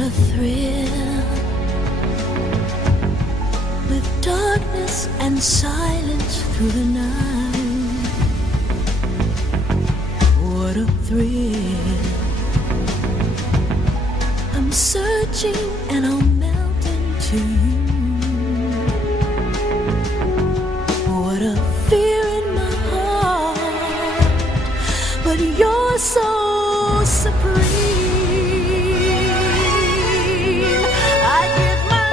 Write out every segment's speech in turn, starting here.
What a thrill, with darkness and silence through the night. What a thrill, I'm searching and I'll melt into you. What a fear in my heart, but you're so supreme.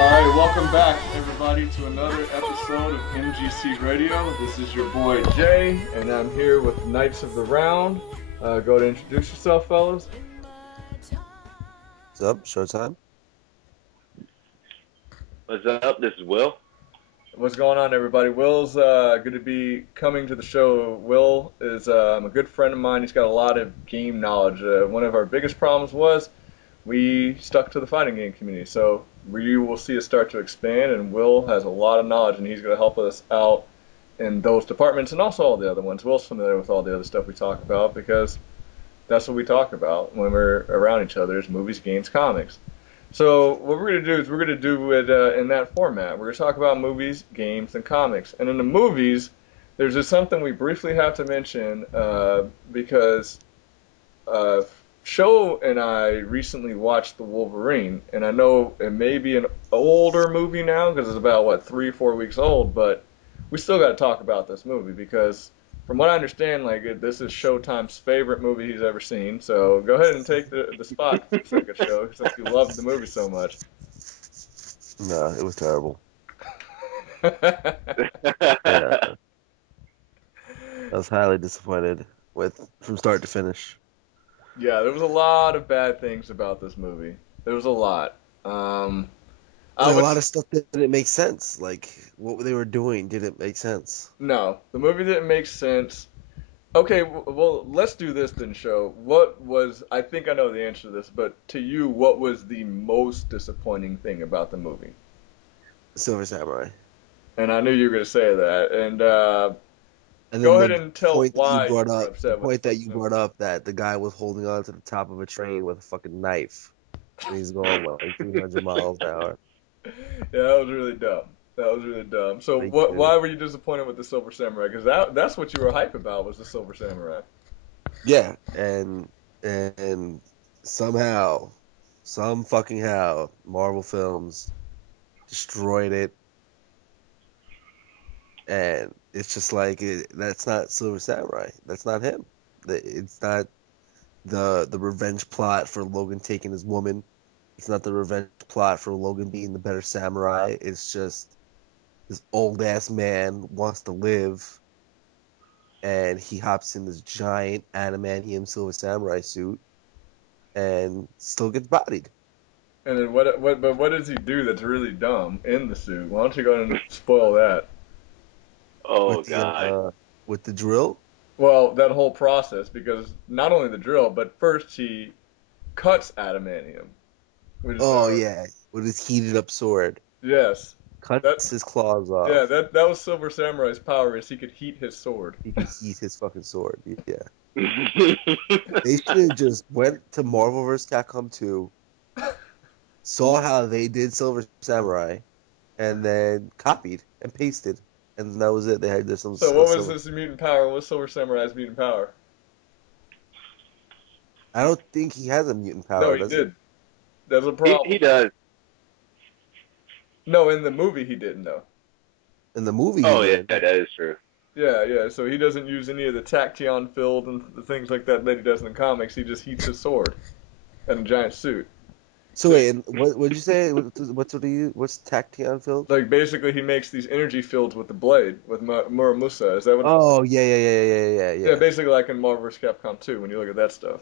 Alright, welcome back everybody to another episode of MGC Radio. This is your boy Jay, and I'm here with Knights of the Round. Go ahead and introduce yourself, fellas. What's up, Showtime? What's up? This is Will. What's going on, everybody? Will's going to be coming to the show. Will is a good friend of mine. He's got a lot of game knowledge. One of our biggest problems was we stuck to the fighting game community. So we will see it start to expand, and Will has a lot of knowledge, and he's going to help us out in those departments and also all the other ones. Will's familiar with all the other stuff we talk about because that's what we talk about when we're around each other is movies, games, comics. So what we're going to do is we're going to do it in that format. We're going to talk about movies, games, and comics. And in the movies, there's just something we briefly have to mention because Show and I recently watched the Wolverine, and I know it may be an older movie now because it's about, 3 or 4 weeks old, but we still got to talk about this movie because from what I understand, this is Showtime's favorite movie he's ever seen. So go ahead and take the spot for a second, Show, since you loved the movie so much. No, it was terrible. Yeah. I was highly disappointed from start to finish. Yeah, there was a lot of bad things about this movie. There was a lot. A lot of stuff that didn't make sense. Like, what they were doing didn't make sense. No, the movie didn't make sense. Okay, well, let's do this then, Show. I think I know the answer to this, but to you, what was the most disappointing thing about the movie? Silver Samurai. And I knew you were going to say that. And And go then ahead and tell why you brought were up, upset the point with that you brought up that the guy was holding on to the top of a train with a fucking knife. And he's going, 300 miles an hour. Yeah, that was really dumb. That was really dumb. So why were you disappointed with the Silver Samurai? Because that's what you were hype about was the Silver Samurai. Yeah, and somehow, Marvel Films destroyed it. And it's just like, that's not Silver Samurai. That's not him. It's not the revenge plot for Logan taking his woman. It's not the revenge plot for Logan being the better samurai. It's just this old-ass man wants to live, and he hops in this giant adamantium Silver Samurai suit and still gets bodied. And then what does he do that's really dumb in the suit? Why don't you go ahead and spoil that? Oh, with God. With the drill? Well, that whole process, because not only the drill, but first he cuts adamantium. Yeah, with his heated up sword. Yes. Cuts his claws off. Yeah, that was Silver Samurai's power, is he could heat his sword. He could heat his fucking sword, yeah. They should have just went to Marvel vs. Capcom 2, saw how they did Silver Samurai, and then copied and pasted. And that was it. They had this. So what was this mutant power? What was Silver Samurai's mutant power? I don't think he has a mutant power. No, he did. There's a problem. He does. No, in the movie he didn't, though. In the movie he did. Yeah, that is true. Yeah, so he doesn't use any of the tachyon filled and the things like that he does in the comics. He just heats his sword in a giant suit. So wait, what did you say? What's tachyon filled? Like, basically he makes these energy fields with the blade, with Muramusa. Is that what? Oh, yeah. Yeah, basically like in Marvel vs. Capcom 2 when you look at that stuff.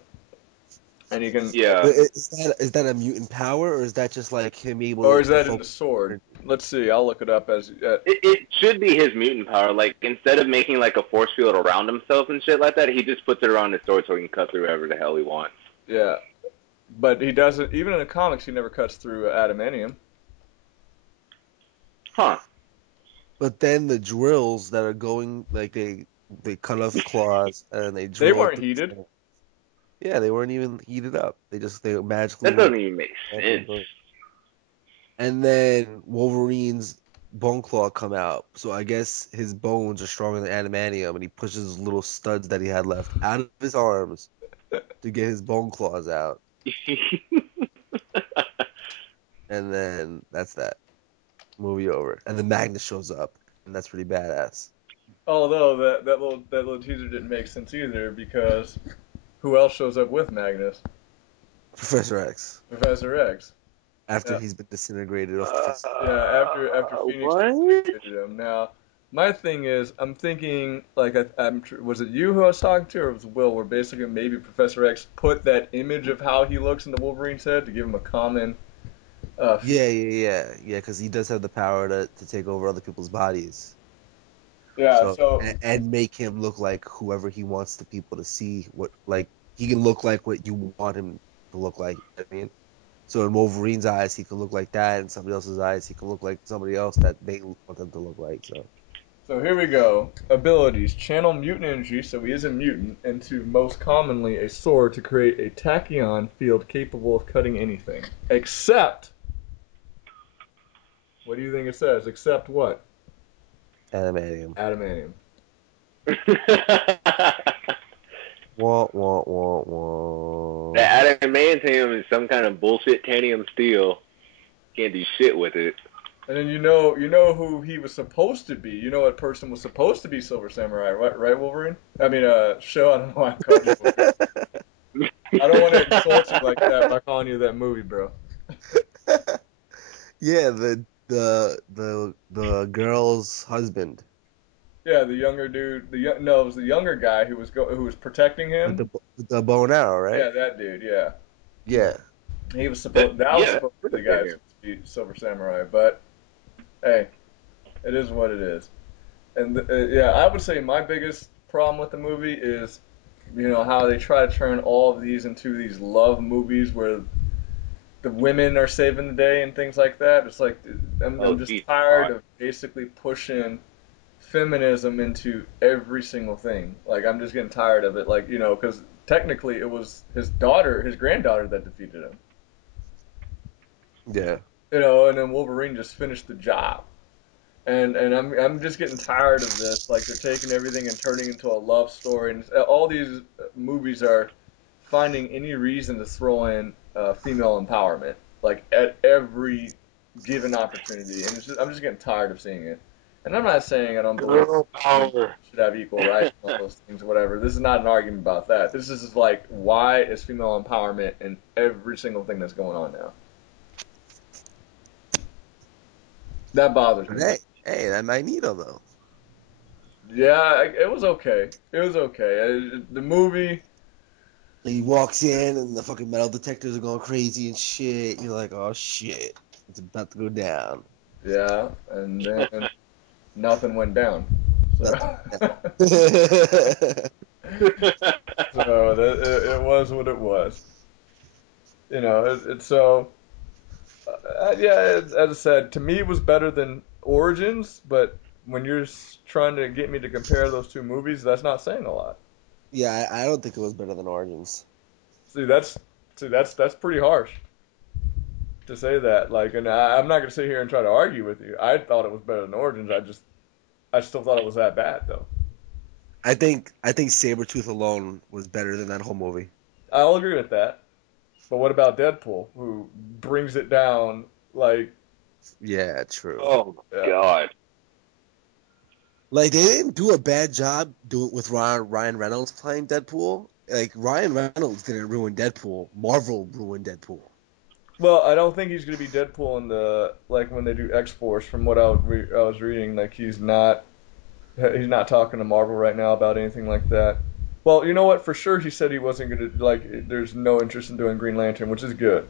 And you can... Yeah. But is that a mutant power, or is that just like him able... Or is that in the sword? Let's see, I'll look it up as... It should be his mutant power. Like, instead of making like a force field around himself and shit like that, he just puts it around his sword so he can cut through whatever the hell he wants. Yeah. But he doesn't... Even in the comics, he never cuts through adamantium. Huh. But then the drills that are going... Like, they cut off the claws, and they drill... They weren't heated. Yeah, they weren't even heated up. They magically That went. doesn't even make sense. And then Wolverine's bone claw come out. So I guess his bones are stronger than adamantium, and he pushes his little studs that he had left out of his arms to get his bone claws out. And then that's that. Movie over. And then Magnus shows up, and that's pretty badass. Although that little teaser didn't make sense either because who else shows up with Magnus? Professor X. Professor X. After Yeah, he's been disintegrated off the face. yeah. After Phoenix What? disintegrated him. Now, my thing is, I'm thinking like was it you who I was talking to, or was it Will? Where basically maybe Professor X put that image of how he looks into Wolverine's head to give him a common. Yeah. Because he does have the power to take over other people's bodies. Yeah. So So and make him look like whoever he wants the people to see. What like he can look like what you want him to look like. You know what I mean, so in Wolverine's eyes, he can look like that, and somebody else's eyes, he can look like somebody else that they want them to look like. So So here we go. Abilities. Channel mutant energy, so he is a mutant, into most commonly a sword to create a tachyon field capable of cutting anything. Except, what do you think it says? Except what? adamantium. Adamantium. Wah wah wah The wah. adamantium is some kind of bullshit tanium steel. Can't do shit with it. And then you know who he was supposed to be. You know what person was supposed to be Silver Samurai, right? Right, Wolverine? I mean, show. I don't know why I'm calling you Wolverine. I don't want to insult you like that by calling you that movie, bro. Yeah, the girl's husband Yeah, the younger dude. No, it was the younger guy who was protecting with him. the bow and arrow, right? Yeah, that dude. Yeah, Yeah, he was That, supposed. That was yeah, supposed to be the guy yeah. who's supposed to be Silver Samurai. But hey, it is what it is. And yeah, I would say my biggest problem with the movie is, how they try to turn all of these into these love movies where the women are saving the day and things like that. It's like I'm Oh, just Jesus tired Christ. of basically pushing feminism into every single thing. Like I'm just getting tired of it. Like because technically it was his granddaughter that defeated him. yeah. And then Wolverine just finished the job. And I'm just getting tired of this. Like they're taking everything and turning into a love story, and all these movies are finding any reason to throw in female empowerment, like at every given opportunity. And I'm just getting tired of seeing it. And I'm not saying I don't believe Girl women power. should have equal rights and all those things, or whatever. This is not an argument about that. This is just like, why is female empowerment in every single thing that's going on now? That bothers But me. hey, that Magneto though. Yeah, it was okay. It was okay. The movie, He walks in and the fucking metal detectors are going crazy and shit. You're like, oh shit, it's about to go down. yeah, and then nothing went down. Nothing. So, Yeah. so it was what it was. It's so. Yeah, as I said, to me it was better than Origins, but when you're trying to get me to compare those two movies, that's not saying a lot. Yeah, I don't think it was better than Origins. See, that's that's pretty harsh to say that. Like, and I'm not gonna sit here and try to argue with you. I thought it was better than Origins. I still thought it was that bad though. I think Sabretooth alone was better than that whole movie. I'll agree with that. But what about Deadpool, who brings it down like, Yeah, true. Oh, my yeah, God. Like they didn't do a bad job doing with Ryan Reynolds playing Deadpool. Like Ryan Reynolds didn't ruin Deadpool. Marvel ruined Deadpool. well, I don't think he's gonna be Deadpool in the like when they do X Force. From what I was reading, like he's not talking to Marvel right now about anything like that. Well, you know what? For sure, he said he wasn't gonna like. There's no interest in doing Green Lantern, which is good.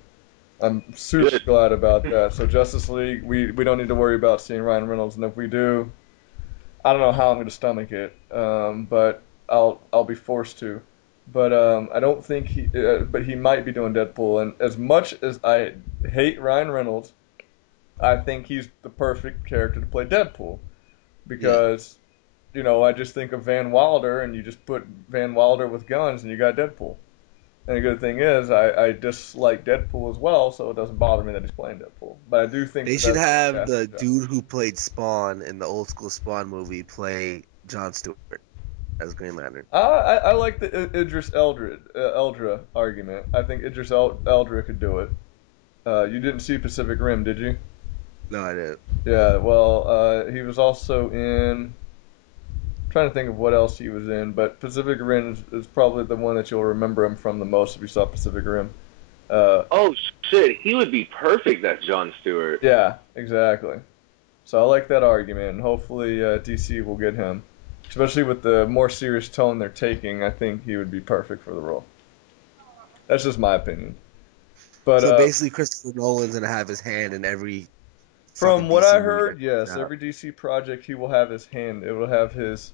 I'm super Good. glad about that. So Justice League, we don't need to worry about seeing Ryan Reynolds, and if we do, I don't know how I'm going to stomach it, but I'll be forced to. But I don't think but he might be doing Deadpool. And as much as I hate Ryan Reynolds, I think he's the perfect character to play Deadpool Yeah. because I just think of Van Wilder, and you just put Van Wilder with guns, and you got Deadpool. And the good thing is, I dislike Deadpool as well, so it doesn't bother me that he's playing Deadpool. But I do think They that should that's a have the fantastic job. dude who played Spawn in the old school Spawn movie play Jon Stewart as Green Lantern. I like the Idris Eldra argument. I think Idris Eldra could do it. You didn't see Pacific Rim, did you? No, I didn't. Yeah, well, he was also in. I'm trying to think of what else he was in, but Pacific Rim is probably the one that you'll remember him from the most if you saw Pacific Rim. Uh, Oh shit, he would be perfect as Jon Stewart. yeah, exactly. So I like that argument, and hopefully DC will get him. Especially with the more serious tone they're taking, I think he would be perfect for the role. That's just my opinion. But So basically, Christopher Nolan's gonna have his hand in every from fucking what DC I movie that heard, comes yes, out. every DC project he will have his hand. It will have his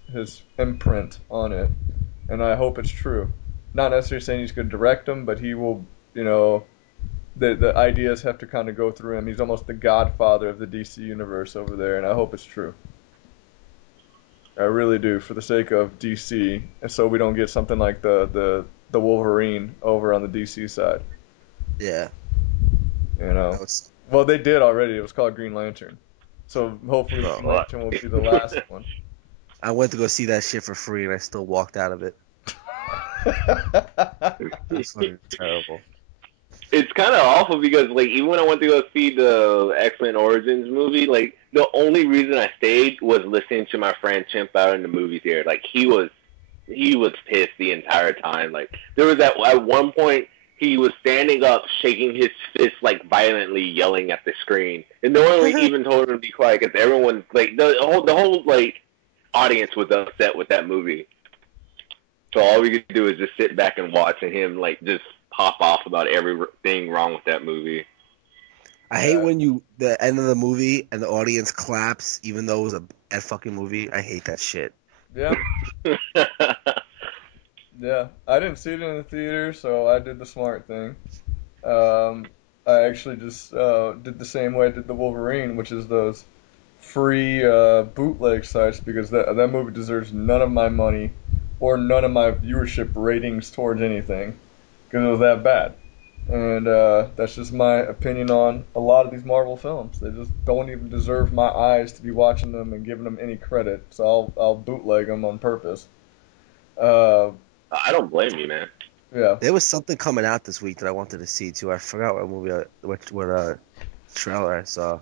imprint on it, and I hope it's true. Not necessarily saying he's going to direct them, but he will. You know, the ideas have to kind of go through him. He's almost the godfather of the DC universe over there, and I hope it's true. I really do, for the sake of DC, and so we don't get something like the Wolverine over on the DC side. Yeah, You know, that was. well they did already. It was called Green Lantern, so hopefully Oh, Green Well, Lantern will be the last one. I went to go see that shit for free, and I still walked out of it. It was fucking terrible. it's kind of awful because like even when I went to go see the X-Men Origins movie, like the only reason I stayed was listening to my friend chimp out in the movie theater. Like he was pissed the entire time. Like there was at one point he was standing up, shaking his fist like violently, yelling at the screen, and no one like, even told him to be quiet because everyone like the whole like audience was upset with that movie. So all we could do is just sit back and watch, and him like just pop off about everything wrong with that movie. I hate Yeah, when the end of the movie and the audience claps, even though it was a bad fucking movie. I hate that shit. yeah, yeah. I didn't see it in the theater, so I did the smart thing. Um, I actually just did the same way I did the Wolverine, which is those free bootleg sites because that movie deserves none of my money or none of my viewership ratings towards anything because it was that bad. And that's just my opinion on a lot of these Marvel films. They just don't even deserve my eyes to be watching them and giving them any credit. So I'll bootleg them on purpose. Uh, I don't blame you, man. yeah. There was something coming out this week that I wanted to see too. I forgot what movie, what trailer I saw.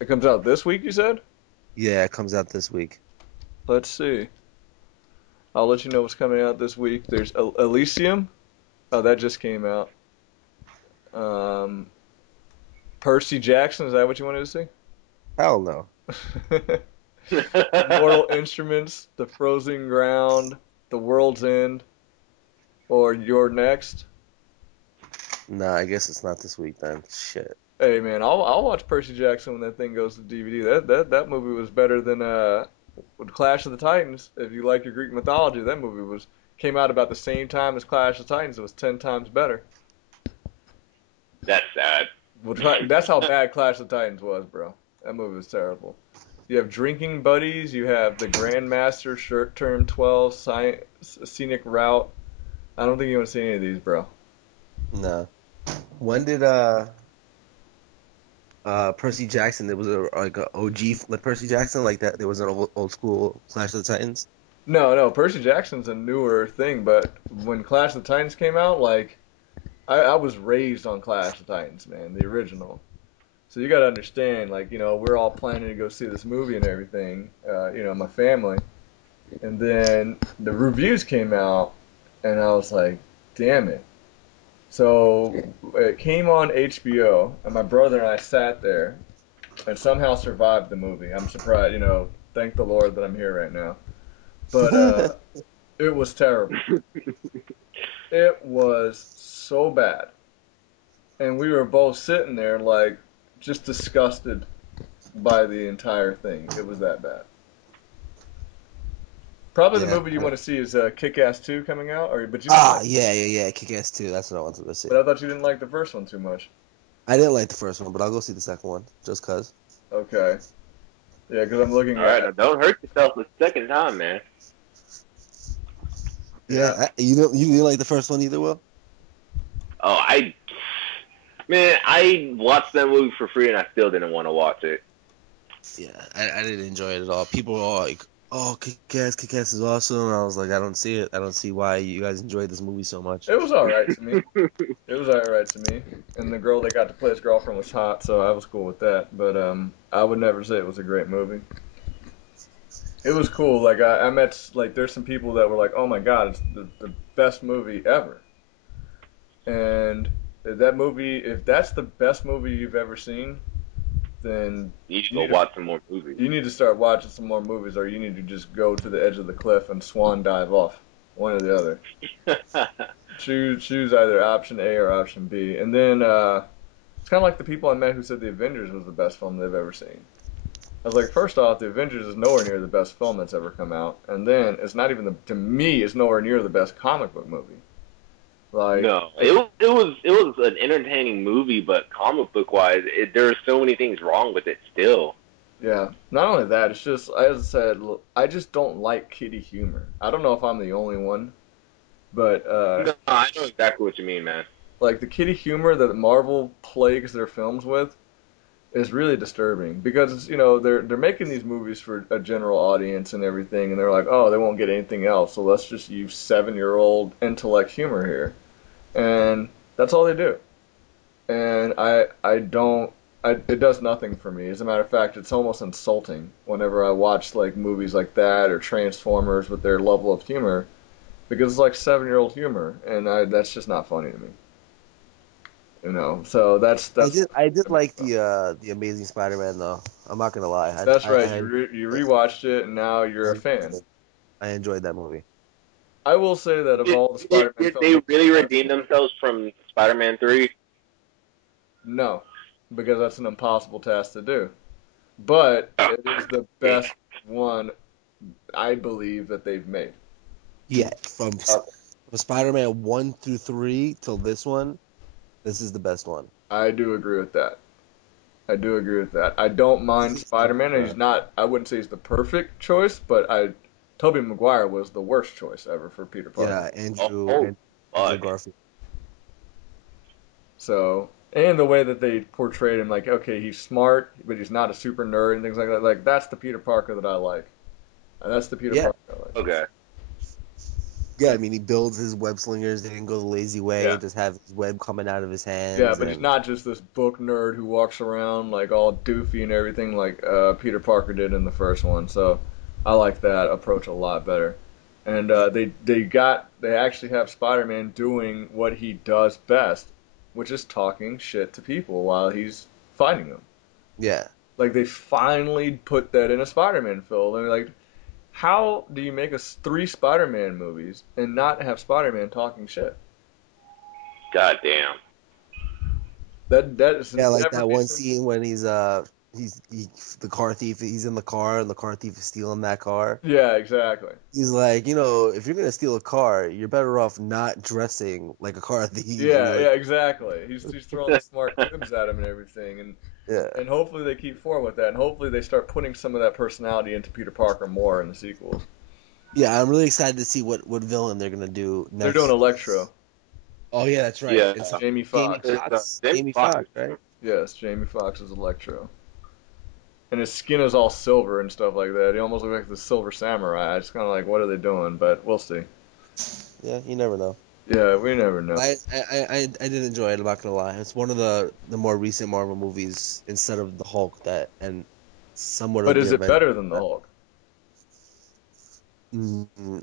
It comes out this week, you said? Yeah, it comes out this week. Let's see. I'll let you know what's coming out this week. There's Elysium. Oh, that just came out. Um, Percy Jackson. Is that what you wanted to Hell no. see? Mortal Instruments, The Frozen Ground, The World's End, or You're Next. Nah, I guess it's not this week then. Shit. Hey man, I'll watch Percy Jackson when that thing goes to DVD. That movie was better than with Clash of the Titans. If you like your Greek mythology, that movie was came out about the same time as Clash of the Titans. It was 10 times better. That's sad. Well, that's how bad Clash of the Titans was, bro. That movie was terrible. You have Drinking Buddies. You have the Grandmaster, Shirt Term 12, Scenic Route. I don't think you want to see any of these, bro. Nah. When did Percy Jackson? There was like a OG like Percy Jackson like that. There was an old school Clash of the Titans. No, no, Percy Jackson's a newer thing, but when Clash of the Titans came out, like I was raised on Clash of the Titans, man, the original. So you got to understand, like we're all planning to go see this movie and everything, my family, and then the reviews came out, and I was like, damn it. So it came on HBO, and my brother and I sat there and somehow survived the movie. I'm surprised, thank the Lord that I'm here right now. But it was terrible. It was so bad. And we were both sitting there like just disgusted by the entire thing. It was that bad. Probably the Yeah. movie you want to see is Kick-Ass 2 coming out, but you didn't Ah, like, yeah. Kick-Ass 2. That's what I wanted to see. but I thought you didn't like the first one too much. I didn't like the first one, but I'll go see the second one just cause. Okay. Yeah, because I'm looking All right, at now don't hurt yourself the second time, man. Yeah, you didn't like the first one either, Will? Oh, I watched that movie for free and I still didn't want to watch it. Yeah, I didn't enjoy it at all. People were all like, "Oh, Kick-Ass is awesome," and I was like, "I don't see it. I don't see why you guys enjoyed this movie so much." It was all right to me. It was all right to me. And the girl that got to play his girlfriend was hot, so I was cool with that. But I would never say it was a great movie. It was cool. Like I met like there's some people that were like, "Oh my God, it's the best movie ever." And that movie, if that's the best movie you've ever seen, then You need to you go need to watch some more movies. you need to start watching some more movies, or you need to just go to the edge of the cliff and swan dive off, one or the other. Choose either option A or option B. And then it's kind of like the people I met who said the Avengers was the best film they've ever seen. I was like, first off, the Avengers is nowhere near the best film that's ever come out, and then it's not even to me, it's nowhere near the best comic book movie. Like, No, it was an entertaining movie, but comic book wise, there are so many things wrong with it still. yeah. Not only that, it's just as I said, I just don't like kiddie humor. I don't know if I'm the only one, but No, I know exactly what you mean, man. like the kiddie humor that Marvel plagues their films with is really disturbing because they're making these movies for a general audience and everything, and they're like, oh, they won't get anything else, so let's just use 7-year-old intellect humor here, and that's all they do. And I don't it does nothing for me. As a matter of fact, it's almost insulting whenever I watch like movies like that or Transformers with their level of humor because it's like 7-year-old humor, and that's just not funny to me. So that's I did like the Amazing Spider-Man though. I'm not gonna lie. that's right. You rewatched it, and now you're a fan. I enjoyed that movie. I will say that of all the Spider-Man Did films, they really redeem themselves from Spider-Man 3? no, because that's an impossible task to do. But it is the best one I believe that they've made. Yeah, from Spider-Man 1 through 3 till this one, this is the best one. I do agree with that. I do agree with that. I don't mind Spider-Man. And he's not. I wouldn't say he's the perfect choice, but Tobey Maguire was the worst choice ever for Peter Parker. Yeah, Oh, Andrew fuck. Garfield. So, and the way that they portrayed him, like, okay, he's smart, but he's not a super nerd and things like that. Like, that's the Peter Parker that I like. And that's the Peter Yeah. Parker I like. Okay. Yeah, I mean he builds his web slingers. They didn't go the lazy way Yeah. and just have his web coming out of his hands. Yeah, but he's not just this book nerd who walks around like all doofy and everything like Peter Parker did in the first one. So I like that approach a lot better. And they actually have Spider-Man doing what he does best, which is talking shit to people while he's fighting them. Yeah. Like they finally put that in a Spider-Man film. And like, how do you make three Spider-Man movies and not have Spider-Man talking shit? God damn. That is Yeah, like never that be one seen. scene when he's the car thief. He's in the car and the car thief is stealing that car. Yeah, exactly. He's like, if you're gonna steal a car, you're better off not dressing like a car thief. Yeah, Like, yeah, exactly. He's throwing the smart quips at him and everything, yeah, and hopefully they keep forward with that, and hopefully they start putting some of that personality into Peter Parker more in the sequels. yeah. I'm really excited to see what villain they're gonna do next. They're doing Electro. Oh yeah, that's right. Yeah. It's Jamie Foxx. Jamie Foxx, right? Yes, Jamie Foxx is Electro. And his skin is all silver and stuff like that. He almost looks like the Silver Samurai. It's kind of like, what are they doing? But we'll see. Yeah, you never know. Yeah, we never know. I did enjoy it. I'm not gonna lie. It's one of the more recent Marvel movies instead of the Hulk and somewhat. But of is the it better than the Hulk?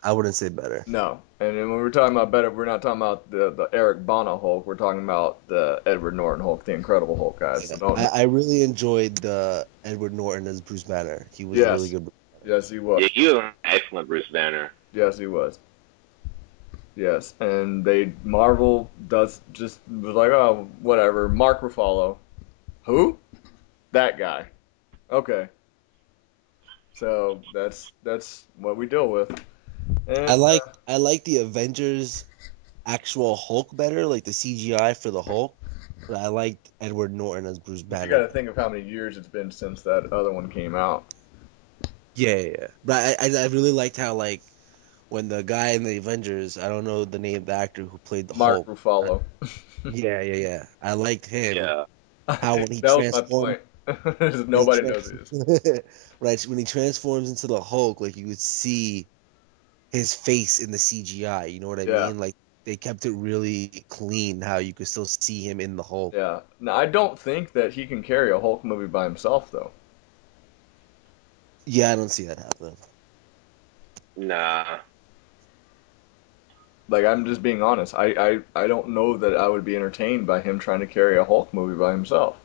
I wouldn't say better. No. And when we're talking about better, we're not talking about the Eric Bana Hulk. We're talking about the Edward Norton Hulk, the Incredible Hulk, guys. Yeah. So I really enjoyed the Edward Norton as Bruce Banner. He was really yes. good. Yes, he was. Yeah, he was an excellent Bruce Banner. Yes, he was. Yes, and Marvel was like, oh, whatever. Mark Ruffalo. Who? That guy. Okay. So that's what we deal with. And I like the Avengers actual Hulk better, like the CGI for the Hulk. But I liked Edward Norton as Bruce you got Banner. to think of how many years it's been since that other one came out. Yeah. But I really liked how like when the guy in the Avengers, I don't know the name of the actor who played the Mark Hulk. Ruffalo. Yeah. I liked him. Yeah. How when he That was my transformed, point. when he Nobody knows who he is. right, when he transforms into the Hulk, like you would see his face in the CGI. You know what I Yeah. mean? Like they kept it really clean, how you could still see him in the Hulk. Yeah. Now, I don't think that he can carry a Hulk movie by himself, though. Yeah, I don't see that happening. Nah. Like, I'm just being honest. I don't know that I would be entertained by him trying to carry a Hulk movie by himself.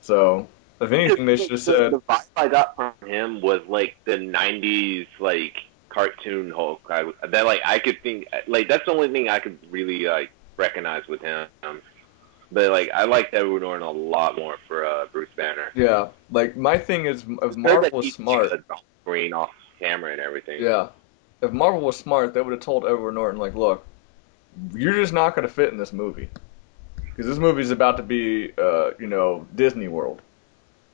So, if anything, they should have said, The vibe I got from him was like the '90s like cartoon Hulk. That like I could think like that's the only thing I could really like recognize with him. But like I liked Edward Norton a lot more for Bruce Banner. yeah. Like, my thing is, if Heard Marvel that was he smart, the screen off camera and everything. yeah. If Marvel was smart, they would have told Edward Norton, like, look, you're just not going to fit in this movie. Because this movie is about to be, Disney World.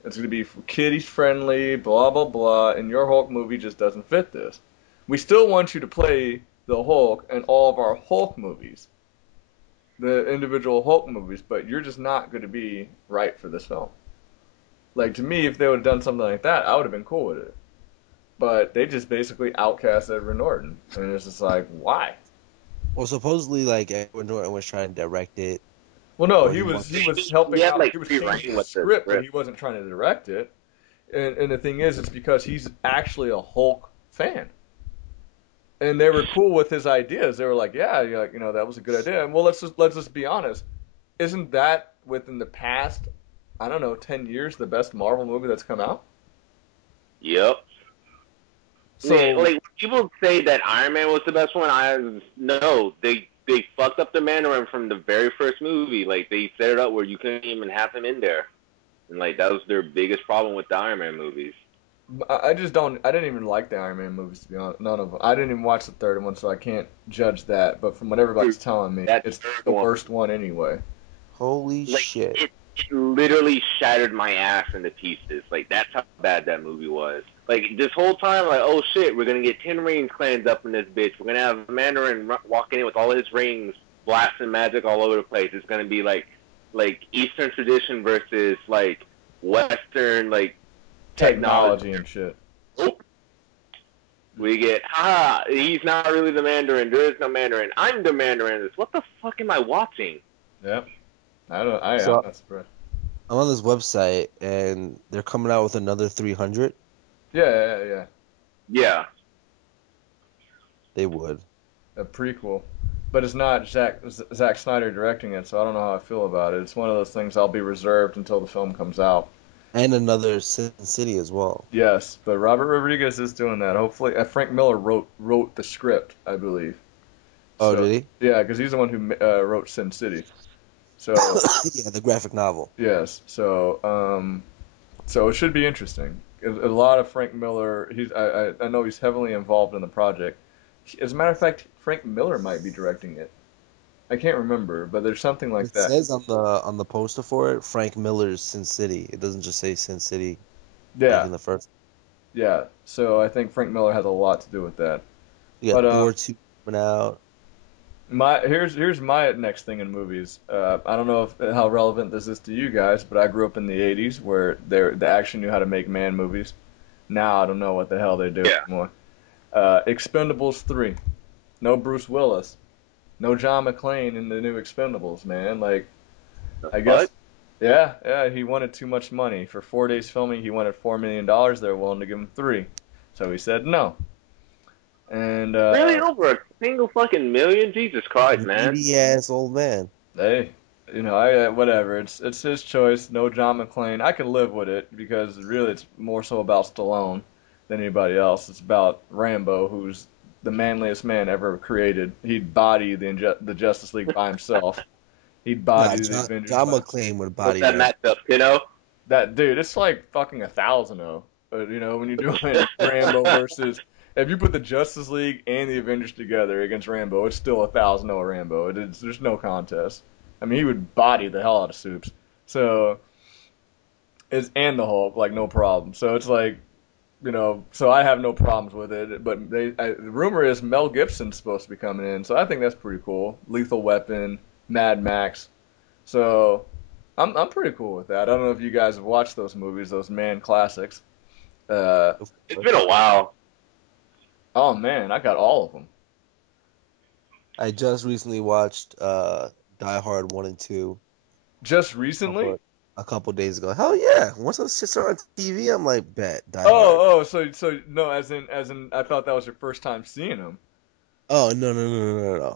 It's going to be kiddies friendly, blah, blah, blah, and your Hulk movie just doesn't fit this. We still want you to play the Hulk in all of our Hulk movies, the individual Hulk movies, but you're just not going to be right for this film. Like, to me, if they would have done something like that, I would have been cool with it. But they just basically outcast Edward Norton, and it's just like, why? Well, supposedly, like Edward Norton was trying to direct it, Well, no, or he he was wanted. he was He helping had out. like He was free changing reign the with the script, but script. he wasn't trying to direct it. And the thing is, it's because he's actually a Hulk fan, and they were cool with his ideas. They were like, yeah, that was a good idea. And well, let's just be honest. Isn't that within the past, I don't know, 10 years, the best Marvel movie that's come out? Yep. Yeah, So like people say that Iron Man was the best one. No, they fucked up the Mandarin from the very first movie. Like they set it up where you couldn't even have him in there, and like that was their biggest problem with the Iron Man movies. I just don't. I didn't even like the Iron Man movies, to be honest. None of them. I didn't even watch the third one, so I can't judge that. But from what everybody's telling me, That it's third the one, worst one anyway. Holy like shit! it literally shattered my ass into pieces. Like that's how bad that movie was. Like this whole time, like oh shit, we're gonna get 10 rings clans up in this bitch. We're gonna have Mandarin walking in with all his rings, blasting magic all over the place. It's gonna be like Eastern tradition versus like Western like Technology and shit. Nope. We get, he's not really the Mandarin. There is no Mandarin. I'm the Mandarin. What the fuck am I watching? Yep. I don't. I'm So not surprised. I'm on this website, and they're coming out with another 300. Yeah. Yeah. They would. A prequel, but it's not Zack Snyder directing it, so I don't know how I feel about it. It's one of those things I'll be reserved until the film comes out. And another Sin City as well. Yes, but Robert Rodriguez is doing that. Hopefully, Frank Miller wrote the script, I believe. Oh, So did yeah, because he's the one who wrote Sin City. So he? Yeah, the graphic novel. yes, so it should be interesting. A lot of Frank Miller. I know he's heavily involved in the project. As a matter of fact, Frank Miller might be directing it. I can't remember, but there's something like It that. says on the poster for it, Frank Miller's Sin City. It doesn't just say Sin City like Yeah, in the first. yeah. So I think Frank Miller has a lot to do with that. You But got Thor 2 coming out. here's my next thing in movies. I don't know how relevant this is to you guys, but I grew up in the '80s where they actually knew how to make man movies. Now I don't know what the hell they do Yeah. anymore. Expendables 3. No Bruce Willis. No John McClane in the new Expendables, man. Like, I guess, What? yeah, he wanted too much money. For 4 days filming, he wanted $4 million. They're willing to give him three. So he said no. And, Really over a single fucking million? Jesus Christ, man. Needy ass old man. hey, whatever. It's his choice. No John McClane. I can live with it because really it's more so about Stallone than anybody else. It's about Rambo, who's the manliest man ever created. He'd body the Justice League by himself. He'd Nah, body the John, Avengers John by McClane would What's body that that. matchup, kiddo? that dude. It's like fucking 1,000 But when you're doing Rambo versus, if you put the Justice League and the Avengers together against Rambo, it's still 1,000 Rambo. There's no contest. I mean, he would body the hell out of Soups. So and the Hulk, like no problem. So it's like so I have no problems with it. But the rumor is Mel Gibson's supposed to be coming in, so I think that's pretty cool. Lethal Weapon, Mad Max. So I'm pretty cool with that. I don't know if you guys have watched those movies, those man classics. Uh, It's been a while. oh man, I got all of them. I just recently watched Die Hard 1 and 2 Just a recently? couple, a couple days ago. Hell yeah! Once those shits are on TV, I'm like, bet Die Hard. So no, as in, I thought that was your first time seeing them. Oh no!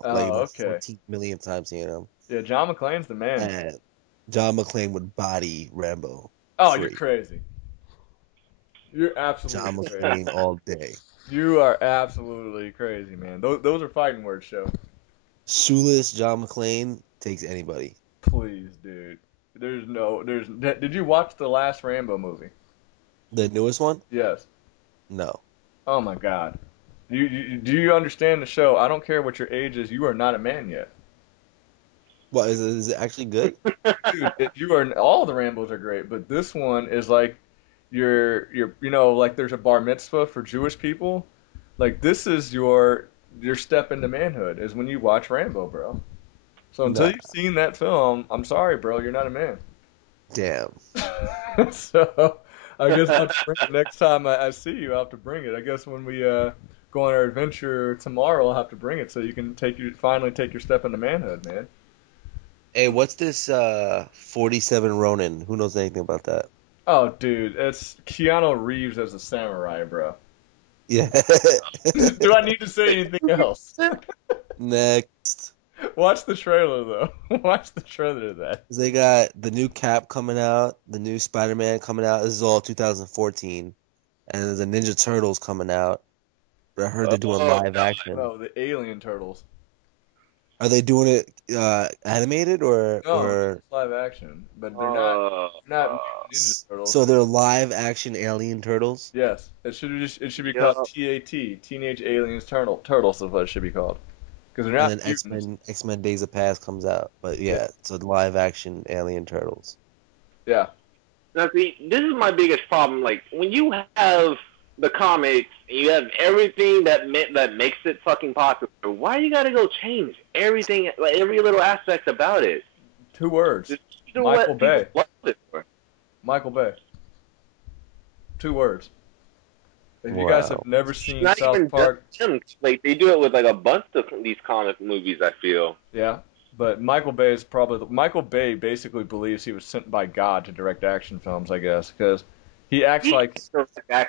Like Oh, the okay. 14 million times seeing them. Yeah, John McClane's the man. Man, John McClane would body Rambo Oh, you're free. crazy. You're John absolutely crazy. McClane all day. You are absolutely crazy, man. Those are fighting words, show. Shoeless John McClane takes anybody. Please, dude. Did you watch the last Rambo movie? The newest one? Yes. No. Oh my God. Do you understand the show? I don't care what your age is. You are not a man yet. What is it actually good? Dude, you are all the Rambos are great, but this one is like like there's a bar mitzvah for Jewish people. Like this is your step into manhood is when you watch Rambo, bro. So until Nah. you've seen that film, I'm sorry, bro, you're not a man. Damn. So I guess I'll have to bring it next time I see you. I'll have to bring it. I guess when we go on our adventure tomorrow, I'll have to bring it so you can finally take your step into manhood, man. Hey, what's this 47 Ronin? Who knows anything about that? Oh, dude, it's Keanu Reeves as a samurai, bro. Yeah. Do I need to say anything else? Next. Watch the trailer though. Watch the trailer of that. They got the new Cap coming out, the new Spider-Man coming out. This is all 2014. And there's the Ninja Turtles coming out. But I heard they're doing Oh live action. no, the Alien Turtles. Are they doing it animated or No, it's live action, but they're not Ninja Turtles. so they're live action alien turtles? Yes, it should be Yeah. called TAT, Teenage Aliens Turtles is what it should be called. Because they're And not then mutants. X-Men Days of Past comes out. But Yeah. yeah, so live action alien turtles. Yeah. Now, see, this is my biggest problem. Like, when you have the comics and you have everything that makes it fucking popular, why you gotta go change everything, like every little aspect about it? 2 words. Just do Michael what Bay. people love it for. Michael Bay. 2 words. If you guys have Wow. never seen Not South even Park, just him. Like, they do it with like a bunch of these comic movies, I feel. yeah, but Michael Bay basically believes he was sent by God to direct action films, I guess, because he acts like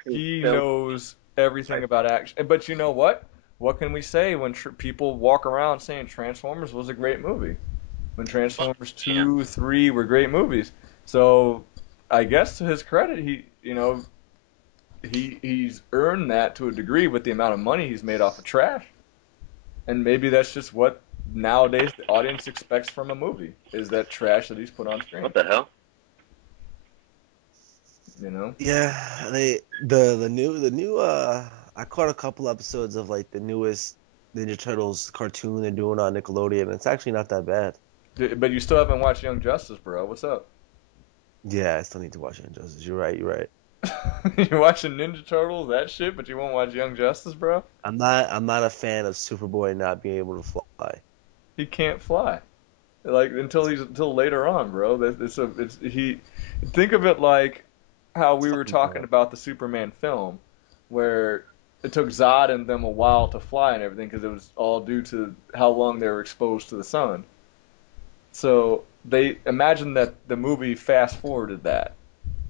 he knows everything about action. But you know what? What can we say when people walk around saying Transformers was a great movie? When Transformers 2, 3 were great movies. So I guess to his credit, he's earned that to a degree with the amount of money he's made off of trash. And maybe that's just what nowadays the audience expects from a movie is that trash that he's put on screen. What the hell? You know? Yeah, the new I caught a couple episodes of like the newest Ninja Turtles cartoon they're doing on Nickelodeon. It's actually not that bad. But you still haven't watched Young Justice, bro. What's up? Yeah, I still need to watch Injustice. You're right. You're watching Ninja Turtles, that shit, but you won't watch Young Justice, bro? I'm not a fan of Superboy not being able to fly. He can't fly. Like until later on, bro. Think of it like how we were talking about the Superman film, where it took Zod and them a while to fly and everything because it was all due to how long they were exposed to the sun. So they imagine that the movie fast forwarded that.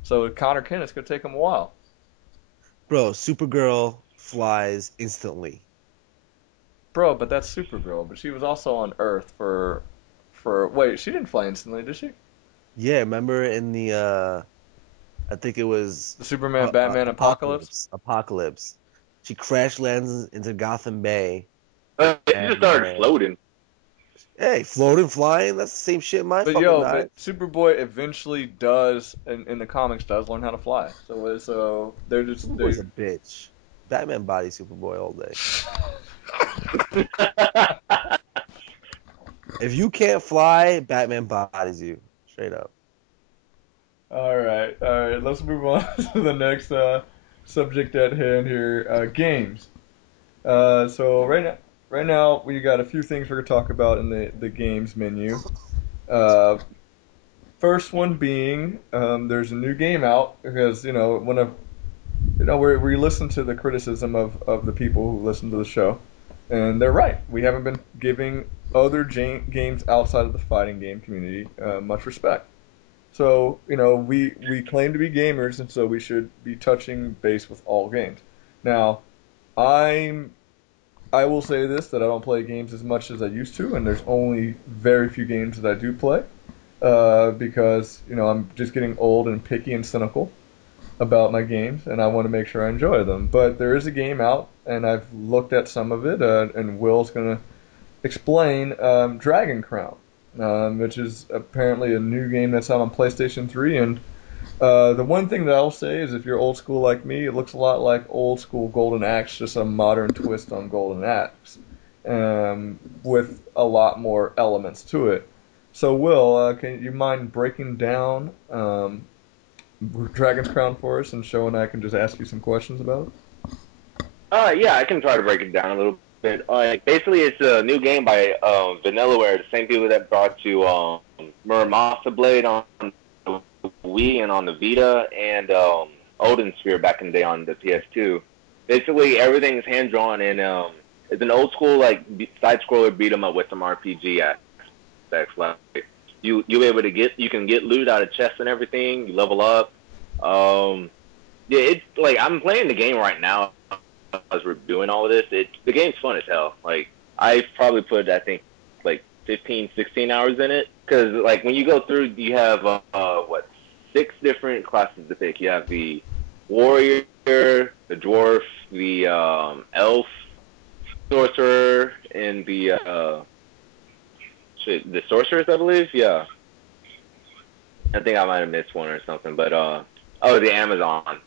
So Connor Kent, it's gonna take him a while. Bro, Supergirl flies instantly. Bro, but that's Supergirl. But she was also on Earth for wait, she didn't fly instantly, did she? Yeah, remember in the I think it was The Superman Batman Apocalypse? Apocalypse. She crash lands into Gotham Bay. It just started And, floating. Hey, floating, flying, that's the same shit in my But fucking but eyes. Superboy eventually does in the comics does learn how to fly. So they're just Superboy's a bitch. Batman body Superboy all day. If you can't fly, Batman bodies you. Straight up. all right. Let's move on to the subject at hand here, games. So right now we got a few things we're gonna talk about in the games menu. Uh, First one being, there's a new game out because one of we listen to the criticism of the people who listen to the show, and they're right. We haven't been giving other games outside of the fighting game community much respect. So, we claim to be gamers, and so we should be touching base with all games. Now, I'm I will say this that I don't play games as much as I used to, and there's only very few games that I do play because I'm just getting old and picky and cynical about my games, and I want to make sure I enjoy them. But there is a game out, and I've looked at some of it, and Will's gonna explain Dragon Crown, which is apparently a new game that's out on PlayStation 3. And the one thing that I'll say is if you're old school like me, it looks a lot like old school Golden Axe, just a modern twist on Golden Axe, with a lot more elements to it. So, Will, can you mind breaking down Dragon's Crown for us, and Show and I can just ask you some questions about it? Yeah, I can try to break it down a little bit. Basically, it's a new game by Vanillaware, the same people that brought you Muramasa Blade on the Wii and on the Vita, and Odin Sphere back in the day on the PS2. Basically, everything is hand drawn, and it's an old school side scroller beat 'em up with some RPG aspects. Like you able to you can get loot out of chests and everything. You level up. Yeah, it's like I'm playing the game right now as we're doing all of this. The game's fun as hell. Like I've probably put I think like 15, 16 hours in it because like when you go through, you have what 6 different classes to pick. You have the warrior, the dwarf, the elf, sorcerer, and the sorceress, I believe. Yeah, I think I might have missed one or something, but the Amazon.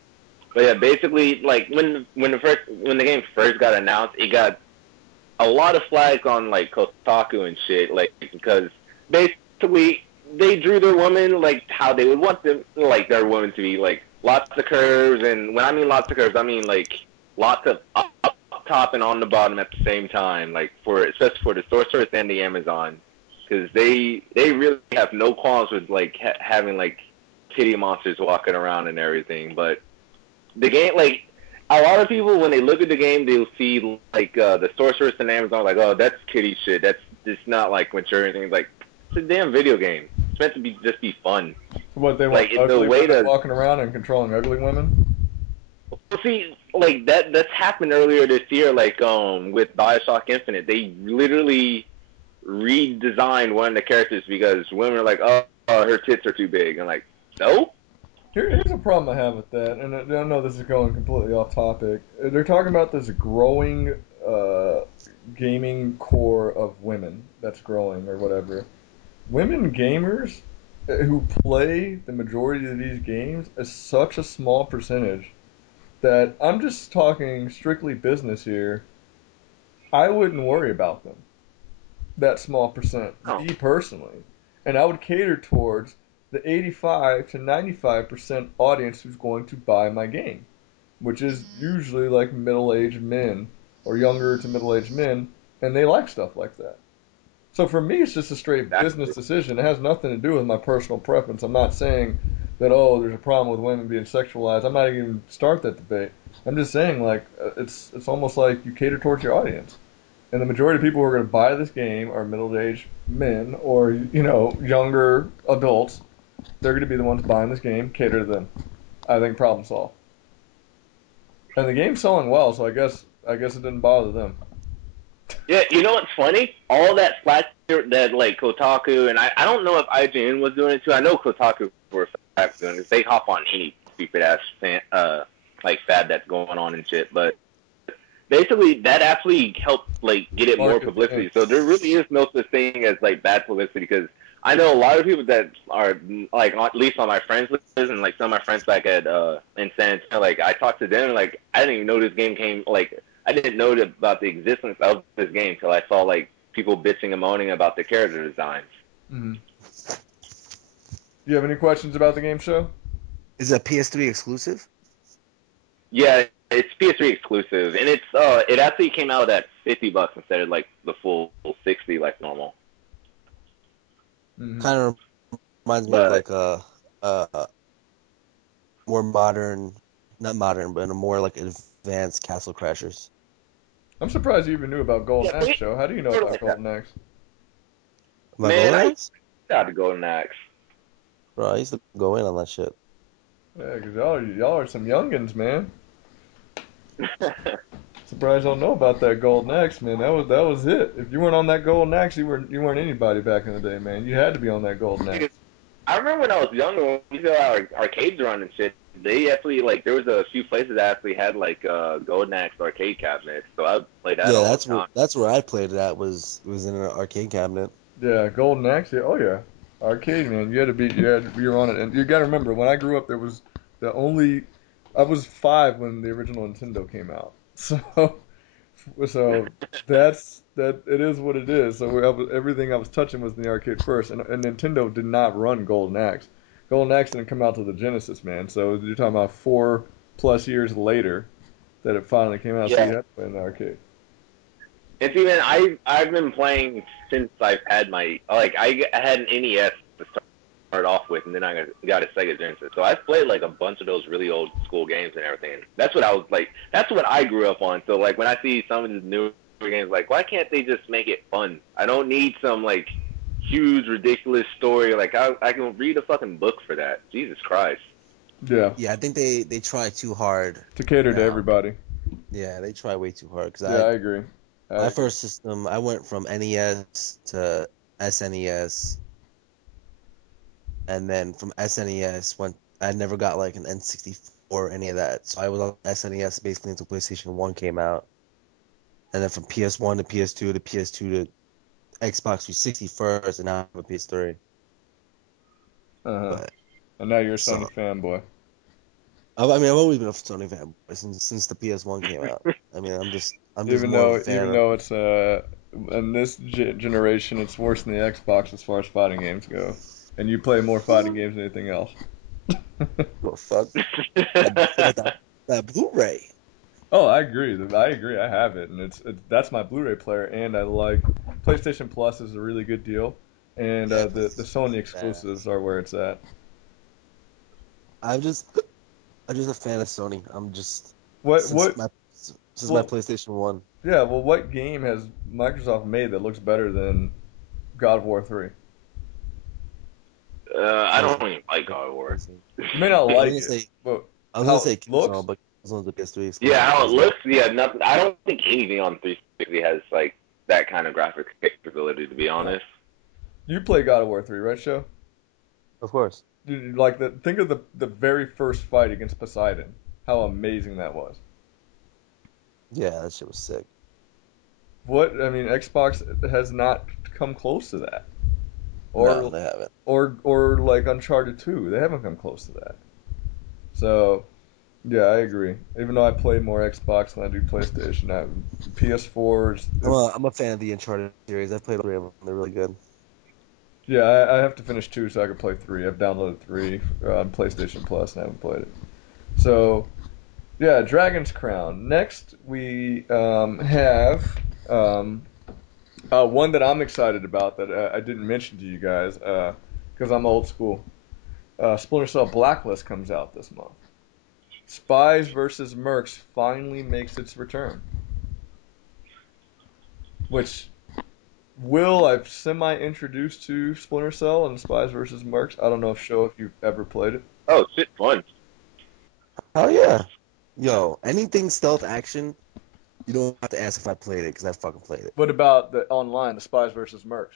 But yeah, basically, like when the game first got announced, it got a lot of flags on like Kotaku and shit, like because basically they drew their women like how they would want them, like their women to be, like lots of curves, and when I mean lots of curves, I mean like lots of up top and on the bottom at the same time, like especially for the sorceress and the Amazon, because they really have no qualms with like having like titty monsters walking around and everything, but the game, like, a lot of people, when they look at the game, they'll see, like, the sorceress and Amazon, like, oh, that's kitty shit. That's just not, like, mature or anything. Like, it's a damn video game. It's meant to just be fun. What, they want ugly women walking around and controlling ugly women? Well, see, like, that's happened earlier this year, like, with BioShock Infinite. They literally redesigned one of the characters because women are like, oh, her tits are too big. And, like, no? Here's a problem I have with that, and I know this is going completely off topic. They're talking about this growing gaming core of women that's growing or whatever. Women gamers who play the majority of these games is such a small percentage that I'm just talking strictly business here. I wouldn't worry about them, that small percent, me personally. And I would cater towards the 85 to 95% audience who's going to buy my game, which is usually like middle-aged men or younger to middle-aged men, and they like stuff like that. So for me, it's just a straight business decision. It has nothing to do with my personal preference. I'm not saying that, oh, there's a problem with women being sexualized. I'm not even start that debate. I'm just saying, like, it's almost like you cater towards your audience. And the majority of people who are going to buy this game are middle-aged men or, younger adults. They're going to be the ones buying this game. Cater to them. I think problem solved. And the game's selling well, so I guess it didn't bother them. Yeah, you know what's funny? All that flat that like Kotaku and I don't know if IGN was doing it too. I know Kotaku were doing it. They hop on any stupid ass like fad that's going on and shit. But basically, that actually helped like get it more publicity. Yeah. So there really is no such thing as like bad publicity because I know a lot of people that are like at least on my friends list and like some of my friends back at in San Antonio. Like I talked to them, like I didn't even know this game came. Like I didn't know about the existence of this game until I saw like people bitching and moaning about the character designs. Mm-hmm. Do you have any questions about the game, Show? Is that PS3 exclusive? Yeah, it's PS3 exclusive, and it actually came out at $50 instead of like the full 60 like normal. Mm-hmm. Kind of reminds me of But like a more modern, not modern, but a more like advanced Castle Crashers. I'm surprised you even knew about Golden yeah, Axe, Joe. How do you know sort of about like that. Golden Axe? Am I Man, Golden I Axe? got to go next. Bro, I used to go in on that shit. Yeah, 'cause y'all are some youngins, man. Surprised I don't know about that Golden Axe, man. That was it. If you weren't on that Golden Axe, you weren't anybody back in the day, man. You had to be on that Golden Axe. I remember when I was younger, when we used to have arcades around and shit. They actually like there was a few places that actually had like Golden Axe arcade cabinets, so I played that Yeah, all the time. that's where I played it at was in an arcade cabinet. Yeah, Golden Axe. Yeah, oh yeah, arcade, man. You were on it, and you got to remember when I grew up, there was the only. I was 5 when the original Nintendo came out, so that it is what it is. So everything I was touching was in the arcade first, and Nintendo did not run Golden Axe. Golden Axe didn't come out to the Genesis, man. So you're talking about 4+ years later that it finally came out. So you Yeah, had to play in the arcade. it's even I've been playing since I've had my I had an NES to start off with, and then I got a Sega Genesis. So I've played like a bunch of those really old school games and everything. That's what I was like. That's what I grew up on. So like when I see some of these newer games, like why can't they just make it fun? I don't need some like huge ridiculous story. Like I can read a fucking book for that. Jesus Christ. Yeah, Yeah, I think they try too hard to cater to now. everybody. Yeah, they try way too hard. Yeah, I agree. I My agree. first system, I went from NES to SNES, and then from SNES went. I never got like an N64 or any of that, so I was on SNES basically until PlayStation 1 came out, and then from PS1 to PS2 to PS2 to Xbox 360 first, and now I'm a PS3. Uh-huh. But And now you're a Sony so fanboy. I mean, I've always been a Sony fan since the PS1 came out. I mean, I'm just Even more of a though fan even of. though it's in this generation it's worse than the Xbox as far as fighting games go. And you play more fighting games than anything else. Well, fuck, I got that Blu-ray. Oh, I agree. I agree. I have it, and that's my Blu-ray player, and I like PlayStation Plus is a really good deal, and Yeah, the PlayStation Plus Sony is badass. exclusives are where it's at. I'm just I'm just a fan of Sony. I'm just What since what my well PlayStation 1. yeah well what game has Microsoft made that looks better than God of War 3? I don't PlayStation. even like God of War. PlayStation. You may not I was like gonna it, say but I was gonna how it say Killzone, looks. but Killzone's a PS3 Yeah, exclusive. how it That's why. looks, yeah, nothing. I don't think anything on 360 has like that kind of graphic capability, to be No. honest. You play God of War 3, right, Show? Of course. Like think of the very first fight against Poseidon. How amazing that was. Yeah, that shit was sick. What I mean, Xbox has not come close to that. No, Or they haven't. or like Uncharted 2, they haven't come close to that. So, yeah, I agree. Even though I play more Xbox than I do PlayStation, PS4 I'm a fan of the Uncharted series. I've played all three of them. They're really good. yeah, I have to finish 2 so I can play 3. I've downloaded 3 on PlayStation Plus and I haven't played it. So, yeah, Dragon's Crown. Next, we have um, one that I'm excited about that I didn't mention to you guys because I'm old school. Splinter Cell Blacklist comes out this month. Spies versus Mercs finally makes its return, which I've semi-introduced to Splinter Cell and Spies versus Mercs. I don't know if you've ever played it. Oh shit, fun. Oh yeah. Yo, anything stealth action, you don't have to ask if I played it because I fucking played it. What about the online, the Spies versus Mercs?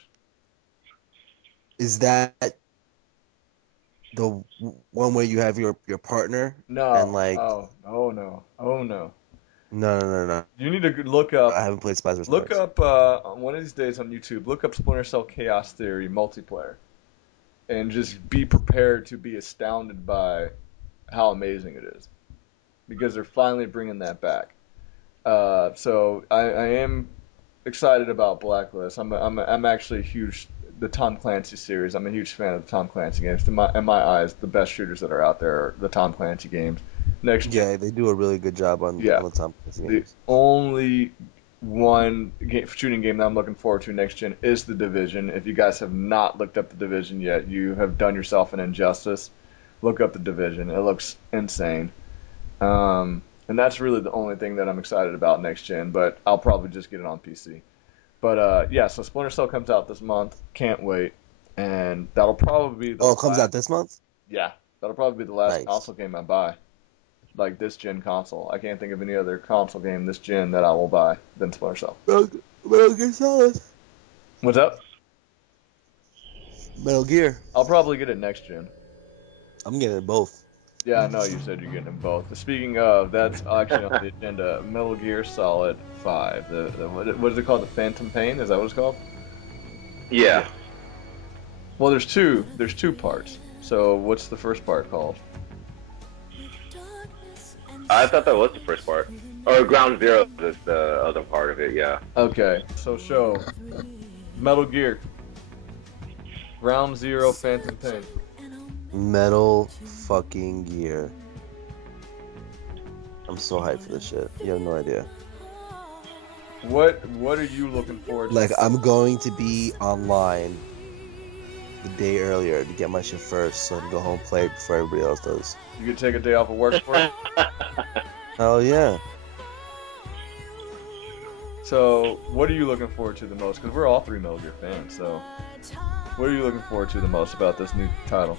Is that the one where you have your partner and No. like Oh, oh no. Oh no. no. You need to I haven't played Spider look Mercs. up one of these days on YouTube. Look up Splinter Cell Chaos Theory multiplayer, and just be prepared to be astounded by how amazing it is because they're finally bringing that back. So I am excited about Blacklist. I'm actually a huge the Tom Clancy series. I'm a huge fan of the Tom Clancy games. In my eyes, the best shooters that are out there are the Tom Clancy games. next gen. Yeah, they do a really good job on Yeah. the Tom Clancy The games. only one shooting game that I'm looking forward to next gen is The Division. If you guys have not looked up The Division yet, you have done yourself an injustice. Look up The Division. It looks insane. And that's really the only thing that I'm excited about next gen, but I'll probably just get it on PC. But yeah, so Splinter Cell comes out this month. Can't wait. And that'll probably be the Oh, it comes last, out this month? yeah, that'll probably be the last Nice. console game I buy. Like this gen console. I can't think of any other console game this gen that I will buy than Splinter Cell. Metal Gear Solid. What's up? Metal Gear. I'll probably get it next gen. I'm getting it both. Yeah, I know you said you're getting them both. Speaking of, that's actually on the agenda. Metal Gear Solid 5. What is it called? The Phantom Pain? Is that what it's called? Yeah. Well, there's two. There's two parts. So what's the first part called? I thought that was the first part. Or Ground Zero is the other part of it, yeah. Okay, so show Metal Gear. Ground Zero Phantom Pain. Metal fucking Gear. I'm so hyped for this shit. You have no idea. What are you looking forward to? Like, I'm going to be online the day earlier to get my shit first, so I can go home and play it before everybody else does. You could take a day off of work for it? Hell yeah. So, what are you looking forward to the most? Because we're all three Metal Gear fans, so what are you looking forward to the most about this new title?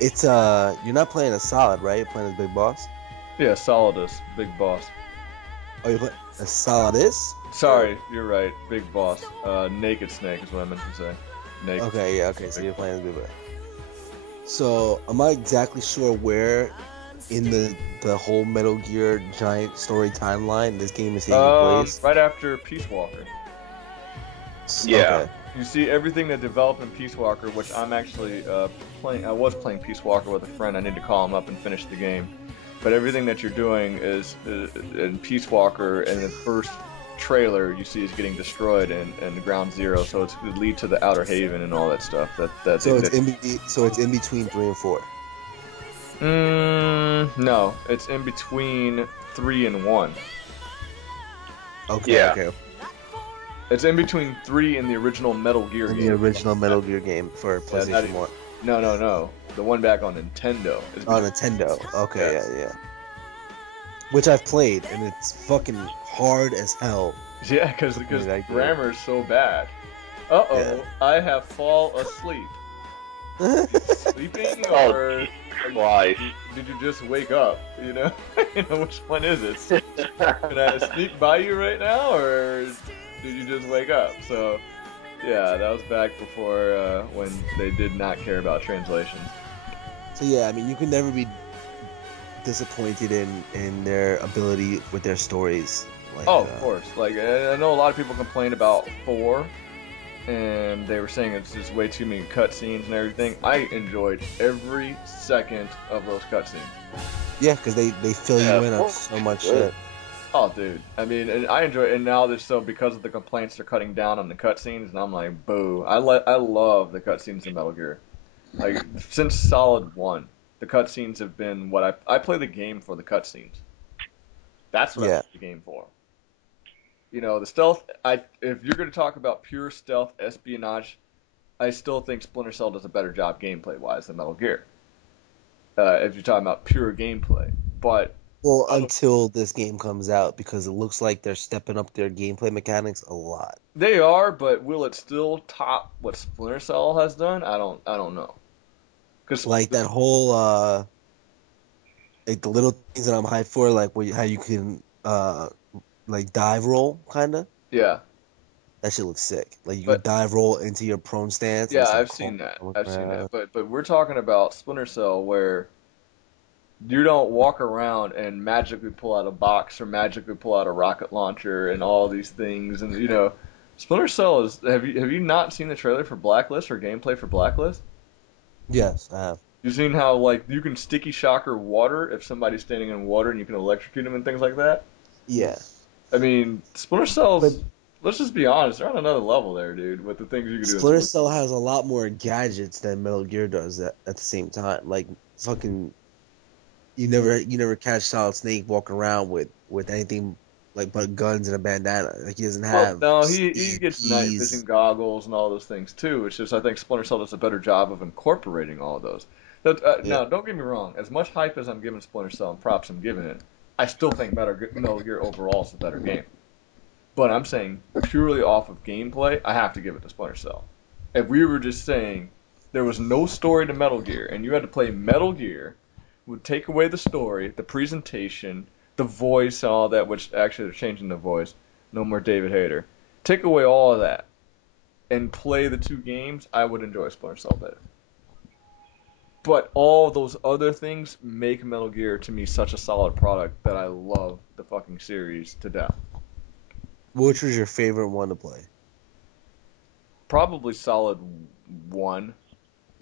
It's, you're not playing as Solid, right? You're playing as Big Boss? Yeah, Solidus, Big Boss. Oh, you're playing as Solidus? Sorry, you're right, Big Boss. Naked Snake is what I meant to say. Naked. Okay, yeah, okay, so you're playing as Big Boss. So, I'm not exactly sure where in the whole Metal Gear giant story timeline this game is taking place. Right after Peace Walker. Yeah. Okay. You see everything that developed in Peace Walker, which I'm actually playing. I was playing Peace Walker with a friend. I need to call him up and finish the game. But everything that you're doing is in Peace Walker, and the first trailer you see is getting destroyed in Ground Zero. So it lead to the Outer Haven and all that stuff. So it's in between 3 and 4. No, it's in between 3 and 1. Okay, Yeah. okay. It's in between 3 and the original Metal Gear In game. the original Metal Gear game for PlayStation 1. No. The one back on Nintendo. On Nintendo. Okay, Yes. yeah. Which I've played, and it's fucking hard as hell. Yeah, because the Like, grammar is so bad. Uh-oh, Yeah. I have fall asleep. Sleeping Oh, or Why? did you just wake up? You know, which one is it? Can I sneak by you right now, or did you just wake up? So, yeah, that was back before when they did not care about translations. So yeah, I mean, you can never be disappointed in their ability with their stories. Like, Oh, of course. Like, I know a lot of people complain about 4, and they were saying it's just way too many cutscenes and everything. I enjoyed every second of those cutscenes. Yeah, because they fill Yeah, you in on well, so much good. shit. Oh, dude. I mean, and I enjoy it, and now they're so, because of the complaints, they're cutting down on the cutscenes, and I'm like, boo. I love the cutscenes in Metal Gear. Like, since Solid 1, the cutscenes have been what I play the game for the cutscenes. That's what I Yeah. play the game for. You know, the stealth, if you're going to talk about pure stealth espionage, I still think Splinter Cell does a better job gameplay-wise than Metal Gear. If you're talking about pure gameplay. But, Well, until this game comes out, because it looks like they're stepping up their gameplay mechanics a lot. they are, but will it still top what Splinter Cell has done? I don't know. Cause Like that whole, like the little things that I'm hyped for, like how you can, like dive roll, kinda. yeah. That shit looks sick. Like you But- can dive roll into your prone stance. and Yeah, start I've seen that. crawling I've seen around. that. But we're talking about Splinter Cell where you don't walk around and magically pull out a box or magically pull out a rocket launcher and all these things. And you know, Splinter Cell is. Have you not seen the trailer for Blacklist or gameplay for Blacklist? Yes, I have. You've seen how like you can sticky shocker water if somebody's standing in water and you can electrocute them and things like that. Yeah. I mean, Splinter Cell's. But- Let's just be honest, they're on another level there, dude. With the things you can do. in Splinter Cell has a lot more gadgets than Metal Gear does at the same time. Like fucking you never catch Solid Snake walking around with anything like but guns and a bandana. Like he doesn't Well, have no, he gets night vision EMPs. goggles and all those things too. It's just I think Splinter Cell does a better job of incorporating all of those. Yeah. Now, don't get me wrong. As much hype as I'm giving Splinter Cell and props I'm giving it, I still think Metal Gear overall is a better game. But I'm saying purely off of gameplay, I have to give it to Splinter Cell. If we were just saying there was no story to Metal Gear and you had to play Metal Gear, would take away the story, the presentation, the voice, and all that, which actually they're changing the voice. No more David Hayter. Take away all of that and play the two games, I would enjoy Splinter Cell better. But all those other things make Metal Gear to me such a solid product that I love the fucking series to death. Which was your favorite one to play? Probably Solid 1.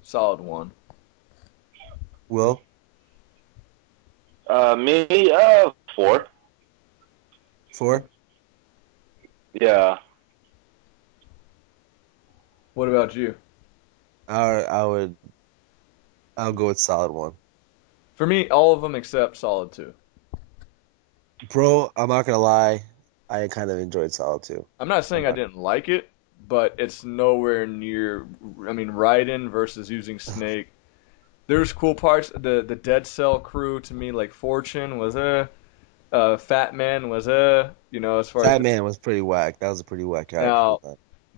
Solid 1. Will? Me, 4. 4? Yeah. What about you? I'll go with Solid 1. For me, all of them except Solid 2. Bro, I'm not gonna lie, I kind of enjoyed Solid 2. I'm not saying I didn't like it, but it's nowhere near. I mean, Raiden versus using Snake. There's cool parts. The Dead Cell crew to me, like Fortune was Fat Man was as far as Fat Man was pretty whack. That was a pretty whack character. now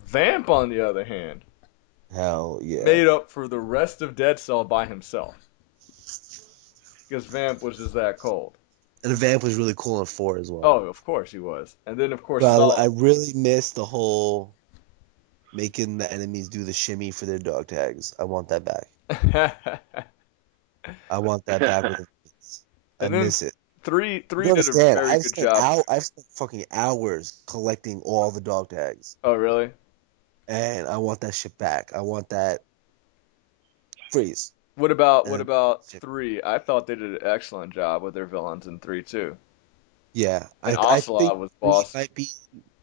Vamp on the other hand Hell yeah. made up for the rest of Dead Cell by himself because Vamp was just that cold. And Vamp was really cool in 4 as well. Oh, of course he was, and then of course But I Solid. really miss the whole making the enemies do the shimmy for their dog tags. I want that back. I want that back with the I And then miss it. three You did a understand? very good job. I've spent fucking hours collecting all the dog tags, Oh, really? and I want that shit back. I want that freeze. What And about shit. 3? I thought they did an excellent job with their villains in 3 too. Yeah, And I think Ocelot was 3 boss. might be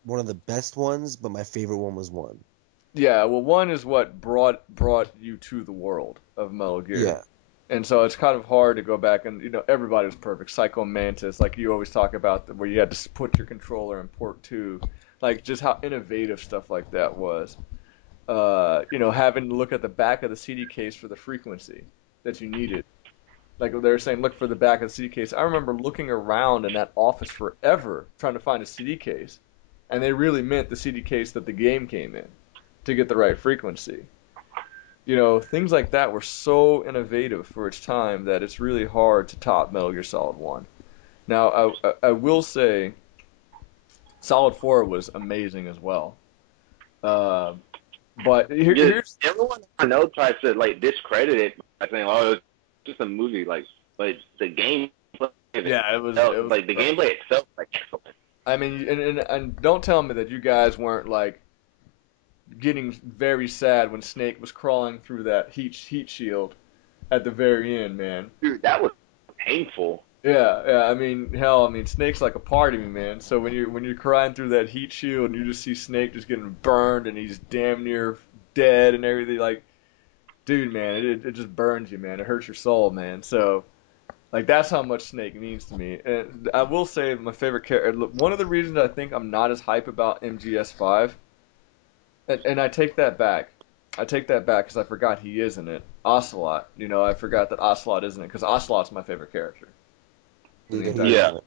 one of the best ones, but my favorite one was 1. Yeah, well, 1 is what brought you to the world of Metal Gear. Yeah, And so it's kind of hard to go back and everybody was perfect. Psycho Mantis, like you always talk about, where you had to put your controller in port 2, like just how innovative stuff like that was. Having to look at the back of the CD case for the frequency that you needed. Like they were saying, look for the back of the CD case. I remember looking around in that office forever trying to find a CD case, and they really meant the CD case that the game came in to get the right frequency. Things like that were so innovative for its time that it's really hard to top Metal Gear Solid 1. Now, I will say Solid 4 was amazing as well. Uh, but here's Everyone I know tries to like discredit it by saying, "Oh, it's just a movie." Like the gameplay, yeah, it was like the gameplay itself, like excellent. I mean, and don't tell me that you guys weren't like getting very sad when Snake was crawling through that heat shield at the very end, man. Dude, that was painful. Yeah. I mean, hell, Snake's like a part of me, man. So when you're crying through that heat shield and you just see Snake just getting burned and he's damn near dead and everything, like, dude, man, it just burns you, man. It hurts your soul, man. So, like, that's how much Snake means to me. And I will say my favorite character. One of the reasons I think I'm not as hype about MGS5, and I take that back. I take that back because I forgot he is in it. Ocelot. I forgot that Ocelot is in it because Ocelot's my favorite character. Yeah.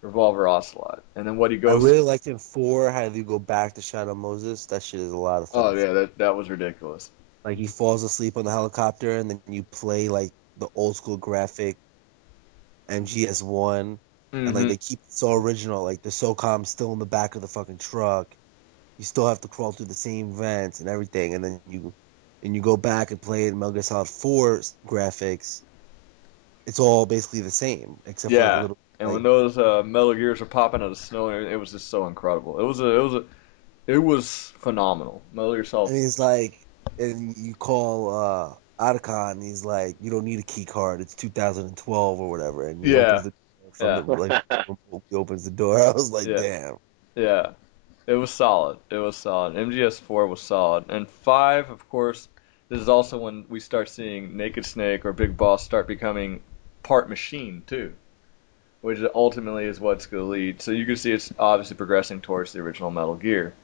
Revolver Ocelot. And then what he I goes. really liked in 4 how you go back to Shadow Moses. That shit is a lot of fun. Oh yeah, that was ridiculous. Like he falls asleep on the helicopter, and then you play like the old school graphic MGS1, and like Mm-hmm. they keep it so original. Like the SOCOM's still in the back of the fucking truck. You still have to crawl through the same vents and everything, and then you go back and play in Metal Gear Solid 4 graphics. It's all basically the same, except for like a Yeah. little. And when Like, those Metal Gears were popping out of snow, and everything, it was just so incredible. It was phenomenal. Metal Gear Solid. and he's like, and you call Otacon, and he's like, you don't need a key card. It's 2012 or whatever, and he Yeah. opens the from Yeah. the like he opens the door. I was like, Yeah. damn. Yeah. It was solid. It was solid. MGS4 was solid. And 5, of course, this is also when we start seeing Naked Snake or Big Boss start becoming part machine too, which ultimately is what's going to lead. So you can see it's obviously progressing towards the original Metal Gear.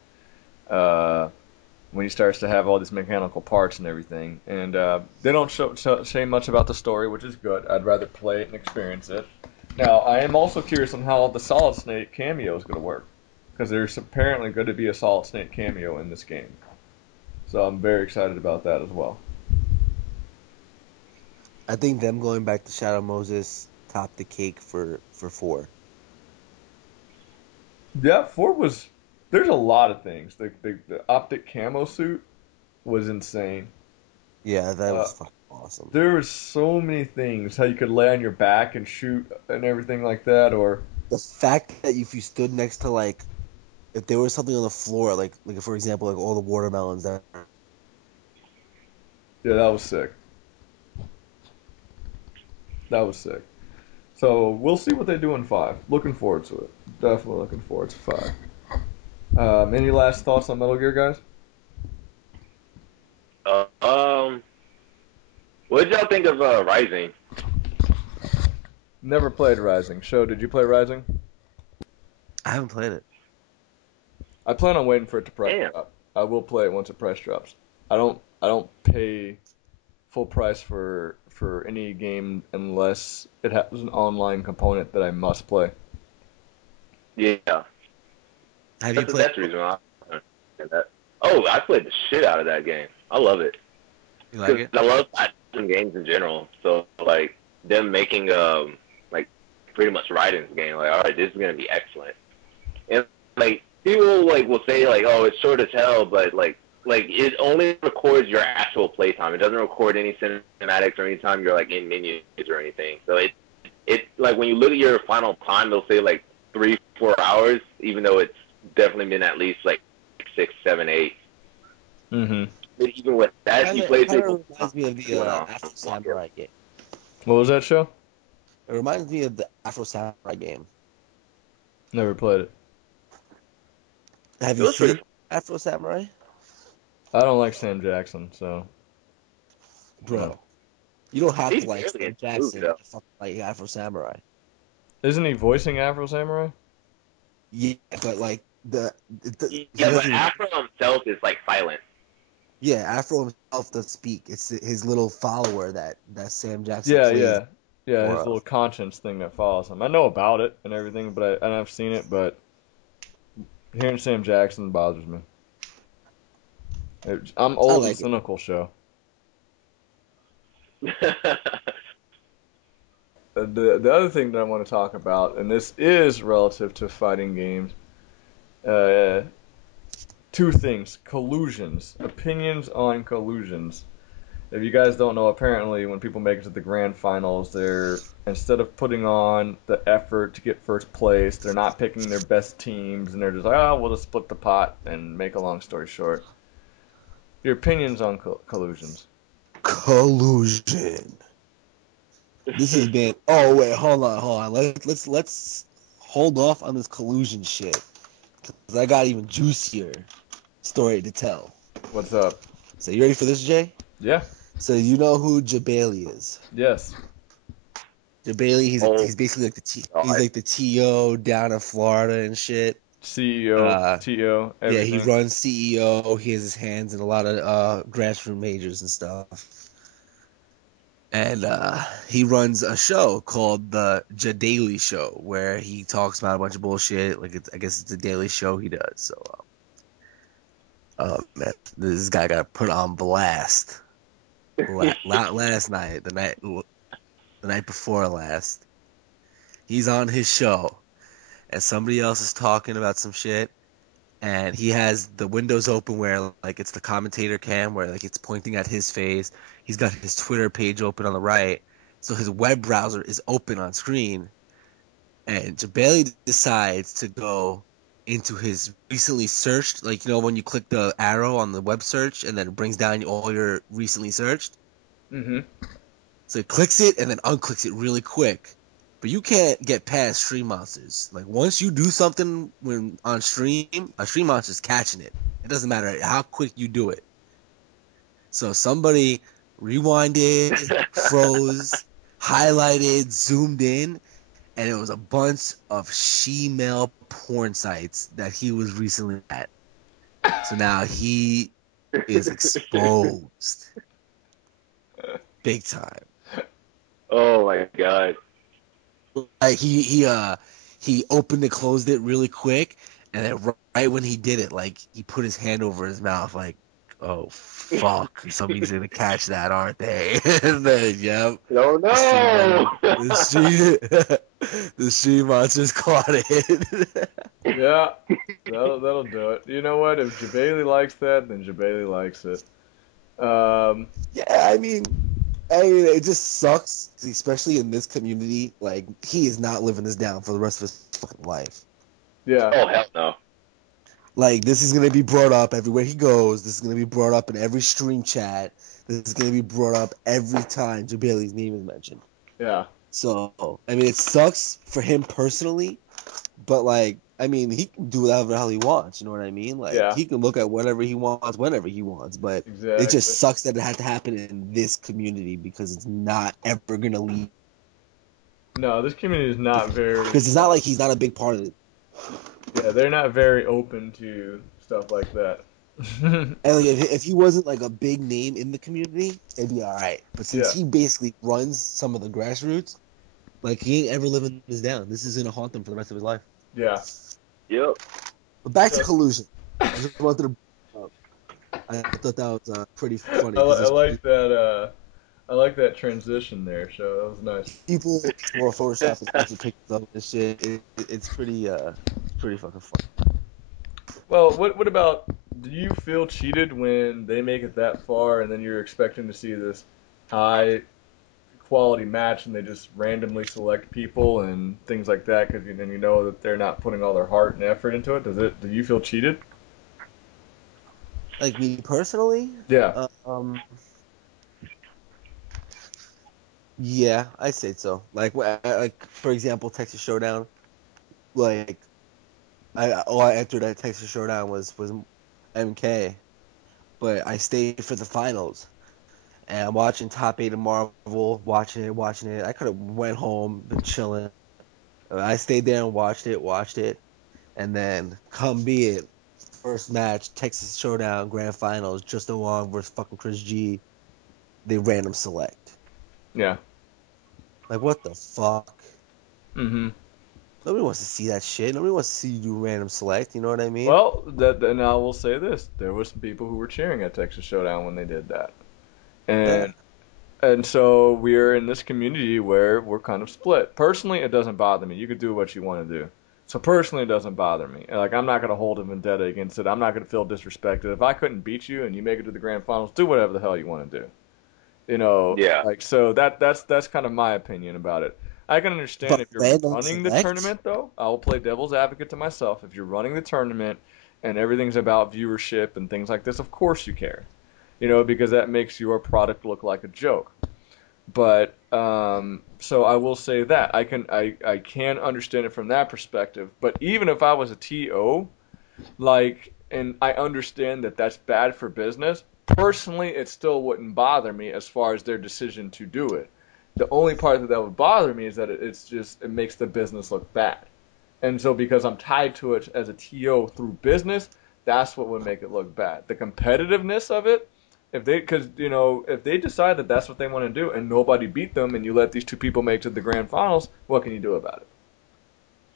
When he starts to have all these mechanical parts and everything, and they don't say much about the story, which is good. I'd rather play it and experience it. Now, I am also curious on how the Solid Snake cameo is going to work, because there's apparently going to be a Solid Snake cameo in this game. So I'm very excited about that as well. I think them going back to Shadow Moses topped the cake for 4. Yeah, 4 was. There's a lot of things. The optic camo suit was insane. Yeah, that was fucking awesome. There were so many things. How you could lay on your back and shoot and everything like that, or The fact that if you stood next to, like, if there was something on the floor, like for example, like all the watermelons that. yeah, that was sick. That was sick. So we'll see what they do in 5. Looking forward to it. Definitely looking forward to 5. Any last thoughts on Metal Gear, guys? What did y'all think of Rising? Never played Rising. Show, did you play Rising? I haven't played it. I plan on waiting for it to price Damn. drop. I will play it once it price drops. I don't pay full price for any game unless it has an online component that I must play. Yeah, Have you played? that's the reason why I understand that. Oh, I played the shit out of that game. I love it. You like it? I love action games in general. So like them making like pretty much Raiden's game, like, all right, this is gonna be excellent. And like people like will say like, oh, it's short as hell, but like it only records your actual playtime. It doesn't record any cinematics or any time you're like in menus or anything. So it like when you look at your final time, they'll say like 3-4 hours, even though it's definitely been at least like 6, 7, 8. Mm-hmm. But even with that, you play through. Reminds me of the Afro Samurai game. What was that, Show? It reminds me of the Afro Samurai game. Never played it. Have It you was pretty seen Afro Samurai? I don't like Sam Jackson, so Bro, no. you don't have He's to like barely Sam in the movie, Jackson though. to fucking like Afro Samurai. Isn't he voicing Afro Samurai? Yeah, but like he Yeah, but doesn't. Afro himself is like silent. Yeah, Afro himself does speak. It's his little follower that Sam Jackson Yeah, plays yeah. more His little of. conscience thing that follows him. I know about it and everything, but and I've seen it, but hearing Sam Jackson bothers me. I'm I old and like it. cynical, Show. The other thing that I want to talk about, and this is relative to fighting games, uh, 2 things: collusions, opinions on collusions. If you guys don't know, apparently when people make it to the grand finals, they're instead of putting on the effort to get first place, they're not picking their best teams, and they're just like, oh, we'll just split the pot and make a long story short. Your opinions on collusions? Collusion. This has been. Oh wait, hold on. Let's hold off on this collusion shit because I got even juicier story to tell. What's up? So you ready for this, Jay? Yeah. So you know who Jabali is? Yes. Jabali, Oh, he's basically like he's God. like the TO down in Florida and shit. CEO, TO, Yeah, he everything. runs CEO. He has his hands in a lot of grassroots majors and stuff. And he runs a show called the Daily Show, where he talks about a bunch of bullshit. Like I guess it's a daily show he does. So, man, this guy got put on blast. Not last night, the night before last. He's on his show, and somebody else is talking about some shit, and he has the windows open where like it's the commentator cam where like it's pointing at his face. He's got his Twitter page open on the right, so his web browser is open on screen, and Jabali decides to go into his recently searched, like when you click the arrow on the web search and then it brings down all your recently searched. Mm-hmm. So he clicks it and then unclicks it really quick. But you can't get past stream monsters. Like once you do something when on stream, a stream monster's catching it. It doesn't matter how quick you do it. So somebody rewinded, froze, highlighted, zoomed in, and it was a bunch of she-male porn sites that he was recently at. So now he is exposed. Big time. Oh my god. Like he opened and closed it really quick, and then right when he did it, like he put his hand over his mouth, like, oh fuck, somebody's gonna catch that, aren't they? And then yep, No, no. the street monsters caught it. Yeah, that'll do it. You know what? If Jabali likes that, then Jabali likes it. Yeah, I mean, it just sucks, especially in this community. Like, he is not living this down for the rest of his fucking life. Yeah. Oh hell no. Like, this is gonna be brought up everywhere he goes. This is gonna be brought up in every stream chat. This is gonna be brought up every time Jabali's name is mentioned. Yeah. So, I mean, it sucks for him personally, but like, I mean, he can do whatever the hell he wants. You know what I mean? Like, Yeah. he can look at whatever he wants, whenever he wants. But Exactly. it just sucks that it had to happen in this community because it's not ever gonna leave. No, this community is not very. Because it's not like he's not a big part of it. Yeah, they're not very open to stuff like that. And like, if he wasn't like a big name in the community, it'd be all right. But since he basically runs some of the grassroots, like, he ain't ever living this down. This is gonna haunt him for the rest of his life. Yeah. Yep. But back to collusion. I just wanted to. I thought that was pretty funny. I 'Cause there's like that. I like that transition there. So that was nice. people who are photoshopping actually pictures of this shit. It's pretty fucking fun. Well, what about? Do you feel cheated when they make it that far and then you're expecting to see this high quality match and they just randomly select people and things like that because then you know that they're not putting all their heart and effort into it? Do you feel cheated? Like, me personally, Yeah. yeah, I say so. Like, like, for example, Texas Showdown. Like, all I entered at Texas Showdown was MK, but I stayed for the finals. And I'm watching Top 8 of Marvel, watching it. I could have went home, been chilling. I stayed there and watched it, and then come be it, first match, Texas Showdown Grand Finals, Justin Wong versus fucking Chris G. They random select. Yeah. Like, what the fuck? Mm-hmm. Nobody wants to see that shit. Nobody wants to see you do random select. You know what I mean? Well, and I will say this: there were some people who were cheering at Texas Showdown when they did that, Yeah. and so we're in this community where we're kind of split. Personally, it doesn't bother me. You could do what you want to do. So personally, it doesn't bother me. Like, I'm not gonna hold a vendetta against it. I'm not gonna feel disrespected. If I couldn't beat you and you make it to the grand finals, do whatever the hell you want to do. You know, Yeah. like, so that's kind of my opinion about it. I can understand But if you're random running the select? tournament, though. I will play devil's advocate to myself. If you're running the tournament and everything's about viewership and things like this, of course you care. You know, because that makes your product look like a joke. But so I will say that I can understand it from that perspective. But even if I was a TO, like, and I understand that that's bad for business, personally, it still wouldn't bother me as far as their decision to do it. The only part that would bother me is that it makes the business look bad. And so because I'm tied to it as a TO through business, that's what would make it look bad. The competitiveness of it, because if they decide that that's what they want to do and nobody beat them and you let these two people make it to the grand finals, what can you do about it?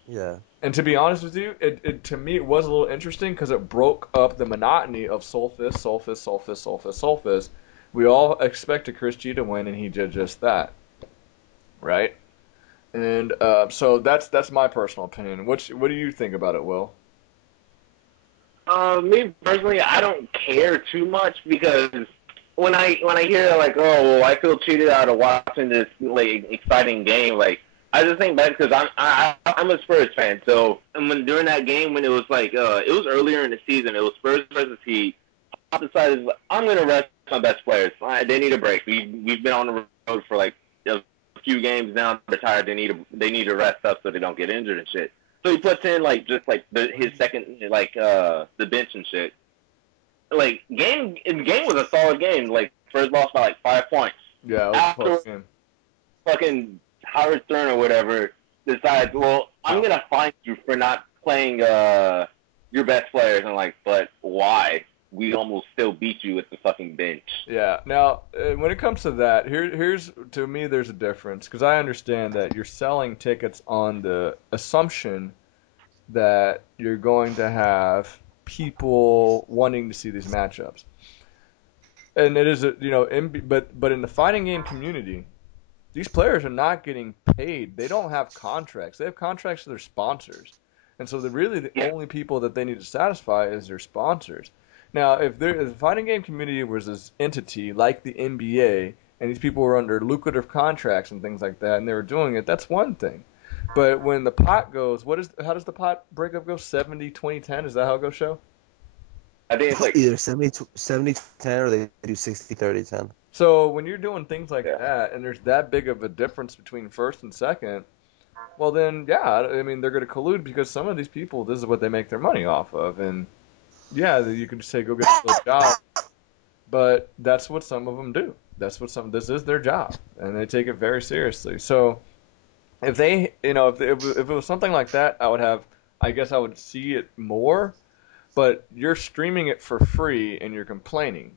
Yeah. And to be honest with you, it to me it was a little interesting because it broke up the monotony of Solfist, Solfist, Solfist, Solfist, Solfist. We all expected Chris G to win, and he did just that, right? And so that's my personal opinion. What do you think about it, Will? Me personally, I don't care too much because when I hear like, oh, well, I feel cheated out of watching this like exciting game, like I just think back because I'm a Spurs fan, so and when during that game when it was like it was earlier in the season, it was Spurs versus Heat. I decided I'm gonna rest my best players. They need a break. We've been on the road for like a few games now. They're tired. They need to rest up so they don't get injured and shit. So he puts in like just like his second like the bench and shit. Like game was a solid game. Like Spurs lost by like 5 points. Yeah, it was a After close game. fucking Howard Stern or whatever decides, well, I'm gonna fine you for not playing your best players. And I'm like, but why? We almost still beat you with the fucking bench. Yeah. Now, when it comes to that, here's to me, there's a difference because I understand that you're selling tickets on the assumption that you're going to have people wanting to see these matchups, and it is but in the fighting game community, these players are not getting paid. They don't have contracts. They have contracts with their sponsors, and so the only people that they need to satisfy is their sponsors. Now, if the fighting game community was this entity like the NBA, and these people were under lucrative contracts and things like that, and they were doing it, that's one thing. But when the pot goes, how does the pot breakup go? 70, 20, 10? Is that how it goes, Show? I think it's like Either 70-10 or they do 60-30-10. So when you're doing things like that, and there's that big of a difference between first and second, well then, yeah, I mean, they're going to collude because some of these people, this is what they make their money off of. And yeah, you can just say, go get a job, but that's what some of them do. This is their job, and they take it very seriously. So if they, if it was something like that, I guess I would see it more, but you're streaming it for free and you're complaining.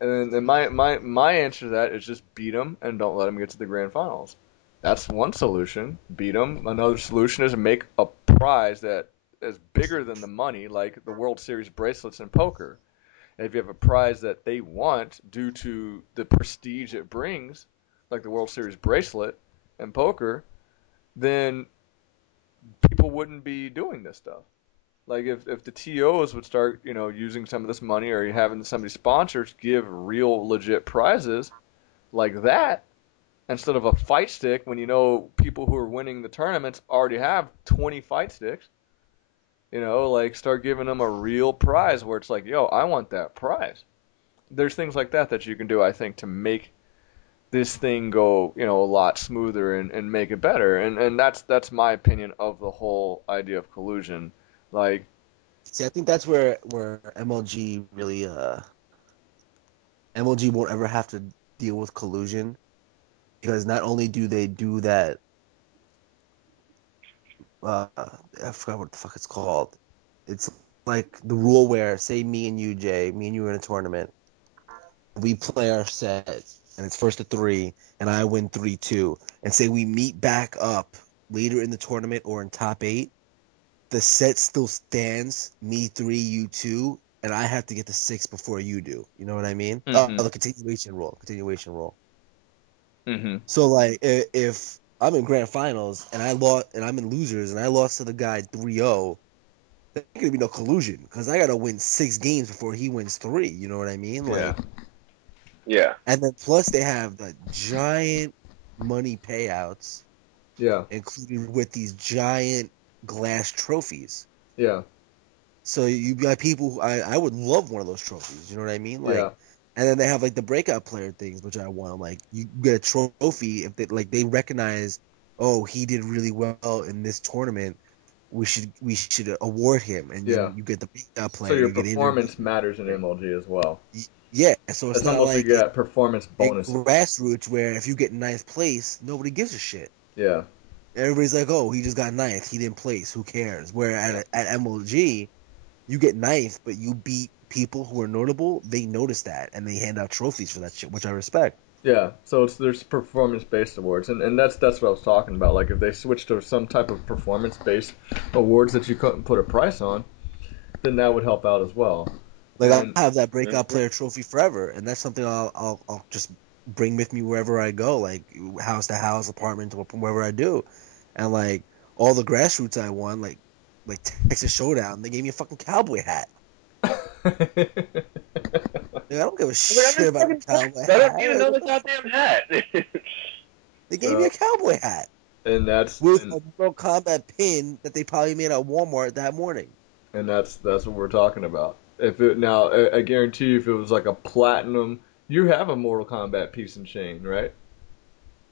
And then my answer to that is just beat them and don't let them get to the grand finals. That's one solution. Beat them. Another solution is make a prize that is bigger than the money, like the World Series bracelets in poker. And if you have a prize that they want due to the prestige it brings, like the World Series bracelet in poker, then people wouldn't be doing this stuff. Like if the TOs would start, using some of this money or having some of these sponsors give real legit prizes like that instead of a fight stick when people who are winning the tournaments already have 20 fight sticks, like start giving them a real prize where it's like, yo, I want that prize. There's things like that you can do, I think, to make this thing go, a lot smoother and make it better. And that's my opinion of the whole idea of collusion. Like, see, I think that's where MLG really MLG won't ever have to deal with collusion because not only do they do that, I forgot what the fuck it's called. It's like the rule where, say, me and you, Jay, me and you are in a tournament, we play our set, and it's first to 3, and I win 3-2, and say we meet back up later in the tournament or in top 8. The set still stands, me 3, you 2, and I have to get to 6 before you do. You know what I mean? Mm-hmm. The continuation rule. Mm-hmm. So, like, if I'm in grand finals and I lost, and I'm in losers and I lost to the guy 3-0, there's gonna be no collusion because I gotta win 6 games before he wins 3. You know what I mean? Like, yeah. And then plus they have the giant money payouts, included with these giant glass trophies. Yeah. So you got people who I would love one of those trophies. You know what I mean? Like, and then they have like the breakout player things, which I want. Like, you get a trophy if they recognize, oh, he did really well in this tournament. We should award him, and then you get the breakout player. So your performance matters in MLG as well. Yeah, so it's not like you get performance bonus. Grassroots where if you get 9th place, nobody gives a shit. Yeah. Everybody's like, oh, he just got 9th. He didn't place. Who cares? Where at MLG, you get 9th, but you beat people who are notable. They notice that, and they hand out trophies for that shit, which I respect. Yeah, so there's performance-based awards, and that's what I was talking about. Like, if they switch to some type of performance-based awards that you couldn't put a price on, then that would help out as well. Like, I'll have that breakout player trophy forever, and that's something I'll just bring with me wherever I go, like house to house, apartment to wherever I do. And like all the grassroots I won, like Texas Showdown, they gave me a fucking cowboy hat. Like, I don't give a shit about a cowboy hat. I don't need another goddamn hat. They gave me a cowboy hat. And that's with a Mortal Kombat pin that they probably made at Walmart that morning. And that's what we're talking about. Now, I guarantee you, if it was like a platinum, you have a Mortal Kombat piece and chain, right?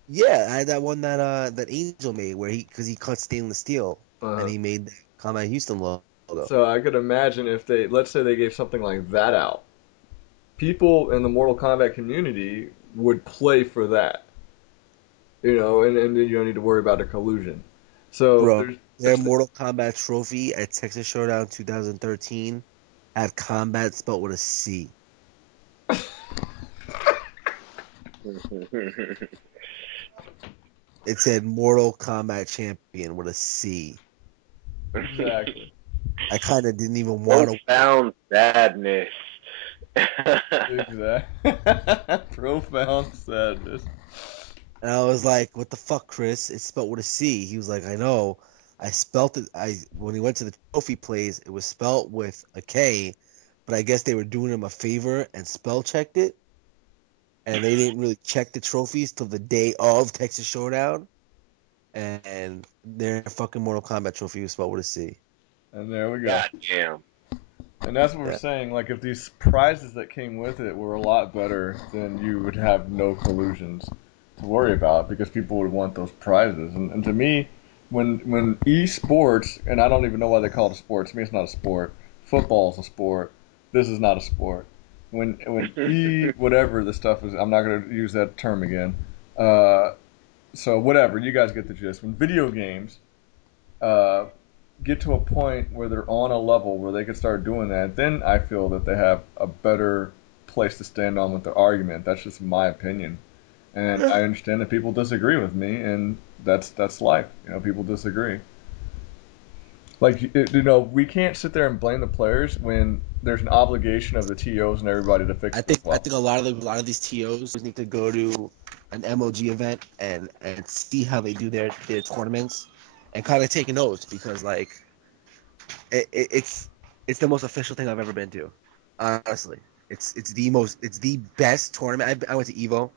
Yeah, I had that one that Angel made where because he cut stainless steel and he made the Combat Houston logo. So I could imagine if let's say they gave something like that out, people in the Mortal Kombat community would play for that. and then you don't need to worry about a collusion. So Bro, their Mortal Kombat trophy at Texas Showdown 2013 had combat spelled with a C. It said Mortal Kombat Champion with a C. exactly. I kind of didn't even want to. Profound sadness. Exactly. Profound sadness. And I was like, "What the fuck, Chris? It's spelled with a C." He was like, "I know. I spelt it. When he went to the trophy place, it was spelt with a K, but I guess they were doing him a favor and spell checked it, and they didn't really check the trophies till the day of Texas Showdown, and their fucking Mortal Kombat trophy was spelled with a C." And there we go. God damn. And that's what we're Yeah. saying. Like, if these prizes that came with it were a lot better, then you would have no collusions to worry about because people would want those prizes. And to me, when esports, and I don't even know why they call it a sport. To me, it's not a sport. Football's a sport. This is not a sport. When whatever the stuff is, I'm not going to use that term again. So whatever, you guys get the gist. When video games uh, get to a point where they're on a level where they can start doing that, then I feel that they have a better place to stand on with their argument. That's just my opinion, and I understand that people disagree with me, and that's life. People disagree. Like we can't sit there and blame the players when there's an obligation of the TOs and everybody to fix I this think I well. think a lot of these TOs need to go to an MOG event and see how they do their tournaments and kind of take notes because like it's the most official thing I've ever been to. Honestly, it's the best tournament. I went to Evo.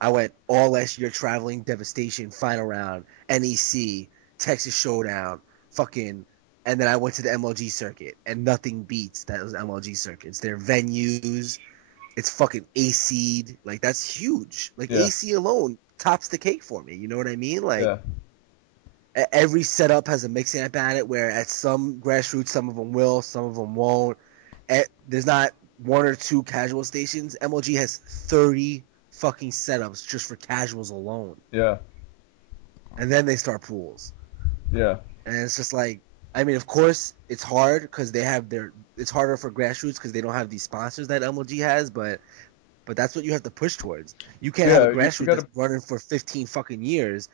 I went all last year traveling, Devastation, Final Round, NEC, Texas Showdown, fucking, and then I went to the MLG circuit, and nothing beats those MLG circuits. Their venues, it's fucking AC'd. Like, that's huge. Like, Yeah, AC alone tops the cake for me. You know what I mean? Like, yeah, every setup has a mix amp at it, where at some grassroots, some of them will, some of them won't. There's not one or two casual stations. MLG has 30 fucking setups just for casuals alone. yeah, And then they start pools. yeah, And it's just like, I mean, of course, it's hard because it's harder for grassroots because they don't have these sponsors that MLG has, but that's what you have to push towards. You can't have a yeah. You grassroots got to. that's running for 15 fucking years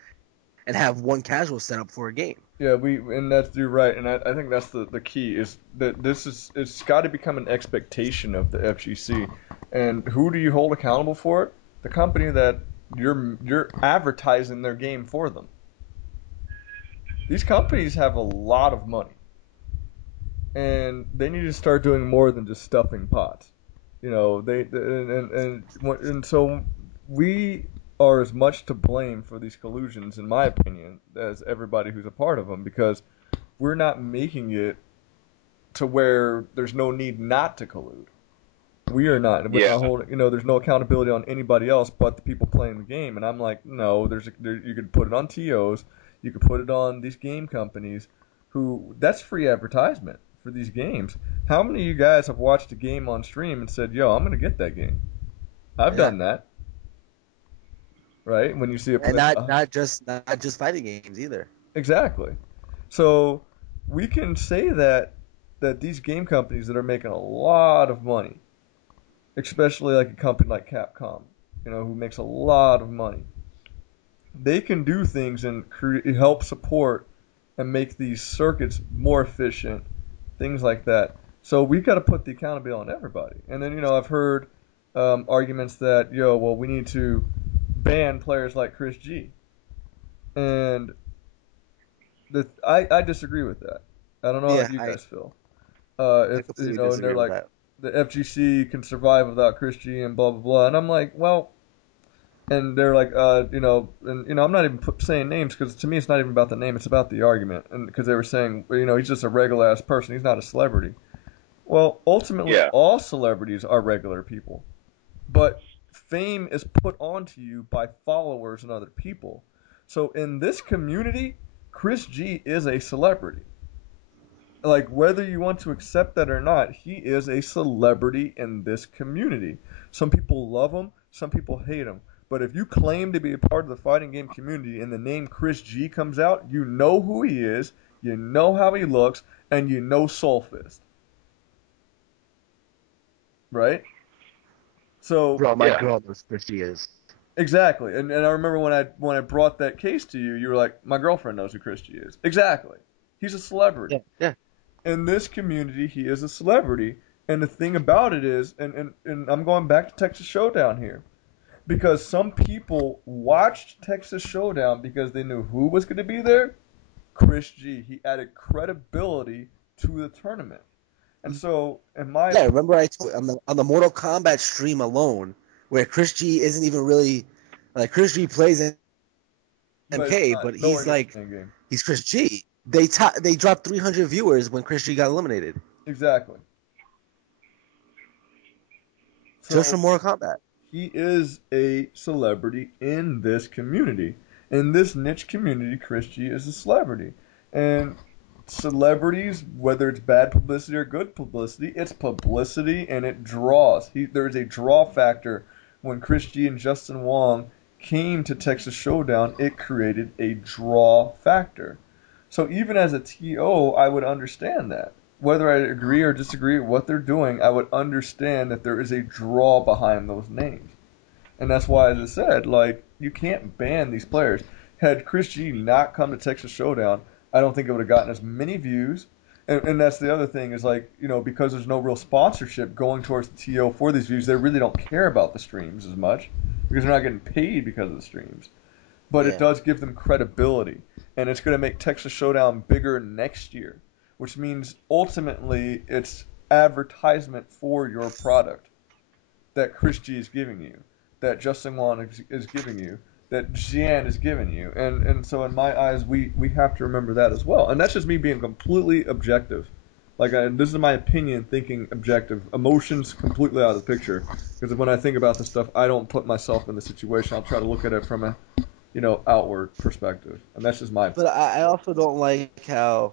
and have one casual setup for a game. Yeah, and that's you're right, and I think that's the key is that it's got to become an expectation of the FGC, and who do you hold accountable for it? The company that you're advertising their game for them. These companies have a lot of money, and they need to start doing more than just stuffing pots. And so we are as much to blame for these collusions, in my opinion, as everybody who's a part of them, because we're not making it to where there's no need not to collude. We are not. We're Yeah. not holding. There's no accountability on anybody else but the people playing the game. And I'm like, no. You could put it on TOs. You could put it on these game companies. That's free advertisement for these games. How many of you guys have watched a game on stream and said, "Yo, I'm gonna get that game"? I've Yeah. done that, right? When you see a And play, not just fighting games either. exactly. So we can say that these game companies that are making a lot of money, especially like a company like Capcom, who makes a lot of money, they can do things and help support and make these circuits more efficient, things like that. So we've got to put the accountability on everybody. And then I've heard arguments that well, we need to ban players like Chris G, and I disagree with that. I don't know how Yeah, you I, guys feel. I If completely and they're disagree with like that. the FGC can survive without Chris G and blah blah blah, and I'm like, well, and they're like, and I'm not even saying names because to me it's not even about the name, it's about the argument, and because they were saying, he's just a regular ass person, he's not a celebrity. Well, ultimately, Yeah. all celebrities are regular people, but fame is put onto you by followers and other people. So in this community, Chris G is a celebrity. Like whether you want to accept that or not, he is a celebrity in this community. Some people love him, some people hate him, But if you claim to be a part of the fighting game community and the name Chris G comes out, you know who he is, you know how he looks, and you know Soul Fist. Right? So Bro, my girl knows who she is. exactly. And I remember when I brought that case to you, you were like, my girlfriend knows who Chris G is. Exactly. He's a celebrity. Yeah. In this community, he is a celebrity. And the thing about it is, and I'm going back to Texas Showdown here, because some people watched Texas Showdown because they knew who was going to be there. Chris G. He added credibility to the tournament. And so, in my Yeah, remember I told on the Mortal Kombat stream alone, where Chris G isn't even really like Chris G plays in MK, but he's like he's Chris G. They dropped 300 viewers when Chris G got eliminated. Exactly. Just So from Mortal Kombat. he is a celebrity in this community. In this niche community, Chris G is a celebrity. And celebrities, whether it's bad publicity or good publicity, it's publicity and it draws. There's a draw factor. When Chris G and Justin Wong came to Texas Showdown, it created a draw factor. So even as a TO, I would understand that. Whether I agree or disagree with what they're doing, I would understand that there is a draw behind those names. And that's why, as I said, like, you can't ban these players. Had Chris G not come to Texas Showdown, I don't think it would have gotten as many views. And that's the other thing is, like, you know, because there's no real sponsorship going towards the TO for these views, they really don't care about the streams as much because they're not getting paid because of the streams. But it does give them credibility. And it's going to make Texas Showdown bigger next year, which means ultimately it's advertisement for your product that Chris G is giving you, that Justin Wong is giving you, that Jian is giving you. And so in my eyes, we have to remember that as well. And that's just me being completely objective. Like, this is my opinion, thinking objective. Emotions completely out of the picture. Because when I think about this stuff, I don't put myself in the situation. I'll try to look at it from a, outward perspective. And that's just my But I also don't like how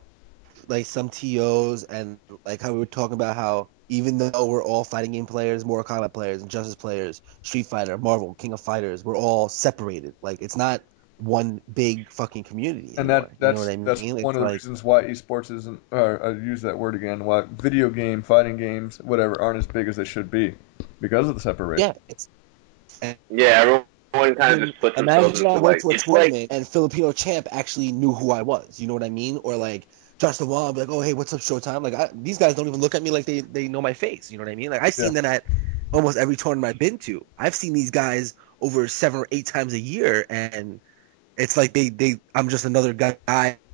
like some TOs and like how we were talking about how even though we're all fighting game players, Mortal Kombat players, Injustice players, Street Fighter, Marvel, King of Fighters, we're all separated. Like it's not one big fucking community And anymore. You know that's what I that's mean? one It's of the like reasons why esports isn't, or I use that word again, why video game, fighting games, whatever, aren't as big as they should be because of the separation. it's Yeah, everyone kind of just puts themselves imagine I into went like to a it's like tournament and Filipino champ actually knew who I was. You know what I mean? Or like Justin Wong, be like, oh hey, what's up, Showtime? Like these guys don't even look at me like they know my face. You know what I mean? Like I've seen them at almost every tournament I've been to. I've seen these guys over 7 or 8 times a year, and it's like I'm just another guy.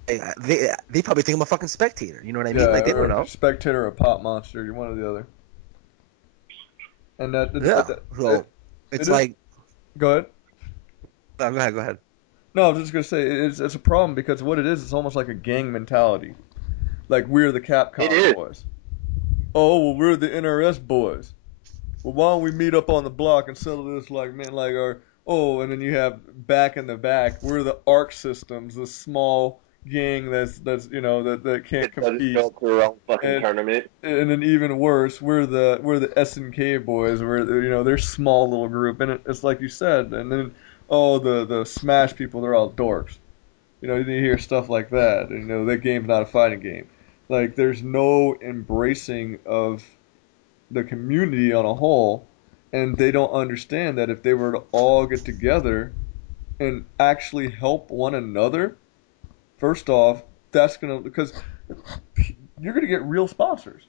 They probably think I'm a fucking spectator. You know what I mean? Yeah, Like they don't or a know. spectator or a pop monster, you're one or the other. And Yeah. So it it's is. like, Go ahead. no, go ahead. No, I was just gonna say it's a problem because what it is, it's almost like a gang mentality. Like we're the it Capcom is. boys. Oh, well, we're the NRS boys. Well, why don't we meet up on the block and settle this like men like our and then you have back in the back, we're the Arc Systems, the small gang that's that can't It doesn't compete. go to their own fucking And tournament. and then even worse, we're the SNK boys. They're small little group, and it's like you said. And then the Smash people, they're all dorks. You hear stuff like that. And, that game's not a fighting game. Like there's no embracing of the community on a whole, and they don't understand that if they were to all get together and actually help one another, first off, that's gonna because you're gonna get real sponsors.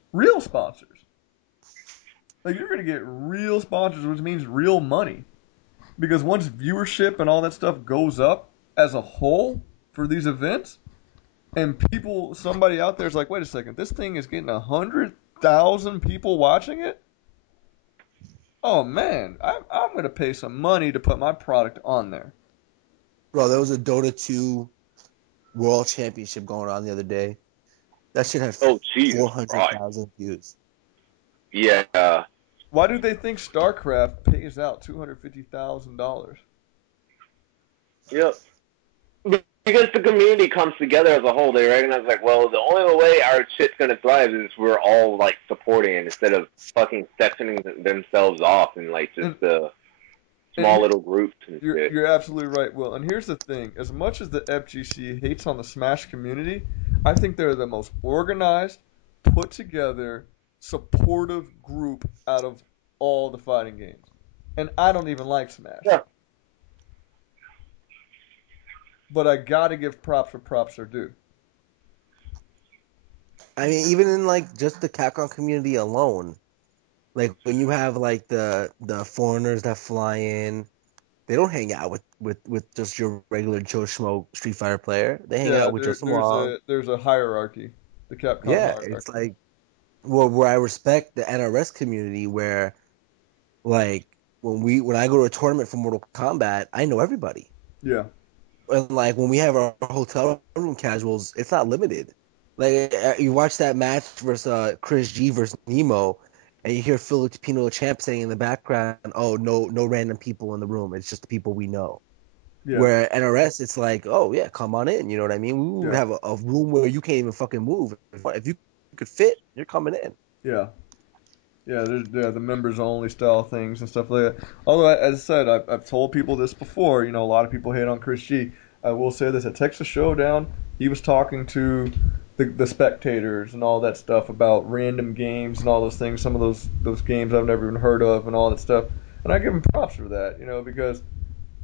Like you're gonna get real sponsors, which means real money. Because once viewership and all that stuff goes up as a whole for these events, and somebody out there is like, wait a second, this thing is getting 100,000 people watching it. Oh man, I'm gonna pay some money to put my product on there. Bro, there was a Dota 2 World Championship going on the other day. That shit had Oh Jesus Christ. 400,000 views. Yeah. Why do they think StarCraft pays out $250,000? Yep. Because the community comes together as a whole, they recognize like, well, the only way our shit's gonna thrive is we're all like supporting it instead of fucking sectioning themselves off and like just small little groups and shit. You're absolutely right, Will. And here's the thing: as much as the FGC hates on the Smash community, I think they're the most organized, put together, supportive group out of all the fighting games. And I don't even like Smash, Yeah. but I gotta give props where props are due. I mean, even in like just the Capcom community alone, like when you have like the foreigners that fly in, they don't hang out with just your regular Joe Schmo Street Fighter player. They hang Yeah, out with Justin Wong. there's a hierarchy, the Capcom Yeah, it's hierarchy. like where I respect the NRS community, where like when I go to a tournament for Mortal Kombat, I know everybody. Yeah, And like when we have our hotel room casuals, it's not limited. Like you watch that match versus Chris G versus Nemo, and you hear Filipino champ saying in the background, "Oh, no random people in the room. It's just the people we know." yeah, Where NRS, it's like, "Oh yeah, come on in." You know what I mean? We would yeah, have a room where you can't even fucking move. If you could fit, you're coming in. yeah. Yeah, the members only style things and stuff like that. Although, as I said, I've told people this before. You know, a lot of people hate on Chris G. I will say this: at Texas Showdown, he was talking to the spectators and all that stuff about random games and all those things. Some of those games I've never even heard of and all that stuff. And I give him props for that. You know, because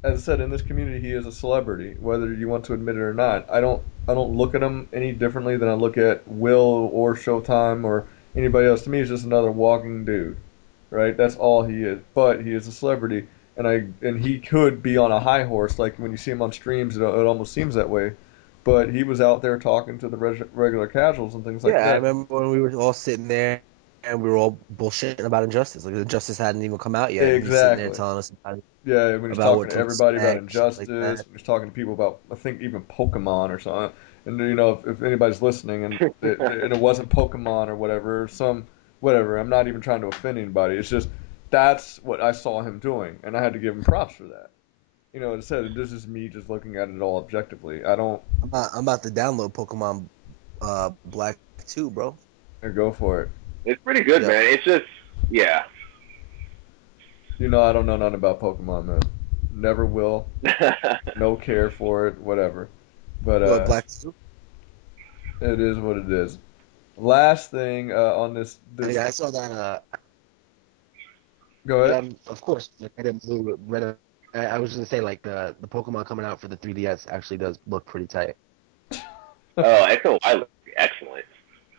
as I said, in this community, he is a celebrity, whether you want to admit it or not. I don't look at him any differently than I look at Will or Showtime or anybody else. To me, he's just another walking dude, right? That's all he is. But he is a celebrity, and he could be on a high horse. Like when you see him on streams, it almost seems that way. But he was out there talking to the regular casuals and things Yeah, like I that. remember when we were all sitting there and we were all bullshitting about Injustice. Like Injustice hadn't even come out yet, and he's sitting there Exactly. telling us Yeah, when he's about talking what to to everybody about expect, shit Injustice, like that. when he's talking to people about, I think even Pokemon or something. And you know, if anybody's listening, and it wasn't Pokemon or whatever, whatever. I'm not even trying to offend anybody. It's just that's what I saw him doing, and I had to give him props for that. You know, as I said, this is me just looking at it all objectively. I don't I'm about to download Pokemon Black 2, bro. go for it. It's pretty good, Yep. man. It's just, yeah. You know, I don't know nothing about Pokemon, man. Never will. No care for it. Whatever. But What, Black 2? it is what it is. Last thing on this. Yeah, I saw that. Go ahead. Of course, like, I didn't read it. I was just gonna say like the Pokemon coming out for the 3DS actually does look pretty tight. Oh, XY looks excellent.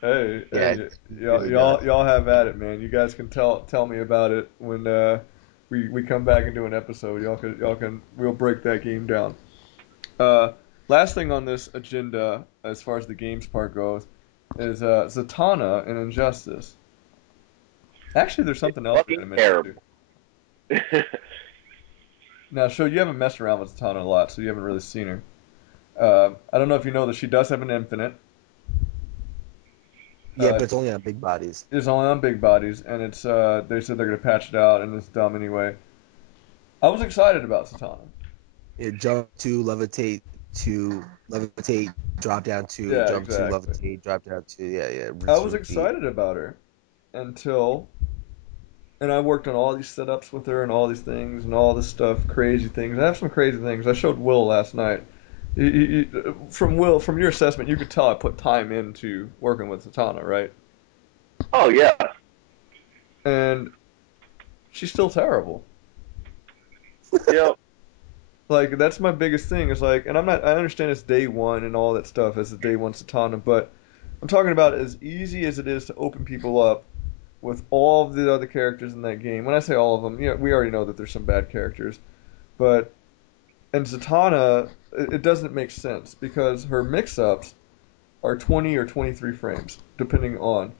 Hey, Yeah, hey, it y'all, really does. y'all have at it, man. You guys can tell me about it when we come back and do an episode. We'll break that game down. Uh, Last thing on this agenda, as far as the games part goes, is Zatanna and Injustice. Actually, there's It's something else we're fucking gonna mention too. terrible. Now, so you haven't messed around with Zatanna a lot, so you haven't really seen her. I don't know if you know that she does have an infinite. Yeah, but it's only on big bodies. It's only on big bodies, and it's they said they're gonna patch it out, and it's dumb anyway. I was excited about Zatanna. It levitate, drop down two, Yeah, jump two, exactly. levitate, drop down two. Yeah, yeah, I rinse was and repeat. excited about her until, and I worked on all these setups with her and all these things and all this stuff, crazy things. I have some crazy things. I showed Will last night. From your assessment, you could tell I put time into working with Zatanna, right? Oh yeah. And she's still terrible. Yep. Like that's my biggest thing. Is like, and I'm not. I understand it's day one and all that stuff as the day one Satana, but I'm talking about as easy as it is to open people up with all of the other characters in that game. When I say all of them, yeah, we already know that there's some bad characters, but in Zatanna, it doesn't make sense because her mix-ups are 20 or 23 frames, depending on.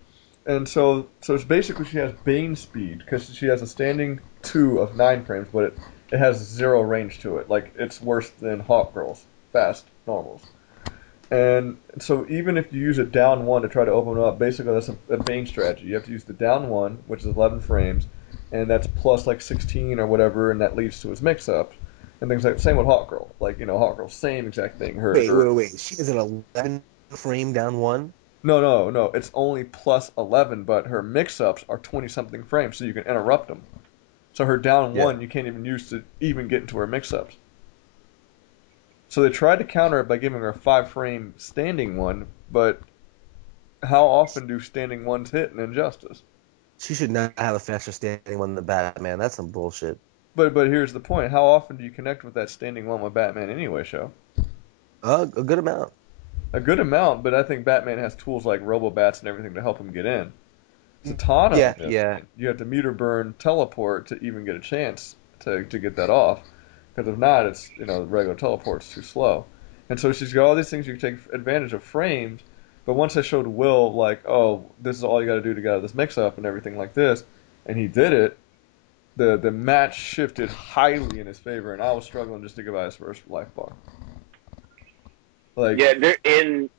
And so it's basically she has Bane speed because she has a standing 2 of 9 frames, but it has zero range to it. Like it's worse than Hawk Girls, fast normals. And so even if you use a down one to try to open it up, basically that's a Bane strategy. You have to use the down one, which is 11 frames, and that's plus like 16 or whatever, and that leads to his mix-up and things like. Same with Hawk Girl, like Hawk Girl, same exact thing. Wait. She has an 11 frame down one. No. It's only plus 11, but her mix-ups are 20 something frames, so you can interrupt them. So her down Yeah. one you can't even use to even get into her mix-ups. So they tried to counter it by giving her a 5-frame standing one, but how often do standing ones hit in Injustice? She should not have a faster standing one than Batman. That's some bullshit. But here's the point: how often do you connect with that standing one with Batman anyway? Show A good amount. a good amount, but I think Batman has tools like Robobats and everything to help him get in. Zatanna, on the other Yeah. hand, you have to meter burn teleport to even get a chance to get that off. Because if not, it's the regular teleport's too slow. And so she's got all these things you can take advantage of frames. But once I showed Will like, oh, this is all you got to do to get out of this mix-up and everything like this, and he did it, the match shifted highly in his favor, and I was struggling just to get by his first life bar. Like, Yeah,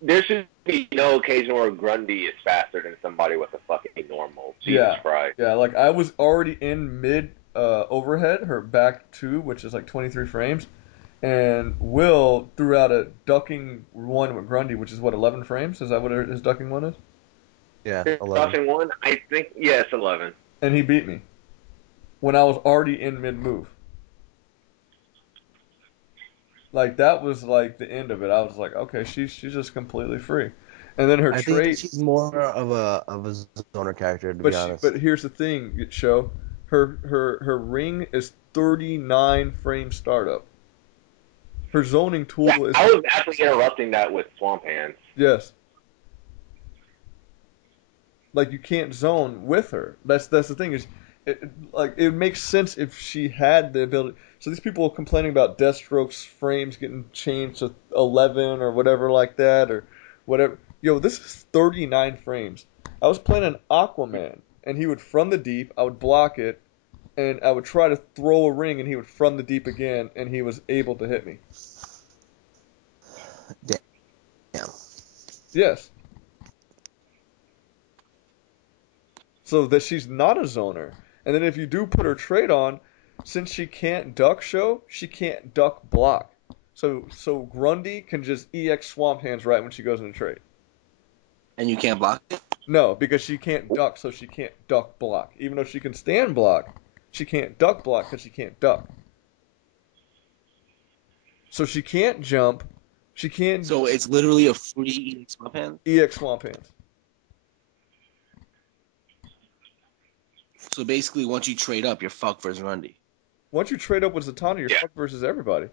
there should be no occasion where Grundy is faster than somebody with a fucking normal. Jesus Christ. yeah, like I was already in mid overhead, her back two, which is like 23 frames, and Will threw out a ducking one with Grundy, which is what 11 frames. Is that what his ducking one is? Yeah, 11. Rushing one, I think. Yes, 11. And he beat me when I was already in mid move. Like that was like the end of it. I was like, okay, she's just completely free. And then her I think trait, she's more of a zoner character, to be honest. but here's the thing, show her ring is 39 frame startup. Her zoning tool Yeah, is I was actually interrupting that with Swamp Hands. yes. Like you can't zone with her. That's the thing is, it makes sense if she had the ability. So these people complaining about Deathstroke's frames getting changed to 11 or whatever like that or whatever. Yo, this is 39 frames. I was playing an Aquaman and he would from the deep. I would block it and I would try to throw a ring and he would from the deep again and he was able to hit me. Damn. Yes. So that she's not a zoner. And then if you do put her trait on, since she can't duck show, she can't duck block. So Grundy can just EX Swamp Hands right when she goes into trait. And you can't block it? No, because she can't duck, so she can't duck block. Even though she can stand block, she can't duck block because she can't duck. So she can't jump. She can't So it's literally a free swap hand? EX Swamp Hands. So basically, once you trade up, you're fucked versus Grundy. Once you trade up with Zatanna, you're fucked versus everybody.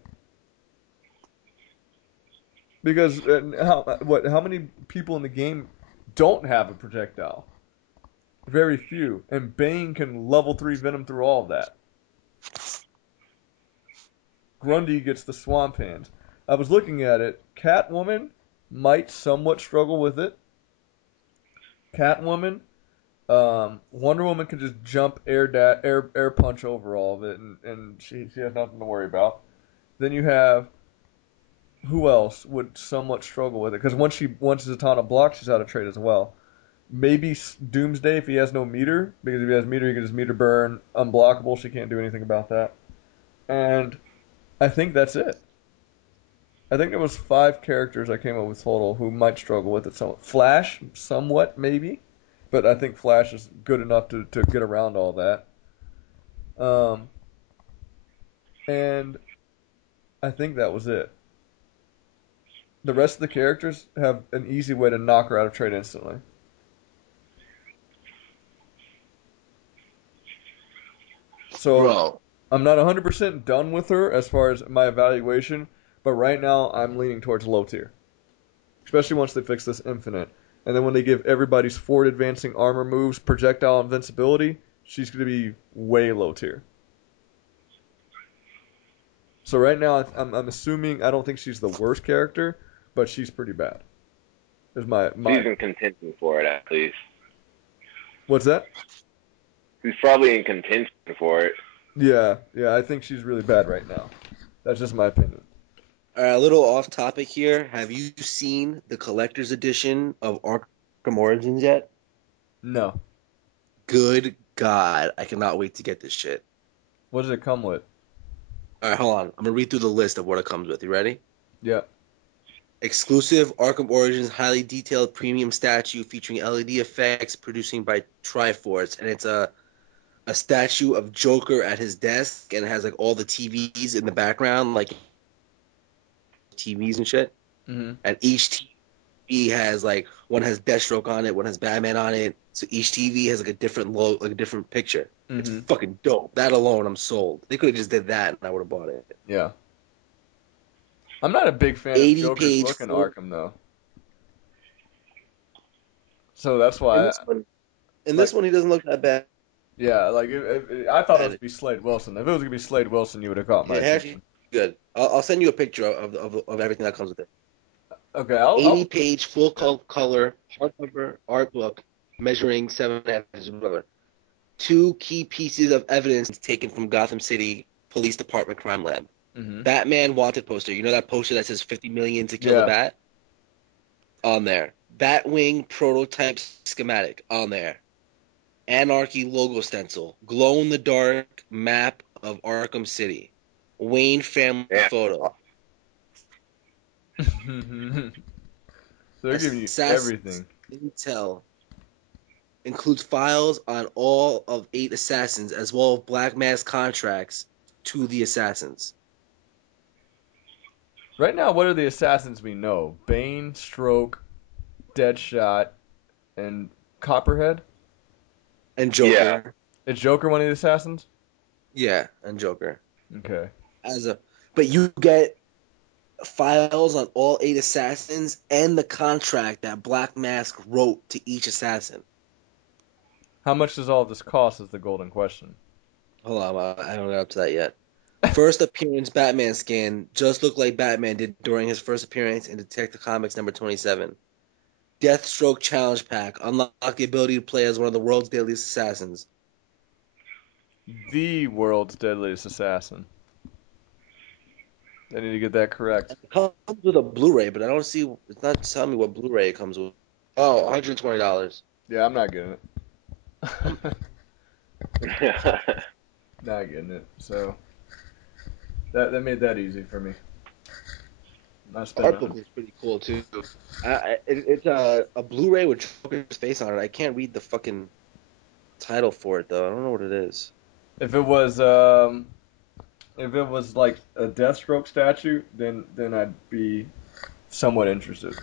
Because how many people in the game don't have a projectile? Very few. And Bane can level 3 Venom through all of that. Grundy gets the Swamp Hands. I was looking at it. Catwoman might somewhat struggle with it. Catwoman, Wonder Woman can just jump air punch over all of it, and she has nothing to worry about. Then you have who else would somewhat struggle with it? Because once Zatanna blocks, she's out of trade as well. Maybe Doomsday if he has no meter, because if he has meter, he can just meter burn, unblockable. She can't do anything about that. And I think that's it. I think there was 5 characters I came up with total who might struggle with it somewhat. Flash, somewhat maybe, but I think Flash is good enough to get around all that. And I think that was it. The rest of the characters have an easy way to knock her out of trade instantly. So Bro, I'm not 100% done with her as far as my evaluation, but right now I'm leaning towards low tier. Especially once they fix this infinite. And then when they give everybody's forward advancing armor moves, projectile invincibility, she's going to be way low tier. So right now I'm assuming I don't think she's the worst character, but she's pretty bad. Is my He's in contention for it, at least. What's that? He's probably in contention for it. Yeah, I think she's really bad right now. That's just my opinion. all right, a little off topic here. Have you seen the collector's edition of Arkham Origins yet? No. Good God, I cannot wait to get this shit. What does it come with? All right, hold on. I'm gonna read through the list of what it comes with. You ready? Yeah. Exclusive Arkham Origins highly detailed premium statue featuring LED effects producing by Triforce, and it's a a statue of Joker at his desk, and it has like all the TVs in the background, like TVs and shit. Mm-hmm. And each TV has like one has Deathstroke on it, one has Batman on it. So each TV has like a different like a different picture. It's Mm-hmm. fucking dope. That alone, I'm sold. They could have just did that, and I would have bought it. Yeah. I'm not a big fan of 80 Joker's page look in full- Arkham though. So that's In why, this one, he doesn't look that bad. yeah, like I thought it was Bad. gonna be Slade Wilson. If it was gonna be Slade Wilson, you would have caught my Yeah, actually, attention. good. I'll send you a picture of everything that comes with it. Okay, 80-page full color hardcover art book measuring 7.5 inches. 2 key pieces of evidence taken from Gotham City Police Department crime lab. Mm-hmm. Batman wanted poster. You know that poster that says 50 million to kill the Yeah. bat? On there. Batwing prototype schematic on there. Anarchy logo stencil. Glow in the dark map of Arkham City. Wayne family photo. They're giving you Assassin's everything. Intel includes files on all of 8 assassins as well as Black Mask contracts to the assassins. Right now, what are the assassins we know? Bane, Stroke, Deadshot, and Copperhead? And Joker. Yeah. Is Joker one of the assassins? Yeah, and Joker. Okay. But you get files on all 8 assassins and the contract that Black Mask wrote to each assassin. How much does all of this cost is the golden question. Hold on, I haven't got up to that yet. First appearance Batman skin just looked like Batman did during his first appearance in Detective Comics number 27. Deathstroke challenge pack. Unlock the ability to play as one of the world's deadliest assassins. The world's deadliest assassin. I need to get that correct. It comes with a Blu-ray, but I don't see. It's not telling me what Blu-ray it comes with. Oh, $120. Yeah, I'm not getting it. Not getting it. So that made that easy for me. Not The art book spending. looks pretty cool too. It's a Blu-ray with Joker's face on it. I can't read the fucking title for it though. I don't know what it is. If it was like a Deathstroke statue, then I'd be somewhat interested.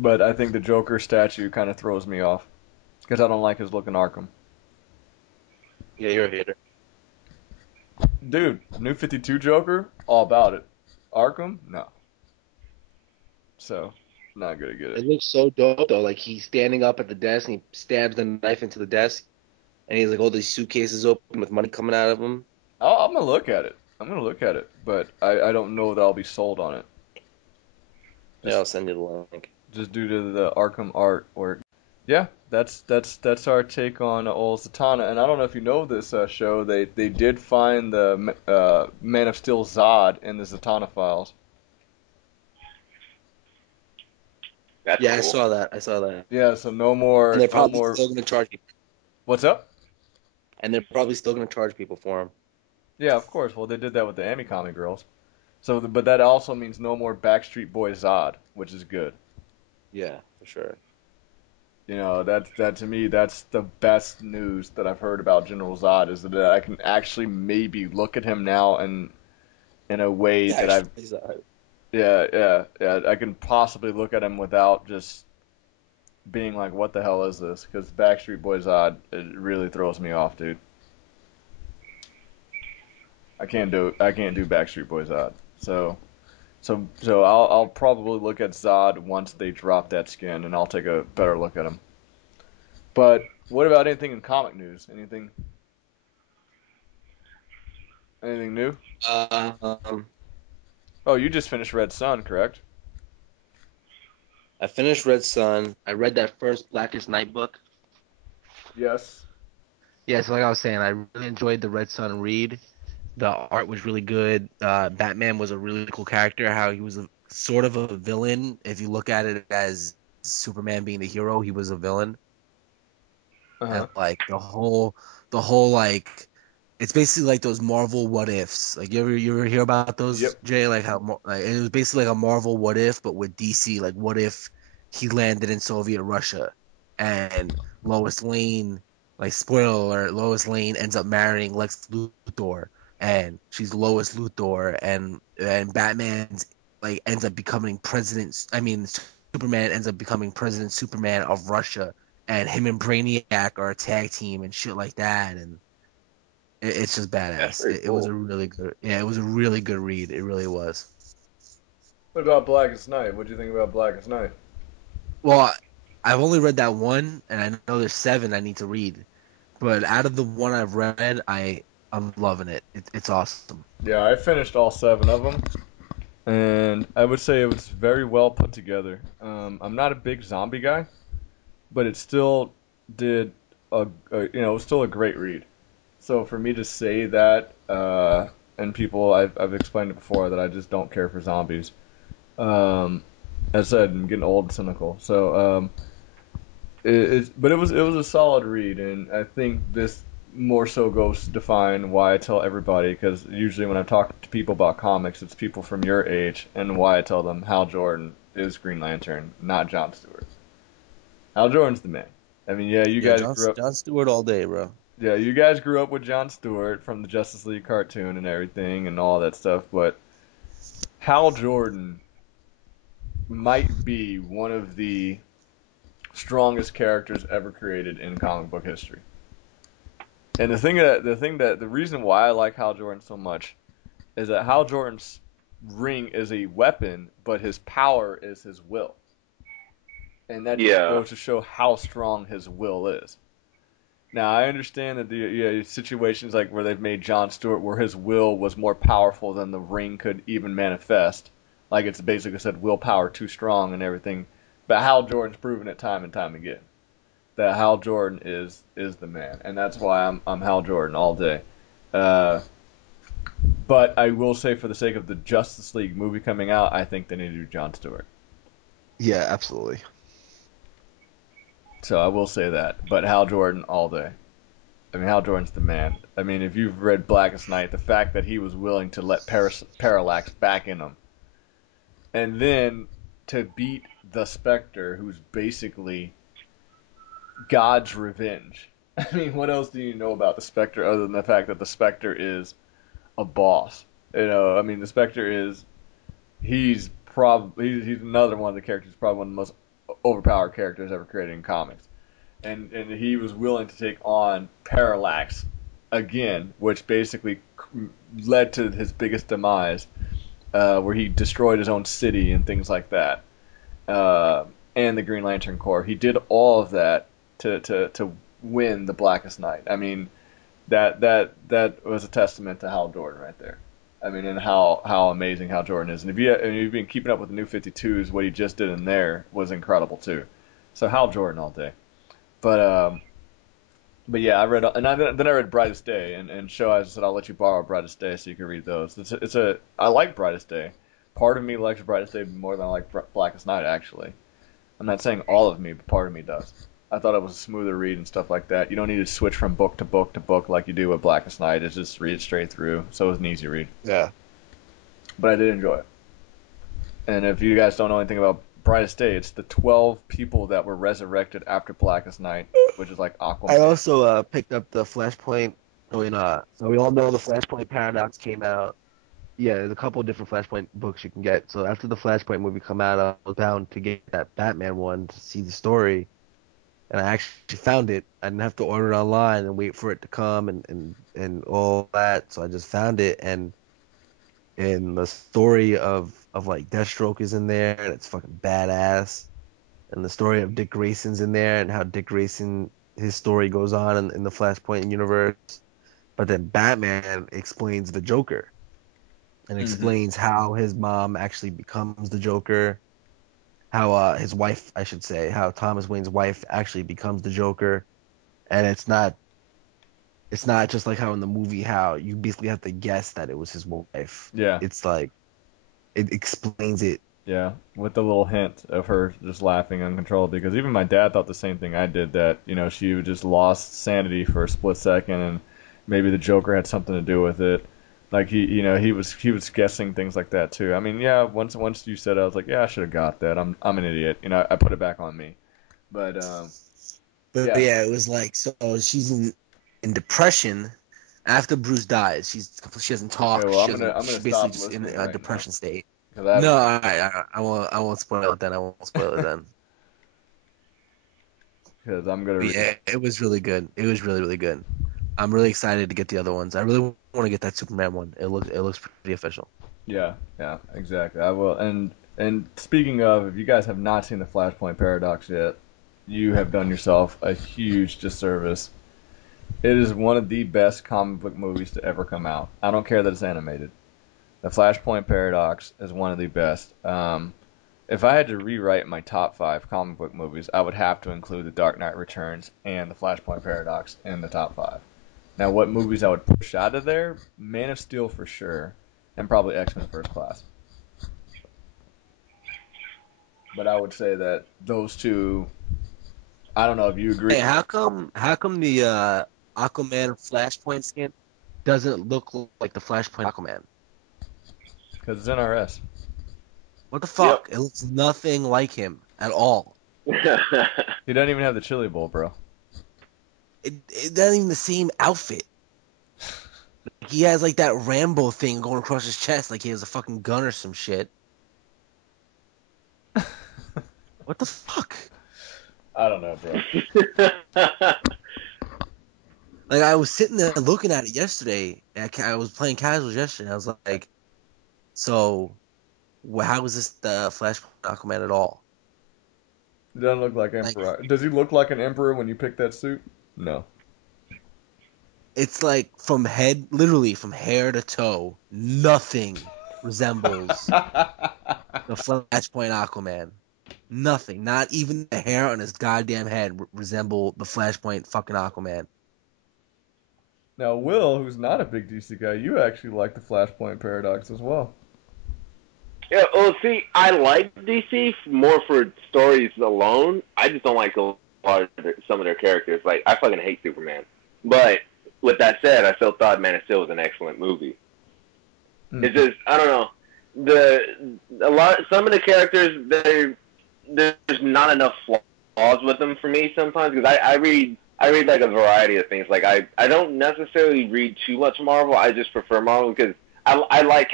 But I think the Joker statue kind of throws me off because I don't like his look in Arkham. Yeah, you're a hater. Dude, new 52 Joker, all about it. Arkham, no. So, not gonna get It it. looks so dope though. Like he's standing up at the desk and he stabs the knife into the desk, and he's like all these suitcases open with money coming out of them. I'm gonna look at it. But I don't know that I'll be sold on it. Yeah, I'll send you the link. Just due to the Arkham artwork. Yeah, that's our take on old Zatanna. And I don't know if you know this show. They did find the Man of Steel Zod in the Zatanna files. That's Yeah, cool. I saw that. Yeah, so no more. And they're No probably more. still going to charge people. What's up? And they're probably still going to charge people for them. Yeah, of course. Well, they did that with the Amicami girls. So, but that also means no more Backstreet Boys Zod, which is good. Yeah, for sure. You know, that to me, that's the best news that I've heard about General Zod is that I can actually maybe look at him now and in a way that I've yeah, I can possibly look at him without just being like, what the hell is this? Because Backstreet Boys Zod, it really throws me off, dude. I can't do Backstreet Boys Zod. So I'll probably look at Zod once they drop that skin, and I'll take a better look at him. But what about anything in comic news? Anything new? Oh, you just finished Red Sun, correct? I finished Red Sun. I read that first Blackest Night book. Yes. Yeah, so like I was saying, I really enjoyed the Red Sun read. The art was really good. Batman was a really cool character. How he was sort of a villain. If you look at it as Superman being the hero, he was a villain. Uh-huh. And like the whole like, it's basically like those Marvel what ifs. Like you ever hear about those, Yep. Jay? Like how like it was basically like a Marvel what if, but with DC. Like what if he landed in Soviet Russia? and Lois Lane, like spoiler alert, Lois Lane ends up marrying Lex Luthor, and she's Lois Luthor, and Batman's like ends up becoming president. I mean, Superman ends up becoming President Superman of Russia, and him and Brainiac are a tag team and shit like that, and it's just That's badass. pretty It was cool. a really good, yeah, it was a really good read. It really was. What about Blackest Night? What do you think about Blackest Night? Well, I've only read that one, and I know there's seven I need to read. But out of the one I've read, I'm loving it. It's awesome. Yeah, I finished all 7 of them, and I would say it was very well put together. I'm not a big zombie guy, but it still did it was still a great read. So for me to say that, and people, I've explained it before that I just don't care for zombies. Um, as I said, I'm getting old and cynical. So but it was a solid read, and I think this more so goes to define why I tell everybody, because usually when I talk to people about comics, it's people from your age, and why I tell them Hal Jordan is Green Lantern, not John Stewart. Hal Jordan's the man. I mean, yeah, you Yeah, guys grew up. John Stewart all day, bro. Yeah, you guys grew up with John Stewart from the Justice League cartoon and everything and all that stuff, but Hal Jordan might be one of the strongest characters ever created in comic book history. And the reason why I like Hal Jordan so much is that Hal Jordan's ring is a weapon, but his power is his will. And that just Yeah. goes to show how strong his will is. Now I understand that the situations like where they've made John Stewart where his will was more powerful than the ring could even manifest. Like it's basically said willpower too strong and everything. But Hal Jordan's proven it time and time again that Hal Jordan is the man, and that's why I'm Hal Jordan all day. Uh, but I will say, for the sake of the Justice League movie coming out, I think they need to do John Stewart. Yeah, absolutely. So I will say that. But Hal Jordan all day. I mean, Hal Jordan's the man. I mean, if you've read Blackest Night, the fact that he was willing to let Parallax back in him, and then to beat the Spectre, who's basically God's revenge. I mean, what else do you know about the Spectre other than the fact that the Spectre is a boss? I mean, the Spectre is he's another one of the characters, probably one of the most overpowered characters ever created in comics. And he was willing to take on Parallax again, which basically led to his biggest demise, where he destroyed his own city and things like that, uh, and the Green Lantern Corps. He did all of that to win the Blackest Night. I mean, that was a testament to Hal Jordan right there. I mean, and how amazing Hal Jordan is. And if you've been keeping up with the New 52s, what he just did in there was incredible too. So Hal Jordan all day. But but yeah, I read and then I read Brightest Day, and show I said I'll let you borrow Brightest Day so you can read those. I like Brightest Day. Part of me likes Brightest Day more than I like Blackest Night actually. I'm not saying all of me, but part of me does. I thought it was a smoother read and stuff like that. You don't need to switch from book to book to book like you do with Blackest Night. It's just read it straight through. So it was an easy read. Yeah. But I did enjoy it. And if you guys don't know anything about Brightest Day, it's the 12 people that were resurrected after Blackest Night, which is like I Aquaman. also picked up the Flashpoint. Oh, wait, not. So we all know the Flashpoint Paradox came out. Yeah, there's a couple of different Flashpoint books you can get. So after the Flashpoint movie come out, I was bound to get that Batman one to see the story, and I actually found it. I didn't have to order it online and wait for it to come and all that. So I just found it, and the story of like Deathstroke is in there, and it's fucking badass. And the story of Dick Grayson's in there, and how Dick Grayson his story goes on in the Flashpoint universe. But then Batman explains the Joker and Hmm. explains how his mom actually becomes the Joker, how his wife, I should say, how Thomas Wayne's wife actually becomes the Joker, and it's not just like how in the movie how you basically have to guess that it was his wife. Yeah, It's like it explains it. yeah, with the little hint of her just laughing uncontrollably. Because even my dad thought the same thing I did, that she just lost sanity for a split second, and maybe the Joker had something to do with it. Like he was guessing things like that too. I mean, yeah, once you said it, I was like, yeah, I should have got that. I'm an idiot. I put it back on me. But But Yeah. yeah, it was like, so she's in depression after Bruce dies. She doesn't talk. Okay, well, She's gonna basically stop just in listening a right now depression state. 'cause I No, haven't. I won't spoil it then. I won't spoil it then. Because I'm gonna But read. yeah, it was really good. It was really, really good. I'm really excited to get the other ones. I really want to get that Superman one. It looks pretty official. Yeah, yeah, exactly. I will. And speaking of, if you guys have not seen the Flashpoint Paradox yet, you have done yourself a huge disservice. It is one of the best comic book movies to ever come out. I don't care that it's animated. The Flashpoint Paradox is one of the best. If I had to rewrite my top 5 comic book movies, I would have to include The Dark Knight Returns and The Flashpoint Paradox in the top 5. Now, what movies I would push out of there? Man of Steel for sure, and probably X-Men First Class. But I would say that those two. I don't know if you agree. Hey, how come the Aquaman Flashpoint skin doesn't look like the Flashpoint Aquaman? Because it's NRS. What the Yep. fuck? It looks nothing like him at all. He doesn't even have the chili bowl, bro. It not even the same outfit. He has like that Rambo thing going across his chest, like he has a fucking gun or some shit. What the fuck? I don't know, bro. Like I was sitting there looking at it yesterday. And I was playing casuals yesterday. I was like, so how is this the Flashpoint Aquaman at all? He doesn't look like Like Emperor. Does he look like an emperor when you pick that suit? No. it's like literally from head to toe, nothing resembles the Flashpoint Aquaman. Nothing, not even the hair on his goddamn head resemble the Flashpoint fucking Aquaman. Now, Will, who's not a big DC guy, you actually like the Flashpoint Paradox as well. Yeah, well, see, I like DC more for stories alone. I just don't like a lot of some of their characters. Like, I fucking hate Superman. But with that said, I still thought Man of Steel was an excellent movie. It's just, I don't know, some of the characters there's not enough flaws with them for me sometimes because I read like a variety of things. Like I don't necessarily read too much Marvel. I just prefer Marvel because I like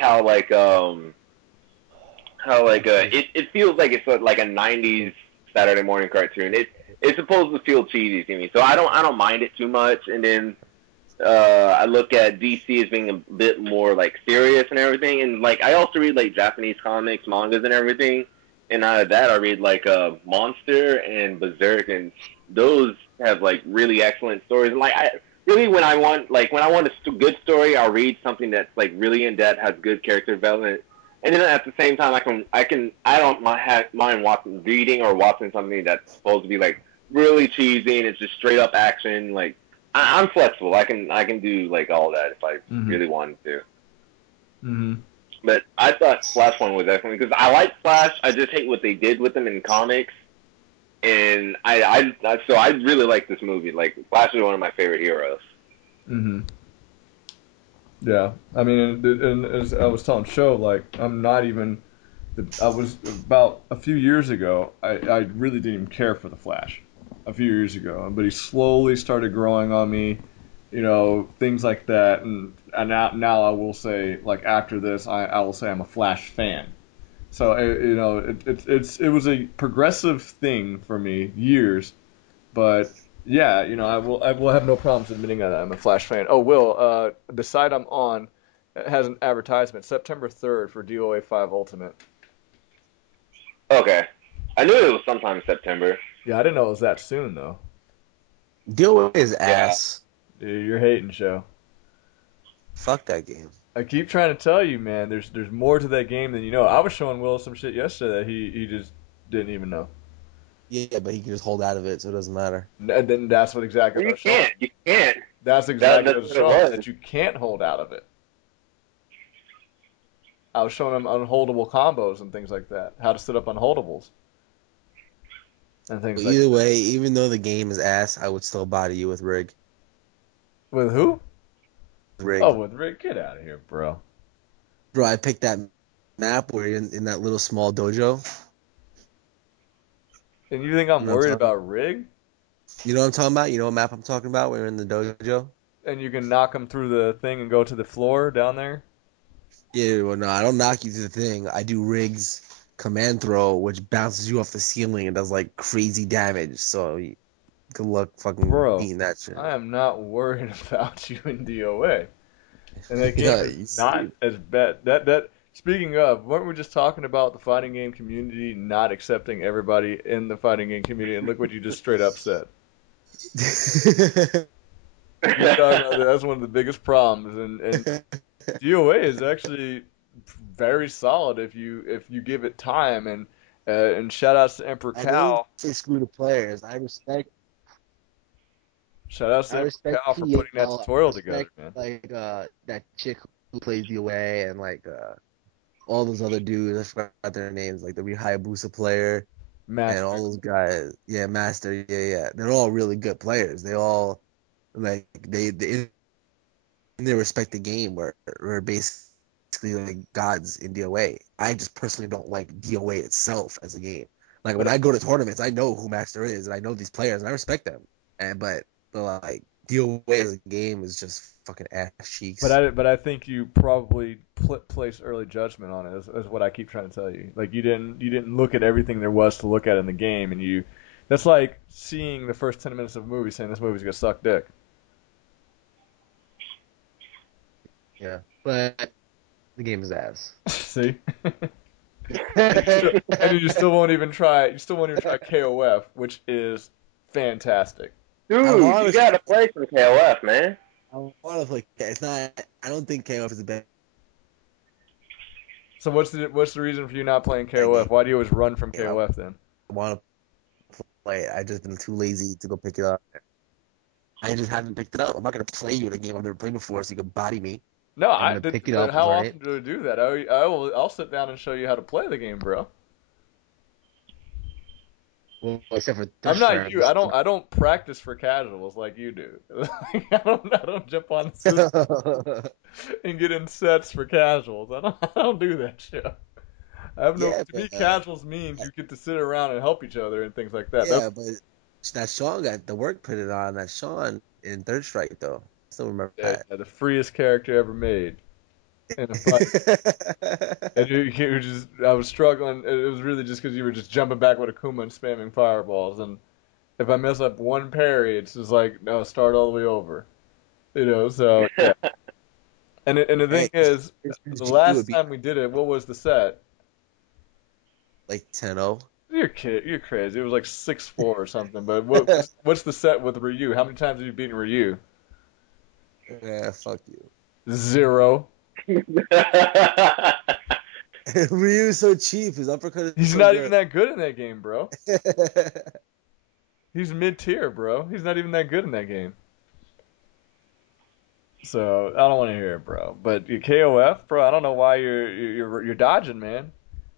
it feels like it's like a '90s Saturday morning cartoon. It's supposed to feel cheesy to me, so I don't mind it too much. And then I look at DC as being a bit more like serious and everything. And like I also read like Japanese comics, mangas, and everything. And out of that, I read like Monster and Berserk, and those have like really excellent stories. And like I really, when I want a good story, I'll read something that's like really in depth, has good character development. And then at the same time, I don't mind reading or watching something that's supposed to be like really cheesy and it's just straight up action. Like I'm flexible. I can do like all that if I really wanted to. Mm-hmm. But I thought Flashpoint was excellent because I like Flash. I just hate what they did with him in comics, and so I really like this movie. Like Flash is one of my favorite heroes. Mm-hmm. Yeah, I mean, and as I was telling Show, like I'm not even. I was about a few years ago. I really didn't even care for the Flash, a few years ago, but he slowly started growing on me. Things like that, and now I will say, like after this, I will say I'm a Flash fan. So it was a progressive thing for me years, but yeah, I will have no problems admitting that I'm a Flash fan. Oh, Will, the site I'm on has an advertisement September 3rd for DOA 5 Ultimate. Okay, I knew it was sometime in September. Yeah, I didn't know it was that soon though. Deal with his ass. Dude, you're hating, Show. Fuck that game. I keep trying to tell you, man. There's more to that game than you know. I was showing Will some shit yesterday that he just didn't even know. Yeah, but he can just hold out of it, so it doesn't matter. And then that's what exactly Well, I was showing. you can't. That's exactly what I was That's what it showing, was. that you can't hold out of it. I was showing him unholdable combos and things like that. How to set up unholdables. And things But like either that. way, even though the game is ass, I would still body you with Rig. With who? Rig. Oh, with Rick. Get out of here, bro. Bro, I picked that map where you're in that little small dojo. And you think I'm You know what I'm worried talking about Rig? You know what I'm talking about? You know what map I'm talking about? We're in the dojo. And you can knock them through the thing and go to the floor down there. Yeah, well, no, I don't knock you to the thing. I do Riggs command throw, which bounces you off the ceiling and does like crazy damage. So good luck fucking Bro, beating that shit. I am not worried about you in DOA. And that game Yeah, is you see not it. as bad. That speaking of, weren't we just talking about the fighting game community not accepting everybody in the fighting game community? And look what you just straight up said. You're talking about that's one of the biggest problems, and DOA is actually very solid if you give it time. And shout outs to Emperor I don't Cal. say screw the players. Shout outs I to Emperor respect Cal for putting that PL. I tutorial together, respect man. like that chick who plays DOA and like all those other dudes. I forgot their names, like the Hayabusa player and Master. all those guys. Yeah, Master. Yeah. They're all really good players. They all like they in their respective game were basically like gods in DOA. I just personally don't like DOA itself as a game. Like when But I go to tournaments, I know who Master is and I know these players and I respect them. And but like DOA as a game is just fucking ass But cheeks. I think you probably placed early judgment on it. Is what I keep trying to tell you. Like you didn't look at everything there was to look at in the game, and you. That's like seeing the first 10 minutes of a movie, saying this movie's gonna suck dick. Yeah, but the game is ass. See, and you still won't even try. You still won't even try KOF, which is fantastic. I Dude, you want to gotta play some KOF, man. I want to play. It's not. I don't think KOF is a bad So what's the reason for you not playing KOF? game. Why do you always run from I KOF then? want to play it. I just been too lazy to go pick it up. I just haven't picked it up. I'm not gonna play you in a game I've never played before, so you can body me. No, I'm gonna pick it up, how learn often it. do I do that? I'll sit down and show you how to play the game, bro. Well, except for I'm third not you. strike. I don't practice for casuals like you do. Like, I don't jump on the system and get in sets for casuals. I don't do that shit. I have no Yeah, to but me casuals means you get to sit around and help each other and things like that. yeah, but that Sean got the work put it on that Sean in third strike though. I still remember that. The freest character ever made in a fight. And you were just I was struggling. It was really just because you were just jumping back with Akuma and spamming fireballs. And if I mess up one parry, it's just like no, start all the way over. So yeah. And the thing Hey, is, the G would last be time we did it, what was the set? like 10-0. You're crazy. It was like 6-4 or something. But what's the set with Ryu? How many times have you beaten Ryu? Yeah, fuck you. 0. Ryu's so cheap. His uppercut is He's so not even good. that good in that game, bro. He's mid tier, bro. He's not even that good in that game. So I don't want to hear it, bro. But your KOF, bro, I don't know why you're dodging, man.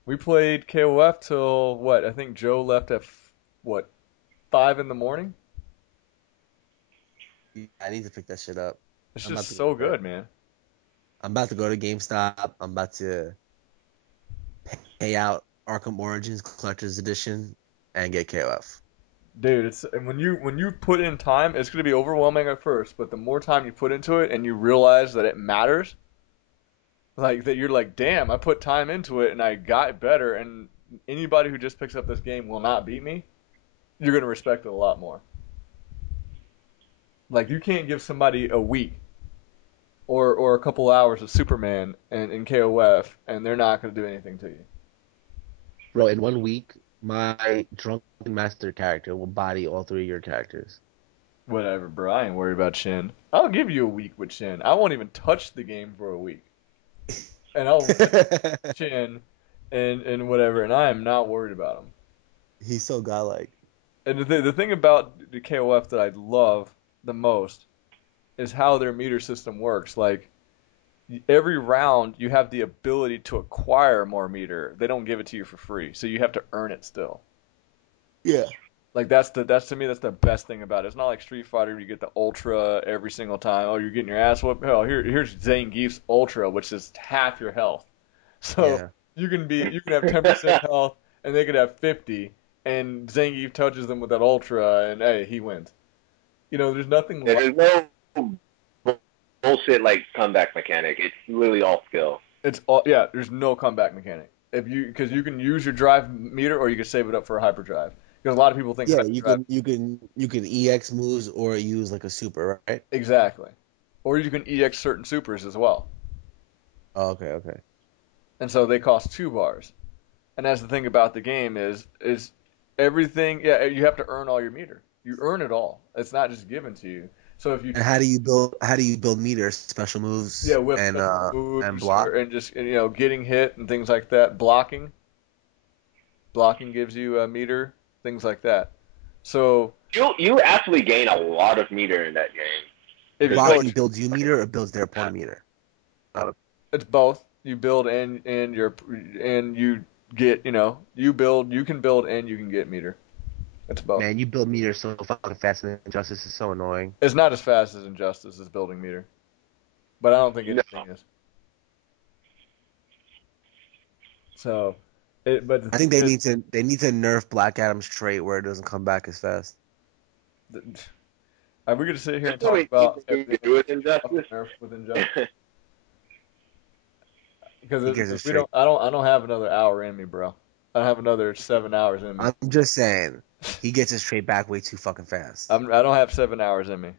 We played KOF till what? I think Joe left at what 5 in the morning. I need to pick that shit up. It's I'm about just to so go. good, man. I'm about to go to GameStop. I'm about to pay out Arkham Origins Collector's Edition and get KOF. Dude, it's and when you put in time, it's gonna be overwhelming at first, but the more time you put into it and you realize that it matters, like that you're like, damn, I put time into it and I got better, and anybody who just picks up this game will not beat me. You're gonna respect it a lot more. Like you can't give somebody a week or a couple hours of Superman and in KOF, and they're not gonna do anything to you. Bro, in 1 week, my drunken master character will body all three of your characters. Whatever, bro. I ain't worried about Shin. I'll give you a week with Shin. I won't even touch the game for a week, and I'll Shin and whatever, and I am not worried about him. He's so godlike. And the thing about the KOF that I love the most is how their meter system works. Like every round, you have the ability to acquire more meter. They don't give it to you for free, so you have to earn it still. Yeah. Like that's to me that's the best thing about it. It's not like Street Fighter where you get the Ultra every single time. Oh, you're getting your ass whooped. Hell, here's Zangief's Ultra, which is half your health. So Yeah. you can have 10% health and they could have 50, and Zangief touches them with that Ultra, and hey, he wins. You know, there's nothing like There's no bullshit like comeback mechanic. It's really all skill. it's all yeah. There's no comeback mechanic because you can use your drive meter or you can save it up for a hyperdrive. Because a lot of people think Yeah, hyperdrive you can EX moves or use like a super, right? exactly, or you can EX certain supers as well, Oh, okay. and so they cost 2 bars. And that's the thing about the game is everything. Yeah, you have to earn all your meter. You earn it all. It's not just given to you. So if you And how do you build meters, special moves yeah with and moves block? and just getting hit and things like that, blocking gives you a meter, things like that. So You actually gain a lot of meter in that game. if you Blocking build, builds you meter or builds their opponent meter? Not a- it's both. You build and you get you build you can build and you can get meter. It's both. Man, you build meters so fucking fast and Injustice is so annoying. It's not as fast as Injustice as building meter, but I don't think No. anything is. So, but the I thing think is, they need to nerf Black Adam's trait where it doesn't come back as fast. are we going to sit here and That's what talk we about need to everything do with that's Injustice. nerfed with Injustice? He gets Because his we trait. I don't have another hour in me, bro. I don't have another 7 hours in me. I'm just saying, he gets his trait back way too fucking fast. I don't have 7 hours in me.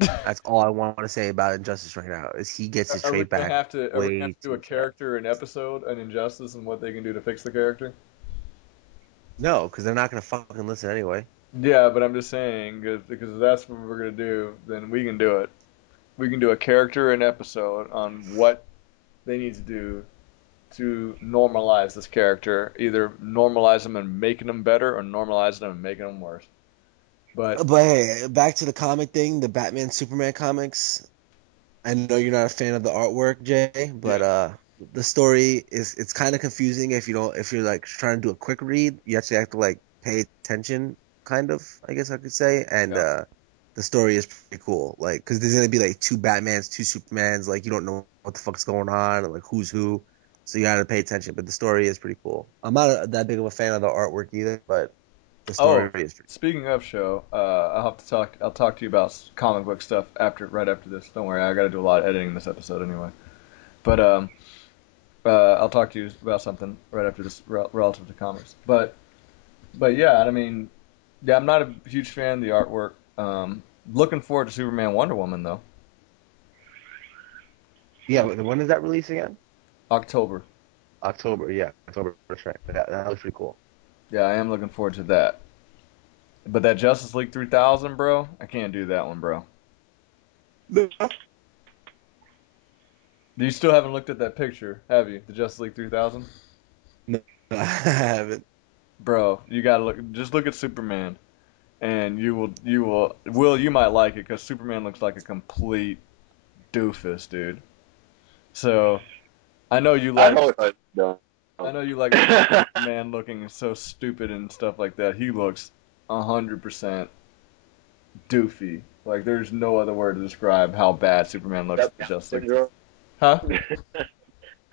That's all I want to say about Injustice right now is he gets his Are we trait gonna back have to? Are we gonna have way to do a too fast. character, an episode, an Injustice, and what they can do to fix the character? No, because they're not gonna fucking listen anyway. Yeah, but I'm just saying because if that's what we're gonna do, then we can do it. We can do a character, an episode on what they need to do to normalize this character, either normalize them and making them better, or normalize them and making them worse. But But hey, back to the comic thing, the Batman Superman comics. I know you're not a fan of the artwork, Jay, but yeah, the story is it's kind of confusing if you're like trying to do a quick read, you actually have to like pay attention, kind of, I guess I could say, and yeah. the story is pretty cool, like because there's gonna be like two Batmans, two Supermans, like you don't know what the fuck's going on, or, like who's who, so you gotta pay attention. But the story is pretty cool. I'm not that big of a fan of the artwork either, but the story Oh, is pretty speaking of show, I'll have to talk. I'll talk to you about comic book stuff right after this. Don't worry, I got to do a lot of editing this episode anyway. But I'll talk to you about something right after this relative to comics. But yeah, I mean, yeah, I'm not a huge fan of the artwork. Looking forward to Superman Wonder Woman though. Yeah, when is that release again? October. October, yeah, October. That's right. That looks pretty cool. Yeah, I am looking forward to that. But that Justice League 3000, bro, I can't do that one, bro. No. You still haven't looked at that picture, have you? The Justice League 3000? No, I haven't. Bro, you gotta look. Just look at Superman, and Will, you might like it because Superman looks like a complete doofus, dude. So I know you I've like. always thought no. I know you like Superman looking so stupid and stuff like that. He looks 100% doofy. Like there's no other word to describe how bad Superman looks in Down Justice League. syndrome. Huh?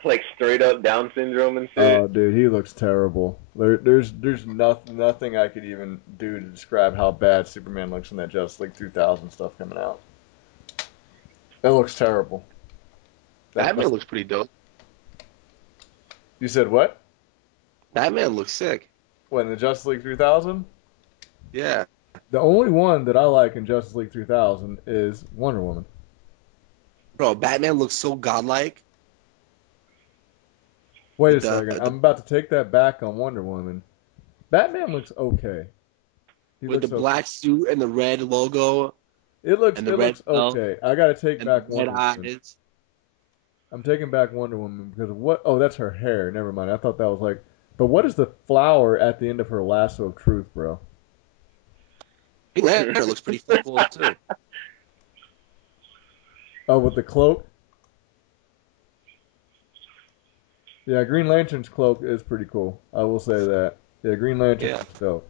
Like straight up Down syndrome and shit. Oh, dude, he looks terrible. There's nothing I could even do to describe how bad Superman looks in that Justice League 3000 stuff coming out. It looks terrible. That Batman just, looks pretty dope. you said what? Batman looks sick. What, in the Justice League 3000? Yeah. The only one that I like in Justice League 3000 is Wonder Woman. Bro, Batman looks so godlike Wait a with second, the I'm about to take that back on Wonder Woman. Batman looks okay. He with the looks okay. black suit and the red logo and the It red looks belt okay. I gotta take and the back red Wonder Woman. eyes. I'm taking back Wonder Woman because of what? Oh, that's her hair. Never mind. I thought that was like. But what is the flower at the end of her lasso of truth, bro? Green Lantern looks pretty fucking cool too. Oh, with the cloak. Yeah, Green Lantern's cloak is pretty cool. I will say that. Yeah, Green Lantern Yeah. looks dope.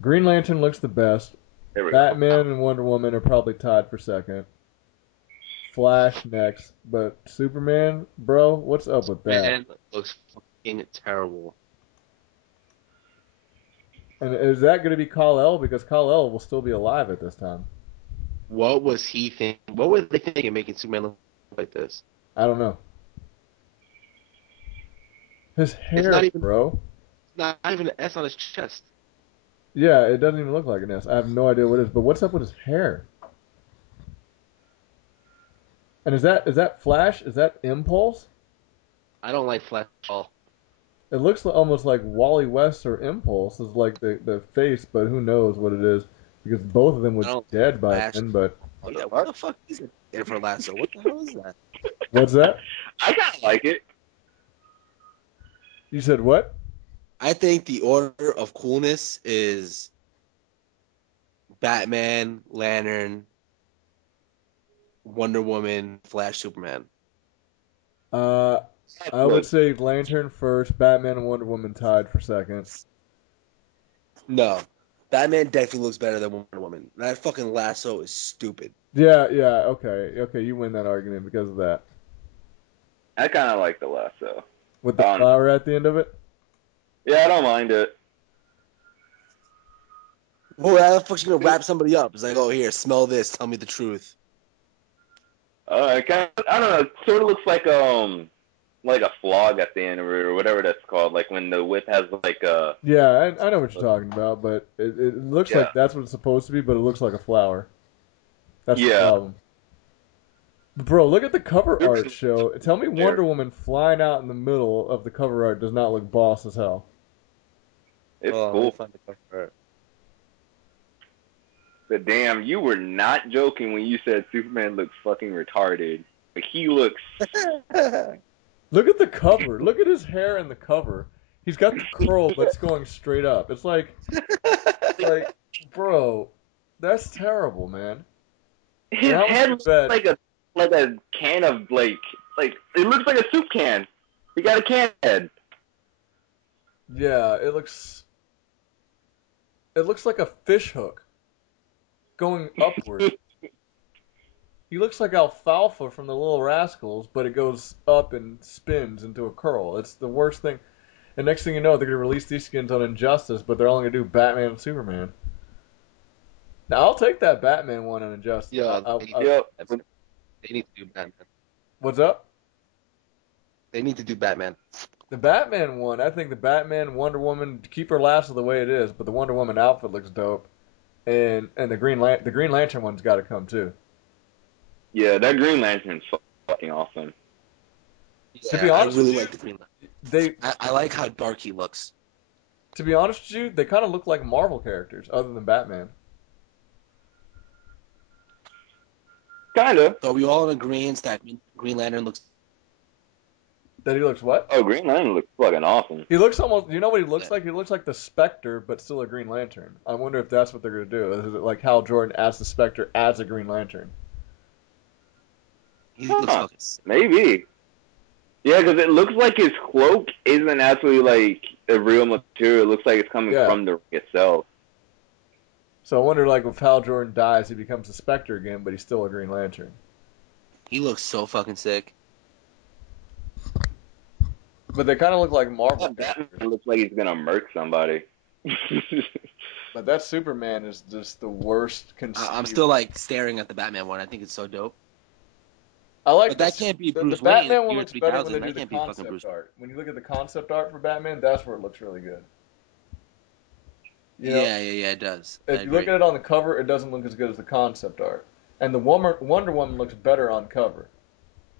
Green Lantern looks the best. There we go. Batman and Wonder Woman are probably tied for second. Flash next, but Superman, bro, what's up with that? Man looks fucking terrible. And is that going to be Kal-El? Because Kal-El will still be alive at this time. What was he thinking? What were they thinking making Superman look like this? I don't know. His hair, not even- bro. Not even an S on his chest. Yeah, it doesn't even look like an S. I have no idea what it is. But what's up with his hair? And is that Flash? Is that Impulse? I don't like Flash at all. It looks almost like Wally West or Impulse is like the face, but who knows what it is because both of them I would don't be dead by Flash. then. But Oh, yeah, what the fuck is it? Jennifer Lasso. What the hell is that? what's that? I kind of like it. You said what? I think the order of coolness is Batman, Lantern, Wonder Woman, Flash, Superman. Uh, I would say Lantern first, Batman and Wonder Woman tied for second. No. Batman definitely looks better than Wonder Woman. That fucking lasso is stupid. Yeah, okay, you win that argument because of that. I kind of like the lasso. With the flower at the end of it? Yeah, I don't mind it. Well, how the fuck's you gonna wrap somebody up? It's like, oh, here, smell this. Tell me the truth. I don't know. It sort of looks like a flog at the end of it or whatever that's called. Like when the whip has like a. Yeah, I know what you're talking about, but it looks like that's what it's supposed to be, but it looks like a flower. That's the problem. But bro, look at the cover art show. Tell me Wonder Woman flying out in the middle of the cover art does not look boss as hell. It's cool. But damn, you were not joking when you said Superman looks fucking retarded. Like he looks. Look at the cover. Look at his hair in the cover. He's got the curl, but it's going straight up. It's like, bro, that's terrible, man. His head looks like a can of like it looks like a soup can. He got a can head. Yeah, it looks like a fish hook going upward. He looks like Alfalfa from the Little Rascals, but it goes up and spins into a curl. It's the worst thing. And next thing you know, they're going to release these skins on Injustice, but they're only going to do Batman and Superman. Now, I'll take that Batman one on Injustice. Yeah, they need to do Batman. What's up? They need to do Batman. The Batman one, I think the Batman, Wonder Woman, keep her lasso the way it is, but the Wonder Woman outfit looks dope. And the Green Lantern one's got to come too. Yeah, that Green Lantern's fucking awesome. Yeah, to be honest, I really like the Green Lantern. I like how dark he looks. To be honest with you, they kind of look like Marvel characters, other than Batman. Kinda. So are we all in agreement that Green Lantern looks? That he looks what? Oh, Green Lantern looks fucking awesome. He looks almost. You know what he looks like? He looks like the Spectre, but still a Green Lantern. I wonder if that's what they're gonna do. Is it like Hal Jordan as the Spectre as a Green Lantern? Maybe. Yeah, because it looks like his cloak isn't actually like a real material. It looks like it's coming from the ring itself. So I wonder, like, if Hal Jordan dies, he becomes a Spectre again, but he's still a Green Lantern. He looks so fucking sick. But they kind of look like Marvel. Batman looks like he's gonna murk somebody. But that Superman is just the worst. I'm still like staring at the Batman one. I think it's so dope. I like but that can't be Bruce the Wayne. Batman one looks better when they do the can't be fucking concept Bruce. art. When you look at the concept art for Batman, that's where it looks really good. You know? Yeah, it does. If you look at it on the cover, it doesn't look as good as the concept art. And the Wonder Woman looks better on cover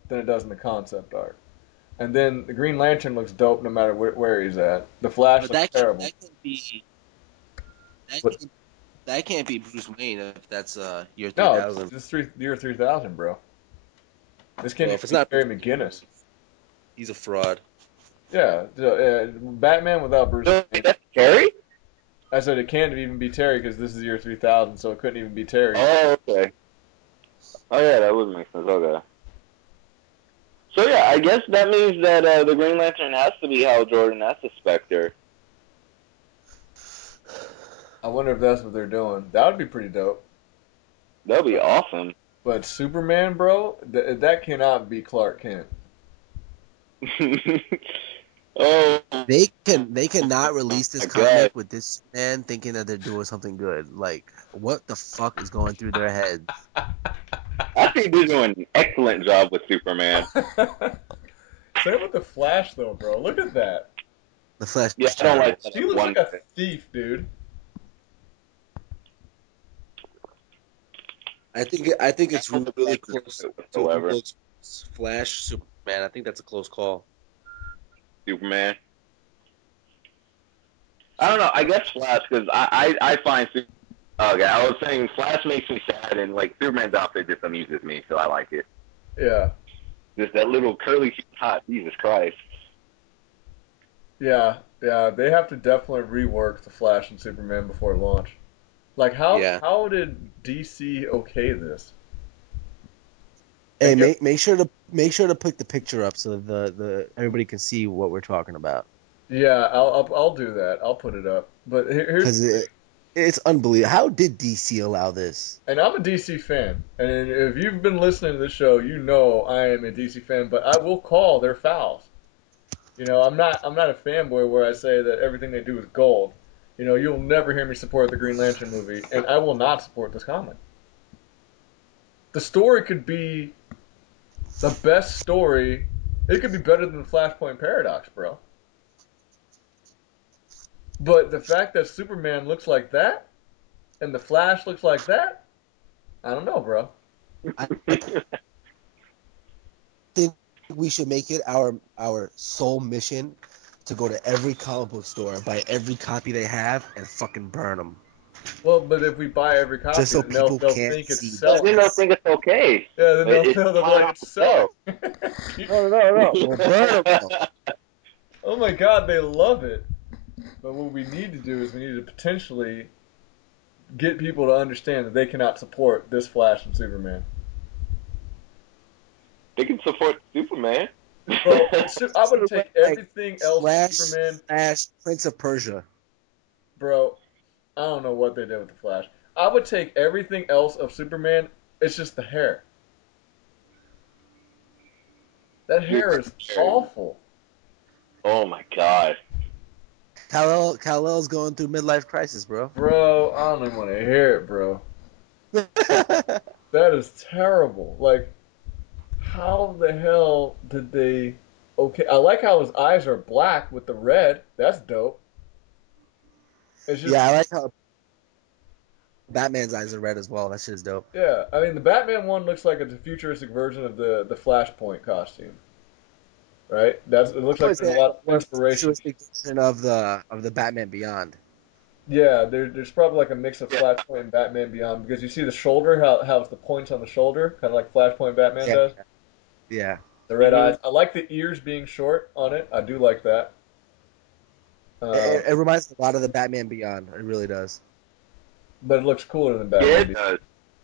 than it does in the concept art. And then the Green Lantern looks dope no matter where he's at. The Flash looks terrible. That can't be Bruce Wayne if that's year 3000. No, it's year 3000, bro. This can't if it's not Terry McGinnis. He's a fraud. Yeah, Batman without Bruce Wayne. That's Terry? I said it can't even be Terry because this is year 3000, so it couldn't even be Terry. Oh, okay. Oh, yeah, that would make sense. Okay. So, yeah, I guess that means that the Green Lantern has to be Hal Jordan. That's the Spectre. I wonder if that's what they're doing. That would be pretty dope. That would be awesome. But Superman, bro, that cannot be Clark Kent. Oh They cannot release this my comic God. with this man thinking that they're doing something good. Like, what the fuck is going through their heads? I think they're doing an excellent job with Superman. Same with the Flash, though, bro. Look at that. The Flash Yeah, is I don't terrible. like that. He looks one like a bit. thief, dude. I think it's I don't really like close it to whatsoever. Flash Superman. I think that's a close call. Superman. I don't know. I guess Flash because I find okay. I was saying Flash makes me sad, and like Superman's outfit just amuses me, so I like it. Yeah. Just that little curly top. Jesus Christ. Yeah. They have to definitely rework the Flash and Superman before launch. Like, Yeah. how did DC okay this? Hey, And make sure to put the picture up so the everybody can see what we're talking about. yeah, I'll do that. I'll put it up. But here's Because it's unbelievable. How did DC allow this? and I'm a DC fan. And if you've been listening to this show, you know I am a DC fan, but I will call their fouls. You know, I'm not a fanboy where I say that everything they do is gold. You know, you'll never hear me support the Green Lantern movie, and I will not support this comic. The story could be the best story. It could be better than the Flashpoint Paradox, bro. But the fact that Superman looks like that and the Flash looks like that, I don't know, bro. I think we should make it our sole mission to go to every comic book store, buy every copy they have, and fucking burn them. Well, but if we buy every copy, Just so then they'll people can't think it's see. But then selling. they'll think it's okay. Yeah, then It's they'll be fine like, off it's the selling. No. We'll burn them. Oh my God, they love it. But what we need to do is we need to potentially get people to understand that they cannot support this Flash and Superman. They can support Superman. Bro, I would take everything else Flash, Superman. Prince of Persia. Bro, I don't know what they did with the Flash. I would take everything else of Superman. It's just the hair. That hair is awful. Oh my God. Kal-El's going through midlife crisis, bro. Bro, I don't even want to hear it, bro. That is terrible. Like, how the hell did they... Okay, I like how his eyes are black with the red. That's dope. It's just... Yeah, I like how Batman's eyes are red as well. That shit is dope. Yeah, I mean, the Batman one looks like a futuristic version of the Flashpoint costume. Right? It looks like there's a lot of inspiration. Version of the Batman Beyond. Yeah, there's probably like a mix of Flashpoint and Batman Beyond because you see the shoulder, how it's the points on the shoulder, kind of like Flashpoint Batman does. Yeah. The red eyes. I like the ears being short on it. I do like that. It reminds me a lot of the Batman Beyond. It really does. But it looks cooler than Yeah, Batman it Beyond.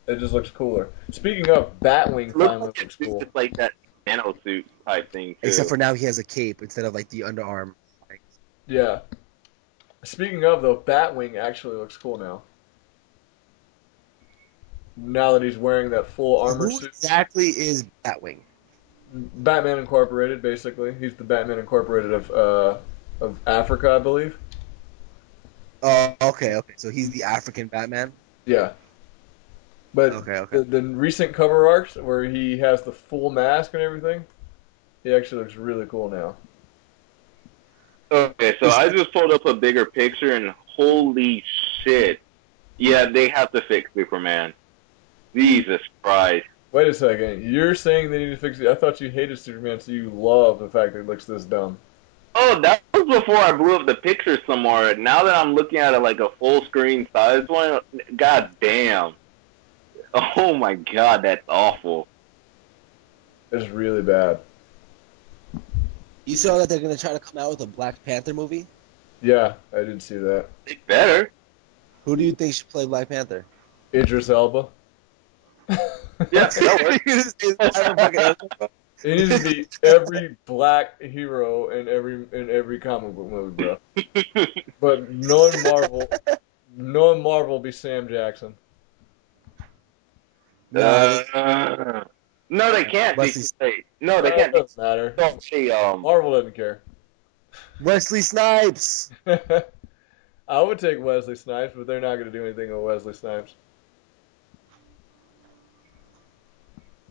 does. It just looks cooler. Speaking of, Batwing It looks finally like looks cool. it's like that nano suit type thing too. Except for now he has a cape instead of like the underarm. Yeah. Speaking of though, Batwing actually looks cool now. Now that he's wearing that full armor Who suit. exactly is Batwing? Batman Incorporated, basically. He's the Batman Incorporated of Africa, I believe. Oh, okay. So he's the African Batman. Yeah. But Okay. the recent cover arcs where he has the full mask and everything, he actually looks really cool now. Okay, so I just pulled up a bigger picture and holy shit. Yeah, they have to fix Superman. Jesus Christ. Wait a second. You're saying they need to fix it? I thought you hated Superman, so you love the fact that it looks this dumb. Oh, that was before I blew up the picture some more. Now that I'm looking at it like a full screen size one, god damn. Oh my god, that's awful. It's really bad. You saw that they're gonna try to come out with a Black Panther movie? Yeah, I did see that. It's better. Who do you think should play Black Panther? Idris Elba. Yeah, that works. It needs to be every black hero in every comic book movie, bro. But no Marvel be Sam Jackson. No, they can't. Wesley- No, they can't. It doesn't matter. Don't say Marvel doesn't care. Wesley Snipes. I would take Wesley Snipes, but they're not going to do anything with Wesley Snipes.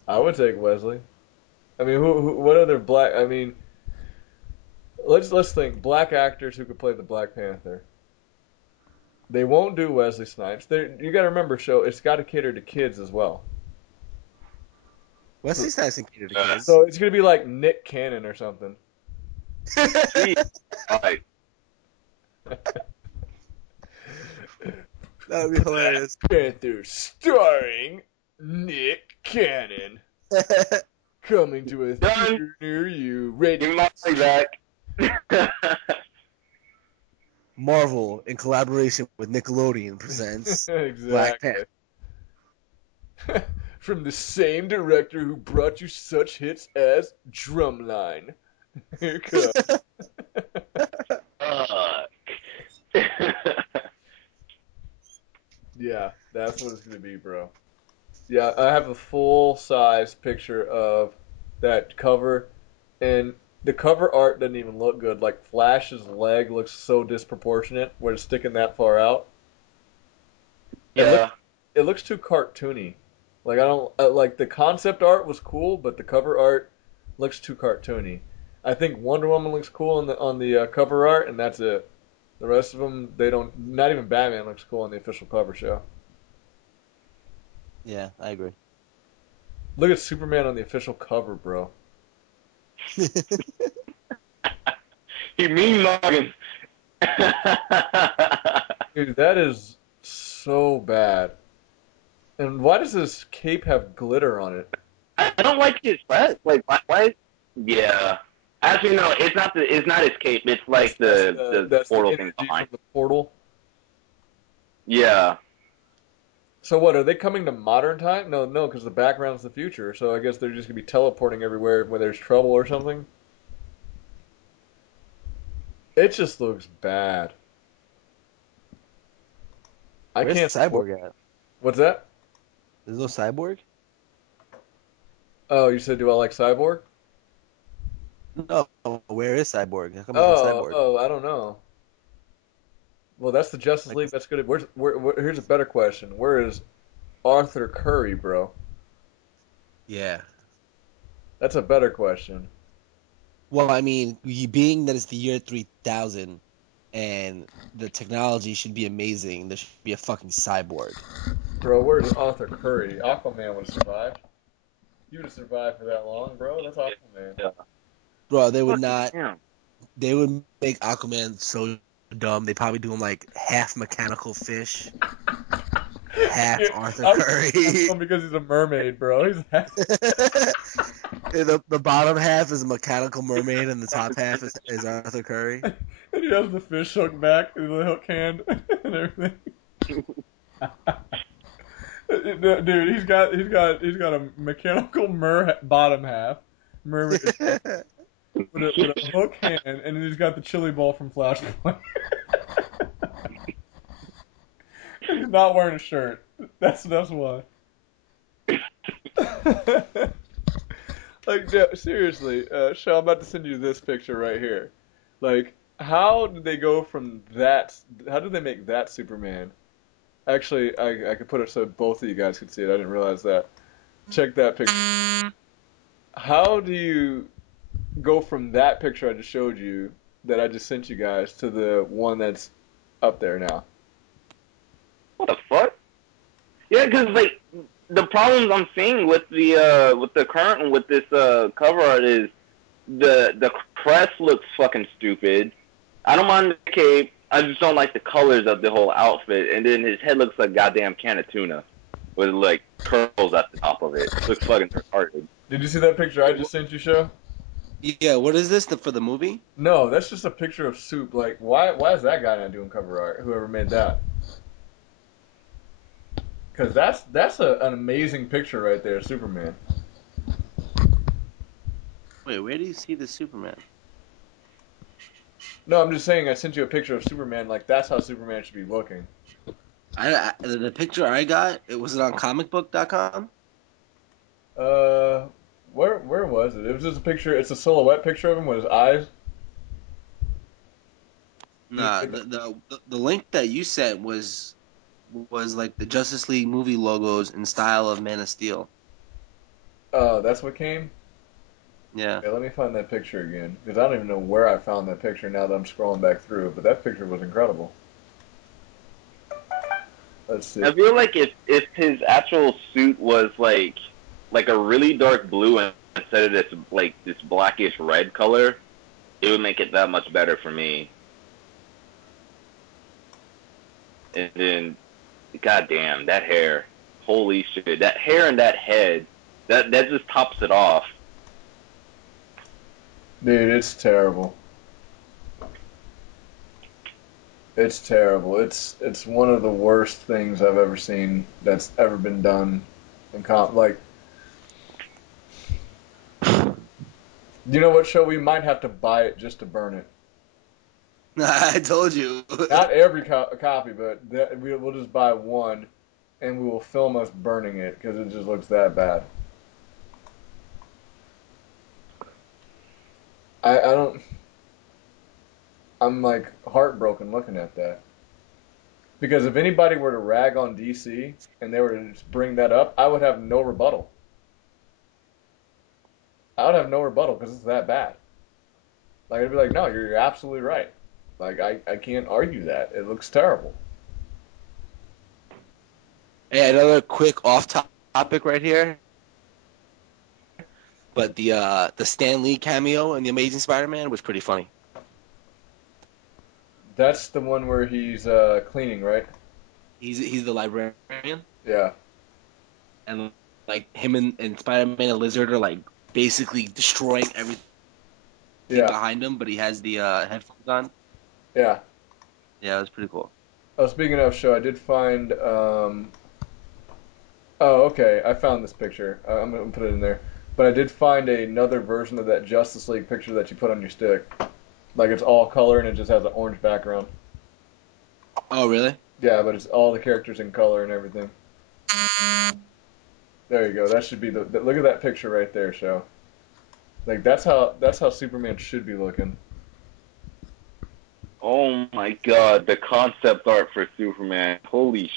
I would take Wesley. I mean, what other black? I mean, let's think black actors who could play the Black Panther. They won't do Wesley Snipes. You got to remember, it's got to cater to kids as well. Wesley Snipes can cater to kids. So it's going to be like Nick Cannon or something. Right. That would be hilarious. Panther starring Nick Cannon. Coming to a theater near you. Rated. Give my money back. Marvel, in collaboration with Nickelodeon, presents Black Exactly. Panther. From the same director who brought you such hits as Drumline. Here it comes. Yeah, that's what it's going to be, bro. Yeah, I have a full-size picture of that cover, and the cover art doesn't even look good. Like, Flash's leg looks so disproportionate where it's sticking that far out. Yeah. It looks too cartoony. Like, I don't like the concept art was cool, but the cover art looks too cartoony. I think Wonder Woman looks cool on the cover art, and that's it. The rest of them, they don't. Not even Batman looks cool on the official cover show. Yeah, I agree. Look at Superman on the official cover, bro. You mean mugging. Dude, that is so bad. And why does this cape have glitter on it? I don't like his dress. Like, why? Yeah. Actually, no. It's not his cape. It's like the portal the thing energy behind. from the portal. Yeah. So what, are they coming to modern time? No, because the background's the future. So I guess they're just gonna be teleporting everywhere when there's trouble or something. It just looks bad. I Where's can't Cyborg at? What's that? There's no Cyborg? Oh, you said do I like Cyborg? No. Where is Cyborg? How come there's no Cyborg? Oh, I don't know. Well, that's the Justice League. That's good. Here's a better question. Where is Arthur Curry, bro? Yeah. That's a better question. Well, I mean, being that it's the year 3000 and the technology should be amazing, there should be a fucking cyborg. Bro, where's Arthur Curry? Aquaman would have survived. He would have survived for that long, bro. That's Aquaman. Yeah. Bro, they would not. Damn. They would make Aquaman so dumb. They probably do him like half mechanical fish, half Arthur Curry. Because he's a mermaid, bro. He's The bottom half is a mechanical mermaid, and the top half is Arthur Curry. and he has the fish hook back, the hook hand, and everything. Dude, he's got a mechanical bottom half, mermaid with a hook hand, and then he's got the chili ball from Flashpoint. And he's not wearing a shirt. That's why. Like, seriously, Shell, I'm about to send you this picture right here. Like, how did they go from that? How did they make that Superman? Actually, I could put it so both of you guys could see it. I didn't realize that. Check that picture. How do you go from that picture I just showed you, that I just sent you guys, to the one that's up there now? What the fuck? Yeah, because like the problems I'm seeing with the current one with this cover art is the crest looks fucking stupid. I don't mind the cape. I just don't like the colors of the whole outfit. And then his head looks like goddamn can of tuna with like curls at the top of it. It looks fucking retarded. Did you see that picture I just sent you, Show? Yeah, what is this for the movie? No, that's just a picture of Soup. Like, why is that guy not doing cover art? Whoever made that. Because that's an amazing picture right there, Superman. Wait, where do you see the Superman? No, I'm just saying I sent you a picture of Superman. Like, that's how Superman should be looking. The picture I got, was it on comicbook.com? Where was it? It was just a picture. It's a silhouette picture of him with his eyes. Nah, the link that you sent was like the Justice League movie logos in style of Man of Steel. Oh, that's what came? Yeah. Yeah, let me find that picture again. Because I don't even know where I found that picture now that I'm scrolling back through it. But that picture was incredible. Let's see. I feel like if his actual suit was like a really dark blue instead of this like this blackish red color, it would make it that much better for me. And then, goddamn, that hair, holy shit, that hair and that head, that just tops it off. Dude, it's terrible. It's terrible. It's one of the worst things I've ever seen that's ever been done in like, you know what, show? We might have to buy it just to burn it. I told you. Not every copy, but we'll just buy one, and we will film us burning it because it just looks that bad. I don't. I'm like heartbroken looking at that. Because if anybody were to rag on DC and they were to just bring that up, I would have no rebuttal. I would have no rebuttal because it's that bad. Like, I'd be like, no, you're absolutely right. Like, I can't argue that. It looks terrible. Hey, another quick off topic right here. But the Stan Lee cameo in the Amazing Spider-Man was pretty funny. That's the one where he's cleaning, right? He's the librarian, Yeah. and like him and Spider-Man and Lizard are like basically destroying everything Yeah. behind him, but he has the headphones on. Yeah. Yeah, it was pretty cool. Oh, speaking of show, I did find. Oh, okay. I found this picture. I'm gonna put it in there. But I did find another version of that Justice League picture that you put on your stick. Like it's all color and it just has an orange background. Oh, really? Yeah, but it's all the characters in color and everything. There you go. That should be look at that picture right there, show. Like that's how Superman should be looking. Oh my god, the concept art for Superman, holy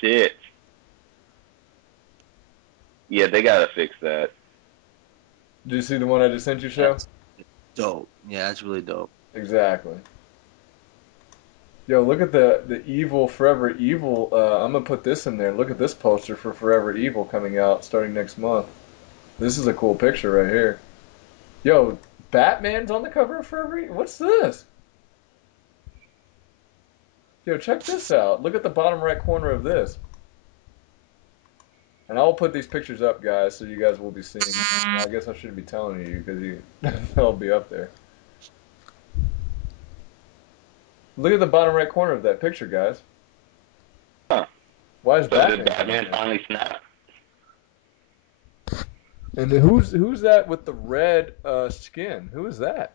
shit. Yeah, they gotta fix that. Did you see the one I just sent you, show? That's dope. Yeah, that's really dope. Exactly. Yo, look at the evil Forever Evil. I'm gonna put this in there. Look at this poster for Forever Evil coming out starting next month. This is a cool picture right here. Yo, Batman's on the cover of Forever Evil. What's this? Yo, check this out. Look at the bottom right corner of this. And I'll put these pictures up, guys, so you guys will be seeing. Well, I guess I shouldn't be telling you because they'll be up there. Look at the bottom right corner of that picture, guys. Huh. Why is So Batman? did Batman finally snap? And who's that with the red skin? Who is that?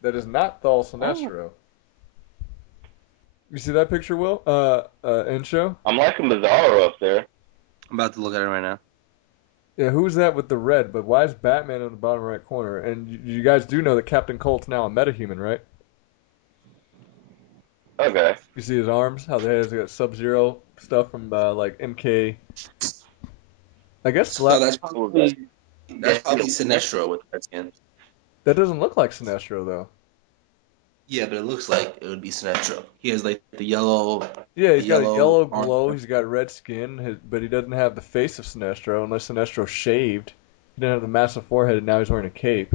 That is not Thal Sinestro. You see that picture, Will? In show? I'm liking Bizarro up there. I'm about to look at it right now. Yeah, who's that with the red? But why is Batman in the bottom right corner? And you guys do know that Captain Colt's now a metahuman, right? Okay. You see his arms? How they has got Sub-Zero stuff from like MK. I guess So that's What was probably Sinestro with red skin. that doesn't look like Sinestro though. Yeah, but it looks like it would be Sinestro. He has like the yellow. Yeah, he's the got a yellow arm. glow. He's got red skin, but he doesn't have the face of Sinestro unless Sinestro shaved. He didn't have the massive forehead, and now he's wearing a cape.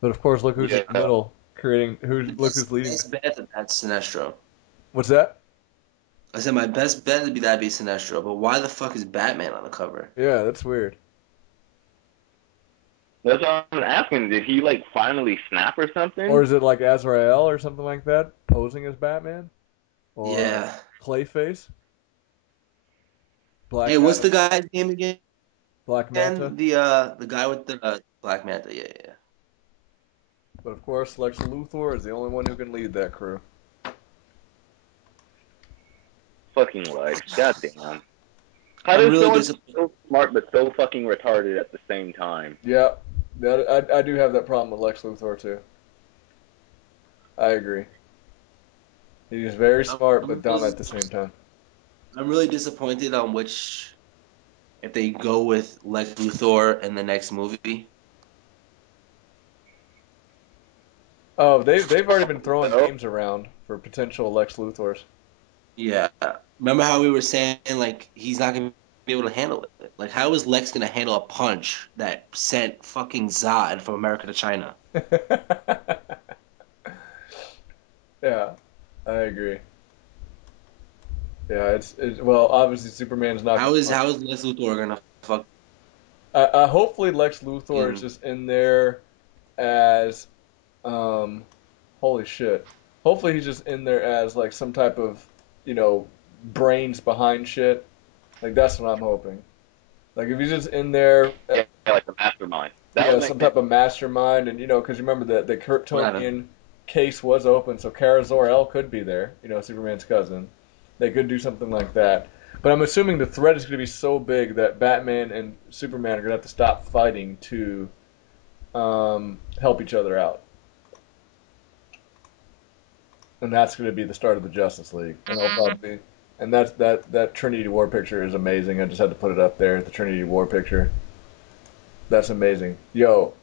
But of course, look who's in the middle, creating. Look who's leading. Best bet that that's Sinestro. What's that? I said my best bet would be that'd be Sinestro, but why the fuck is Batman on the cover? Yeah, that's weird. That's what I'm asking. Did he like finally snap or something? Or is it like Azrael or something like that, posing as Batman? Or Yeah. Clayface? Black Hey, what's the Adam? guy's name again? Black Manta? And the guy with the Black Manta. Yeah, yeah. But of course, Lex Luthor is the only one who can lead that crew. Fucking Lex. Goddamn. How I'm does really someone be disappointed. so smart but so fucking retarded at the same time? Yeah, I do have that problem with Lex Luthor too. I agree. He's very smart but dumb at the same time. I'm really disappointed on if they go with Lex Luthor in the next movie. Oh, they've already been throwing names around for potential Lex Luthors. Yeah. Remember how we were saying like he's not gonna be able to handle it? Like how is Lex gonna handle a punch that sent fucking Zod from America to China? Yeah, I agree. Yeah, it's well, obviously Superman's not How is gonna. Lex Luthor gonna fucking Hopefully Lex Luthor is just in there as um, holy shit. Hopefully he's just in there as like some type of, you know, brains behind shit. Like that's what I'm hoping. Like if he's just in there, Yeah, like a mastermind. That yeah, would make some sense. type of mastermind, and you know, because remember the whatever? Kryptonian case was open, so Kara Zor-El could be there. You know, Superman's cousin. They could do something like that. But I'm assuming the threat is going to be so big that Batman and Superman are going to have to stop fighting to help each other out, and that's going to be the start of the Justice League. And they'll probably, and that Trinity War picture is amazing. I just had to put it up there. The Trinity War picture. That's amazing. Yo,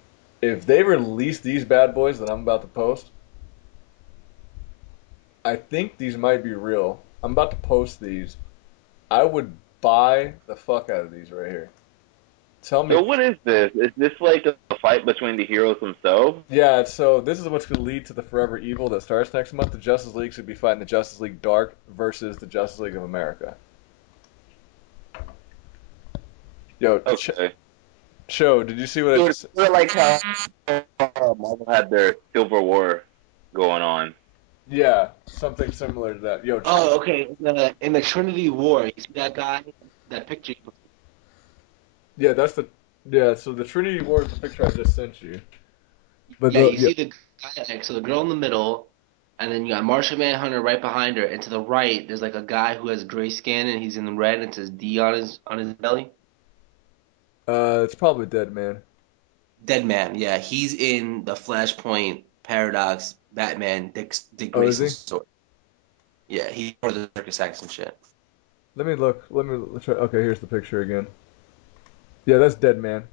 if they release these bad boys that I'm about to post, I think these might be real. I'm about to post these. I would buy the fuck out of these right here. Tell me. So what is this? Is this like a fight between the heroes themselves? Yeah, so this is what's going to lead to the Forever Evil that starts next month. The Justice League should be fighting the Justice League Dark versus the Justice League of America. Yo, Okay. Show, did you see what I So it's just... sort of like how Marvel had their Civil War going on. Yeah, something similar to that. Yo, Oh, okay. In the Trinity War, you see that guy, that picture. yeah, that's the... Yeah, so the Trinity War is the picture I just sent you. But Yeah, you yeah, see the guy, like, so the girl in the middle, and then you got Martian Manhunter right behind her, and to the right, there's like a guy who has gray skin, and he's in the red, and it says D on his belly. it's probably Dead Man. Dead Man, yeah, he's in the Flashpoint Paradox Batman Dick Oh, is Grayson he? story. Yeah, he's part of the Circus Acts and shit. Let me look. Let me try. Okay, here's the picture again. Yeah, that's Dead Man.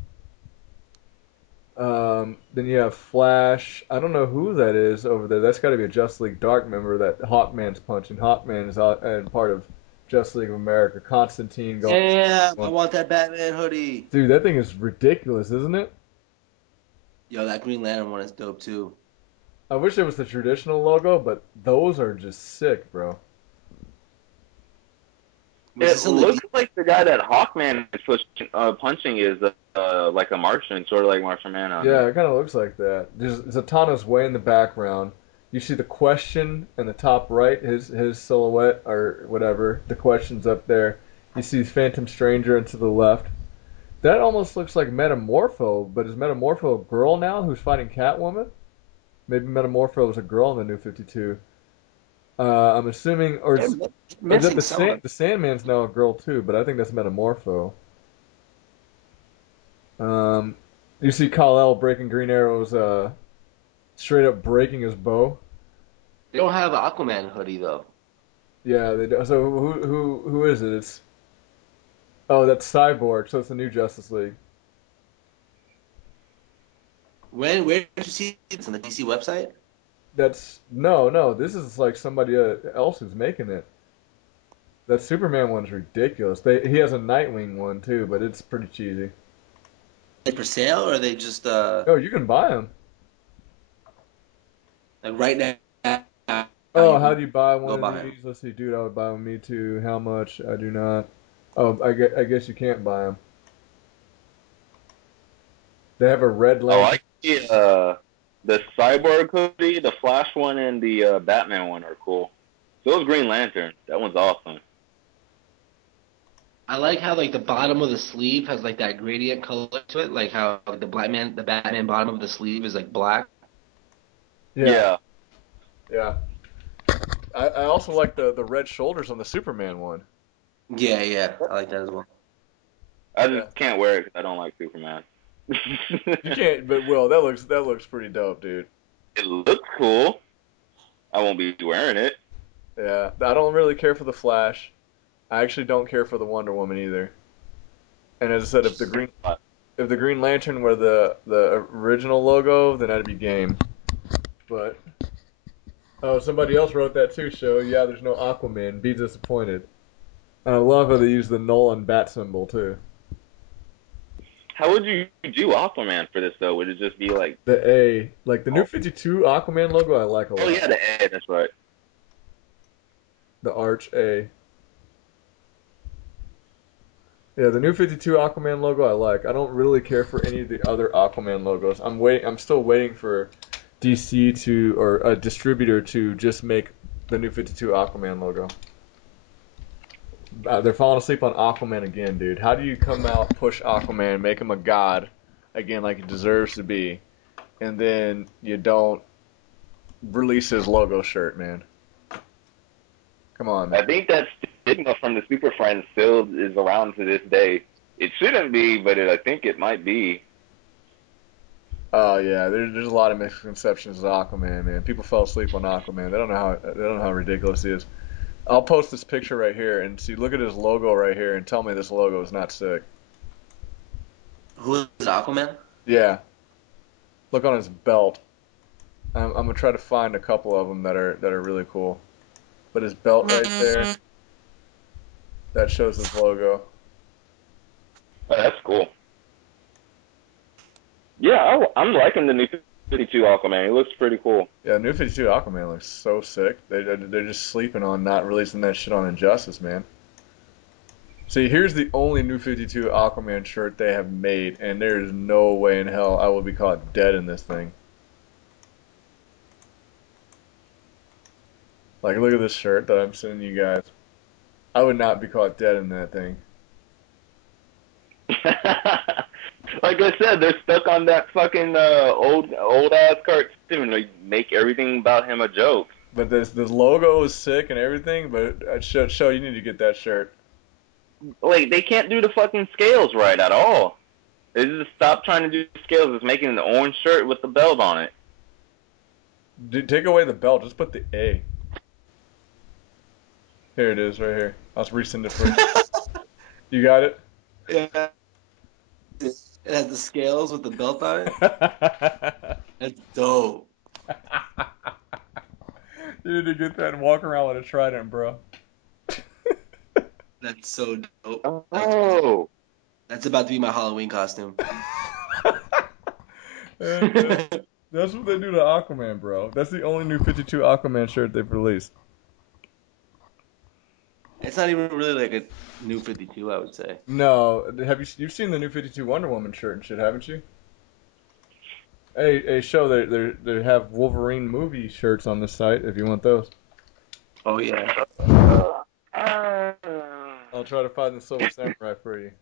Then you have Flash. I don't know who that is over there. That's got to be a Justice League Dark member that Hawkman's punching. Hawkman is and part of Justice League of America. Constantine going. Yeah, I want that Batman hoodie. Dude, that thing is ridiculous, isn't it? Yo, that Green Lantern one is dope too. I wish it was the traditional logo, but those are just sick, bro. Was It this on the looks like the guy that Hawkman is punching is like a Martian, sort of like Martian Yeah, Manhunter. it kind of looks like that. There's Zatanna's way in the background. You see the question in the top right, his silhouette or whatever. The question's up there. You see Phantom Stranger into the left. That almost looks like Metamorpho, but is Metamorpho a girl now who's fighting Catwoman? Maybe Metamorpho is a girl in the New 52. I'm assuming, They're or is that missing someone. The Sandman's now a girl too? But I think that's Metamorpho. Um, you see Kal-El breaking Green Arrow's straight up breaking his bow. They don't have an Aquaman hoodie though. Yeah, they do. So who is it? It's oh, that's Cyborg. So it's the new Justice League. Where did you see it? It's on the DC website? That's no. This is like somebody else who's making it. That Superman one's ridiculous. He has a Nightwing one too, but it's pretty cheesy. They for sale or are they just Oh, you can buy them. like right now Oh, you how can do you buy one go of buy them? these? Let's see, dude. I would buy one. Me too. How much? I do not. Oh, I guess you can't buy them. They have a red Oh, lantern. I see. The Cyborg hoodie, the Flash one, and the Batman one are cool. So is Green Lantern. That one's awesome. I like how like the bottom of the sleeve has like that gradient color to it, like how like, the Batman bottom of the sleeve is like black. Yeah, Yeah, yeah. I also like the red shoulders on the Superman one. Yeah, I like that as well. I Yeah. just can't wear it because I don't like Superman. You can't, but Will, that looks pretty dope, dude. It looks cool. I won't be wearing it. Yeah, I don't really care for the Flash. I actually don't care for the Wonder Woman either. And as I said, if the Green Lantern were the original logo, then I'd be game. But oh, somebody else wrote that too. Show yeah, there's no Aquaman. Be disappointed. And I love how they use the Nolan bat symbol too. How would you do Aquaman for this though? Would it just be like The A, like the new 52 Aquaman logo, I like a lot. Oh yeah, the A. That's right. The Arch A. Yeah, the new 52 Aquaman logo I like. I don't really care for any of the other Aquaman logos. I'm still waiting for DC to or a distributor to just make the new 52 Aquaman logo. They're falling asleep on Aquaman again, dude. How do you come out, push Aquaman, make him a god again like he deserves to be, and then you don't release his logo shirt, man? Come on, man. I think that stigma from the Super Friends still is around to this day. It shouldn't be, but I think it might be. Oh yeah, there's a lot of misconceptions of Aquaman, man. People fell asleep on Aquaman. They don't know how ridiculous he is. I'll post this picture right here and see. Look at his logo right here and tell me this logo is not sick. Who is Aquaman? Yeah, look on his belt. I'm gonna try to find a couple of them that are really cool. But his belt right there, that shows his logo. Oh, that's cool. Yeah, I'm liking the new 52 Aquaman. He looks pretty cool. Yeah, New 52 Aquaman looks so sick. They're just sleeping on not releasing that shit on Injustice, man. See, here's the only New 52 Aquaman shirt they have made, and there is no way in hell I will be caught dead in this thing. Like, look at this shirt that I'm sending you guys. I would not be caught dead in that thing. Like I said, they're stuck on that fucking old ass cartoon. They make everything about him a joke. But this logo is sick and everything, but show you need to get that shirt. Like they can't do the fucking scales right at all. They just stop trying to do scales. It's making an orange shirt with the belt on it. Dude, take away the belt. Just put the A. Here it is, right here. I'll resend it for you. You got it? Yeah. It has the scales with the belt on it. That's dope. You need to get that and walk around with a trident, bro. That's so dope. Oh. That's about to be my Halloween costume. That's what they do to Aquaman, bro. That's the only new 52 Aquaman shirt they've released. It's not even really like a new 52, I would say. No, you've seen the new 52 Wonder Woman shirt and shit, haven't you? Hey, show they have Wolverine movie shirts on this site if you want those. Oh yeah. I'll try to find the Silver Samurai for you.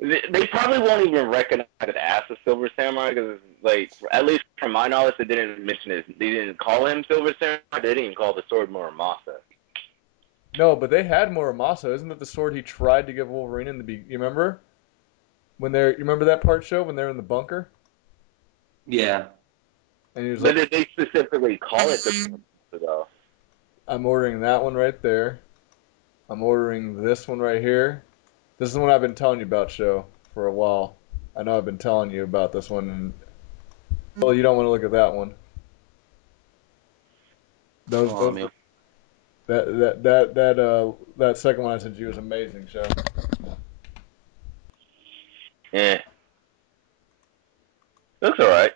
They probably won't even recognize it as a Silver Samurai because, like, at least from my knowledge, they didn't mention it. They didn't call him Silver Samurai. They didn't even call the sword Muramasa. No, but they had Muramasa. Isn't that the sword he tried to give Wolverine in the beginning? You remember? You remember that part, show when they're in the bunker? Yeah. And he was But like, they specifically call it the Muramasa, though. I'm ordering that one right there. I'm ordering this one right here. This is the one I've been telling you about, show, for a while. I know I've been telling you about this one, and well, you don't want to look at that one. That second one I sent you was amazing, show. Yeah. Looks alright.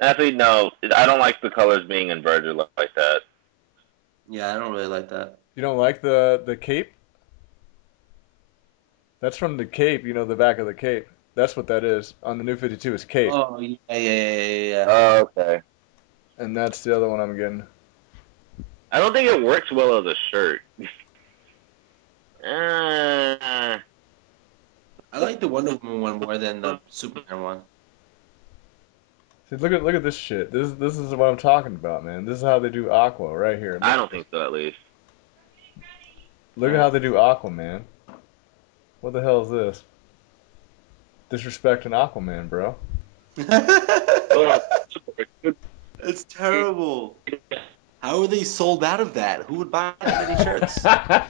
Actually, no, I don't like the colors being inverted like that. Yeah, I don't really like that. You don't like the cape? That's from the cape, the back of the cape. That's what that is. On the new 52 is cape. Oh, yeah. Oh, okay. And that's the other one I'm getting. I don't think it works well as a shirt. I like the Wonder Woman one more than the Superman one. See, look at this shit. This is what I'm talking about, man. This is how they do Aqua right here. I don't think so, at least. Look at how they do Aqua, man. What the hell is this? Disrespecting Aquaman, bro. It's terrible. How are they sold out of that? Who would buy that many shirts? I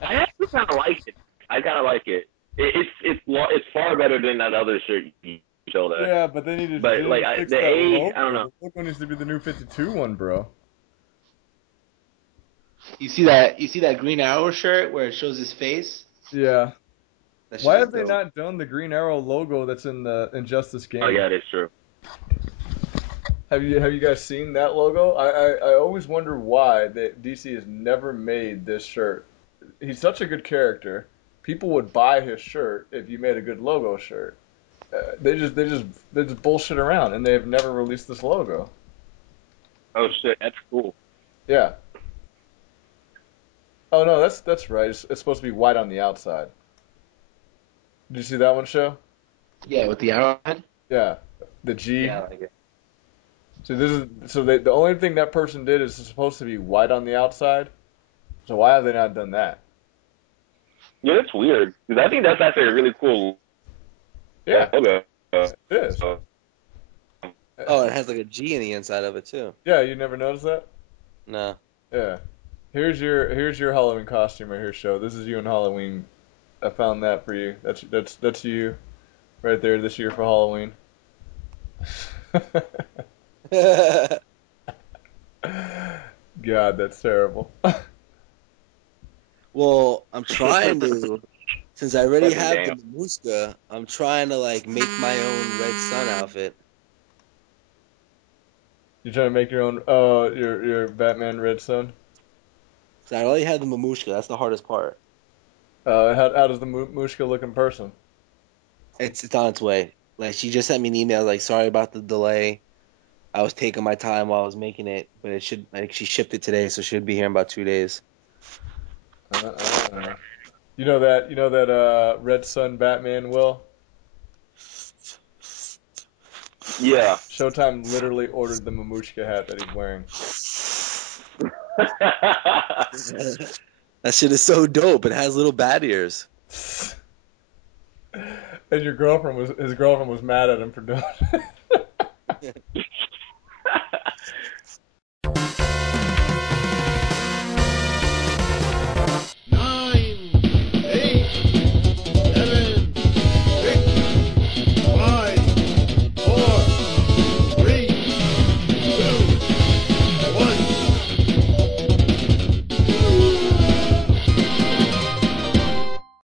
actually kind of like it. I kind of like it. It's far better than that other shirt you showed us. Yeah, but they need to, But like fix the that A, logo. I don't know. The logo needs to be the new 52 one, bro. You see that Green Arrow shirt where it shows his face? Yeah. That shit Why is have they dope. not done the Green Arrow logo that's in the Injustice game? Oh yeah, that's true. Have you guys seen that logo? I always wonder why that DC has never made this shirt. He's such a good character. People would buy his shirt if you made a good logo shirt. They just bullshit around, and they've never released this logo. Oh shit, that's cool. Yeah. Oh no, that's right. It's supposed to be white on the outside. Did you see that one, show? Yeah, with the arrowhead. Yeah. The G. Yeah, I like it. The only thing that person did is it's supposed to be white on the outside. So why have they not done that? Yeah, that's weird. Because I think that's actually a really cool Yeah, logo. it is. Oh, it has like a G in the inside of it too. Yeah, you never noticed that? No. Yeah. Here's your Halloween costume right here, show. This is you in Halloween. I found that for you. That's you right there this year for Halloween. God, that's terrible. Well, I'm trying to, since I already Fucking have the damn. Mamushka, I'm trying to like make my own Red Sun outfit. You're trying to make your own your Batman Red Sun? So I already have the Mamushka. That's the hardest part. How does the Mushka look in person? It's on its way. Like she just sent me an email like sorry about the delay. I was taking my time while I was making it, but it should like she shipped it today, so it should be here in about 2 days. Uh. You know that Red Sun Batman will? Yeah. Showtime literally ordered the Mamushka hat that he's wearing. That shit is so dope. It has little bat ears. And his girlfriend was mad at him for doing it.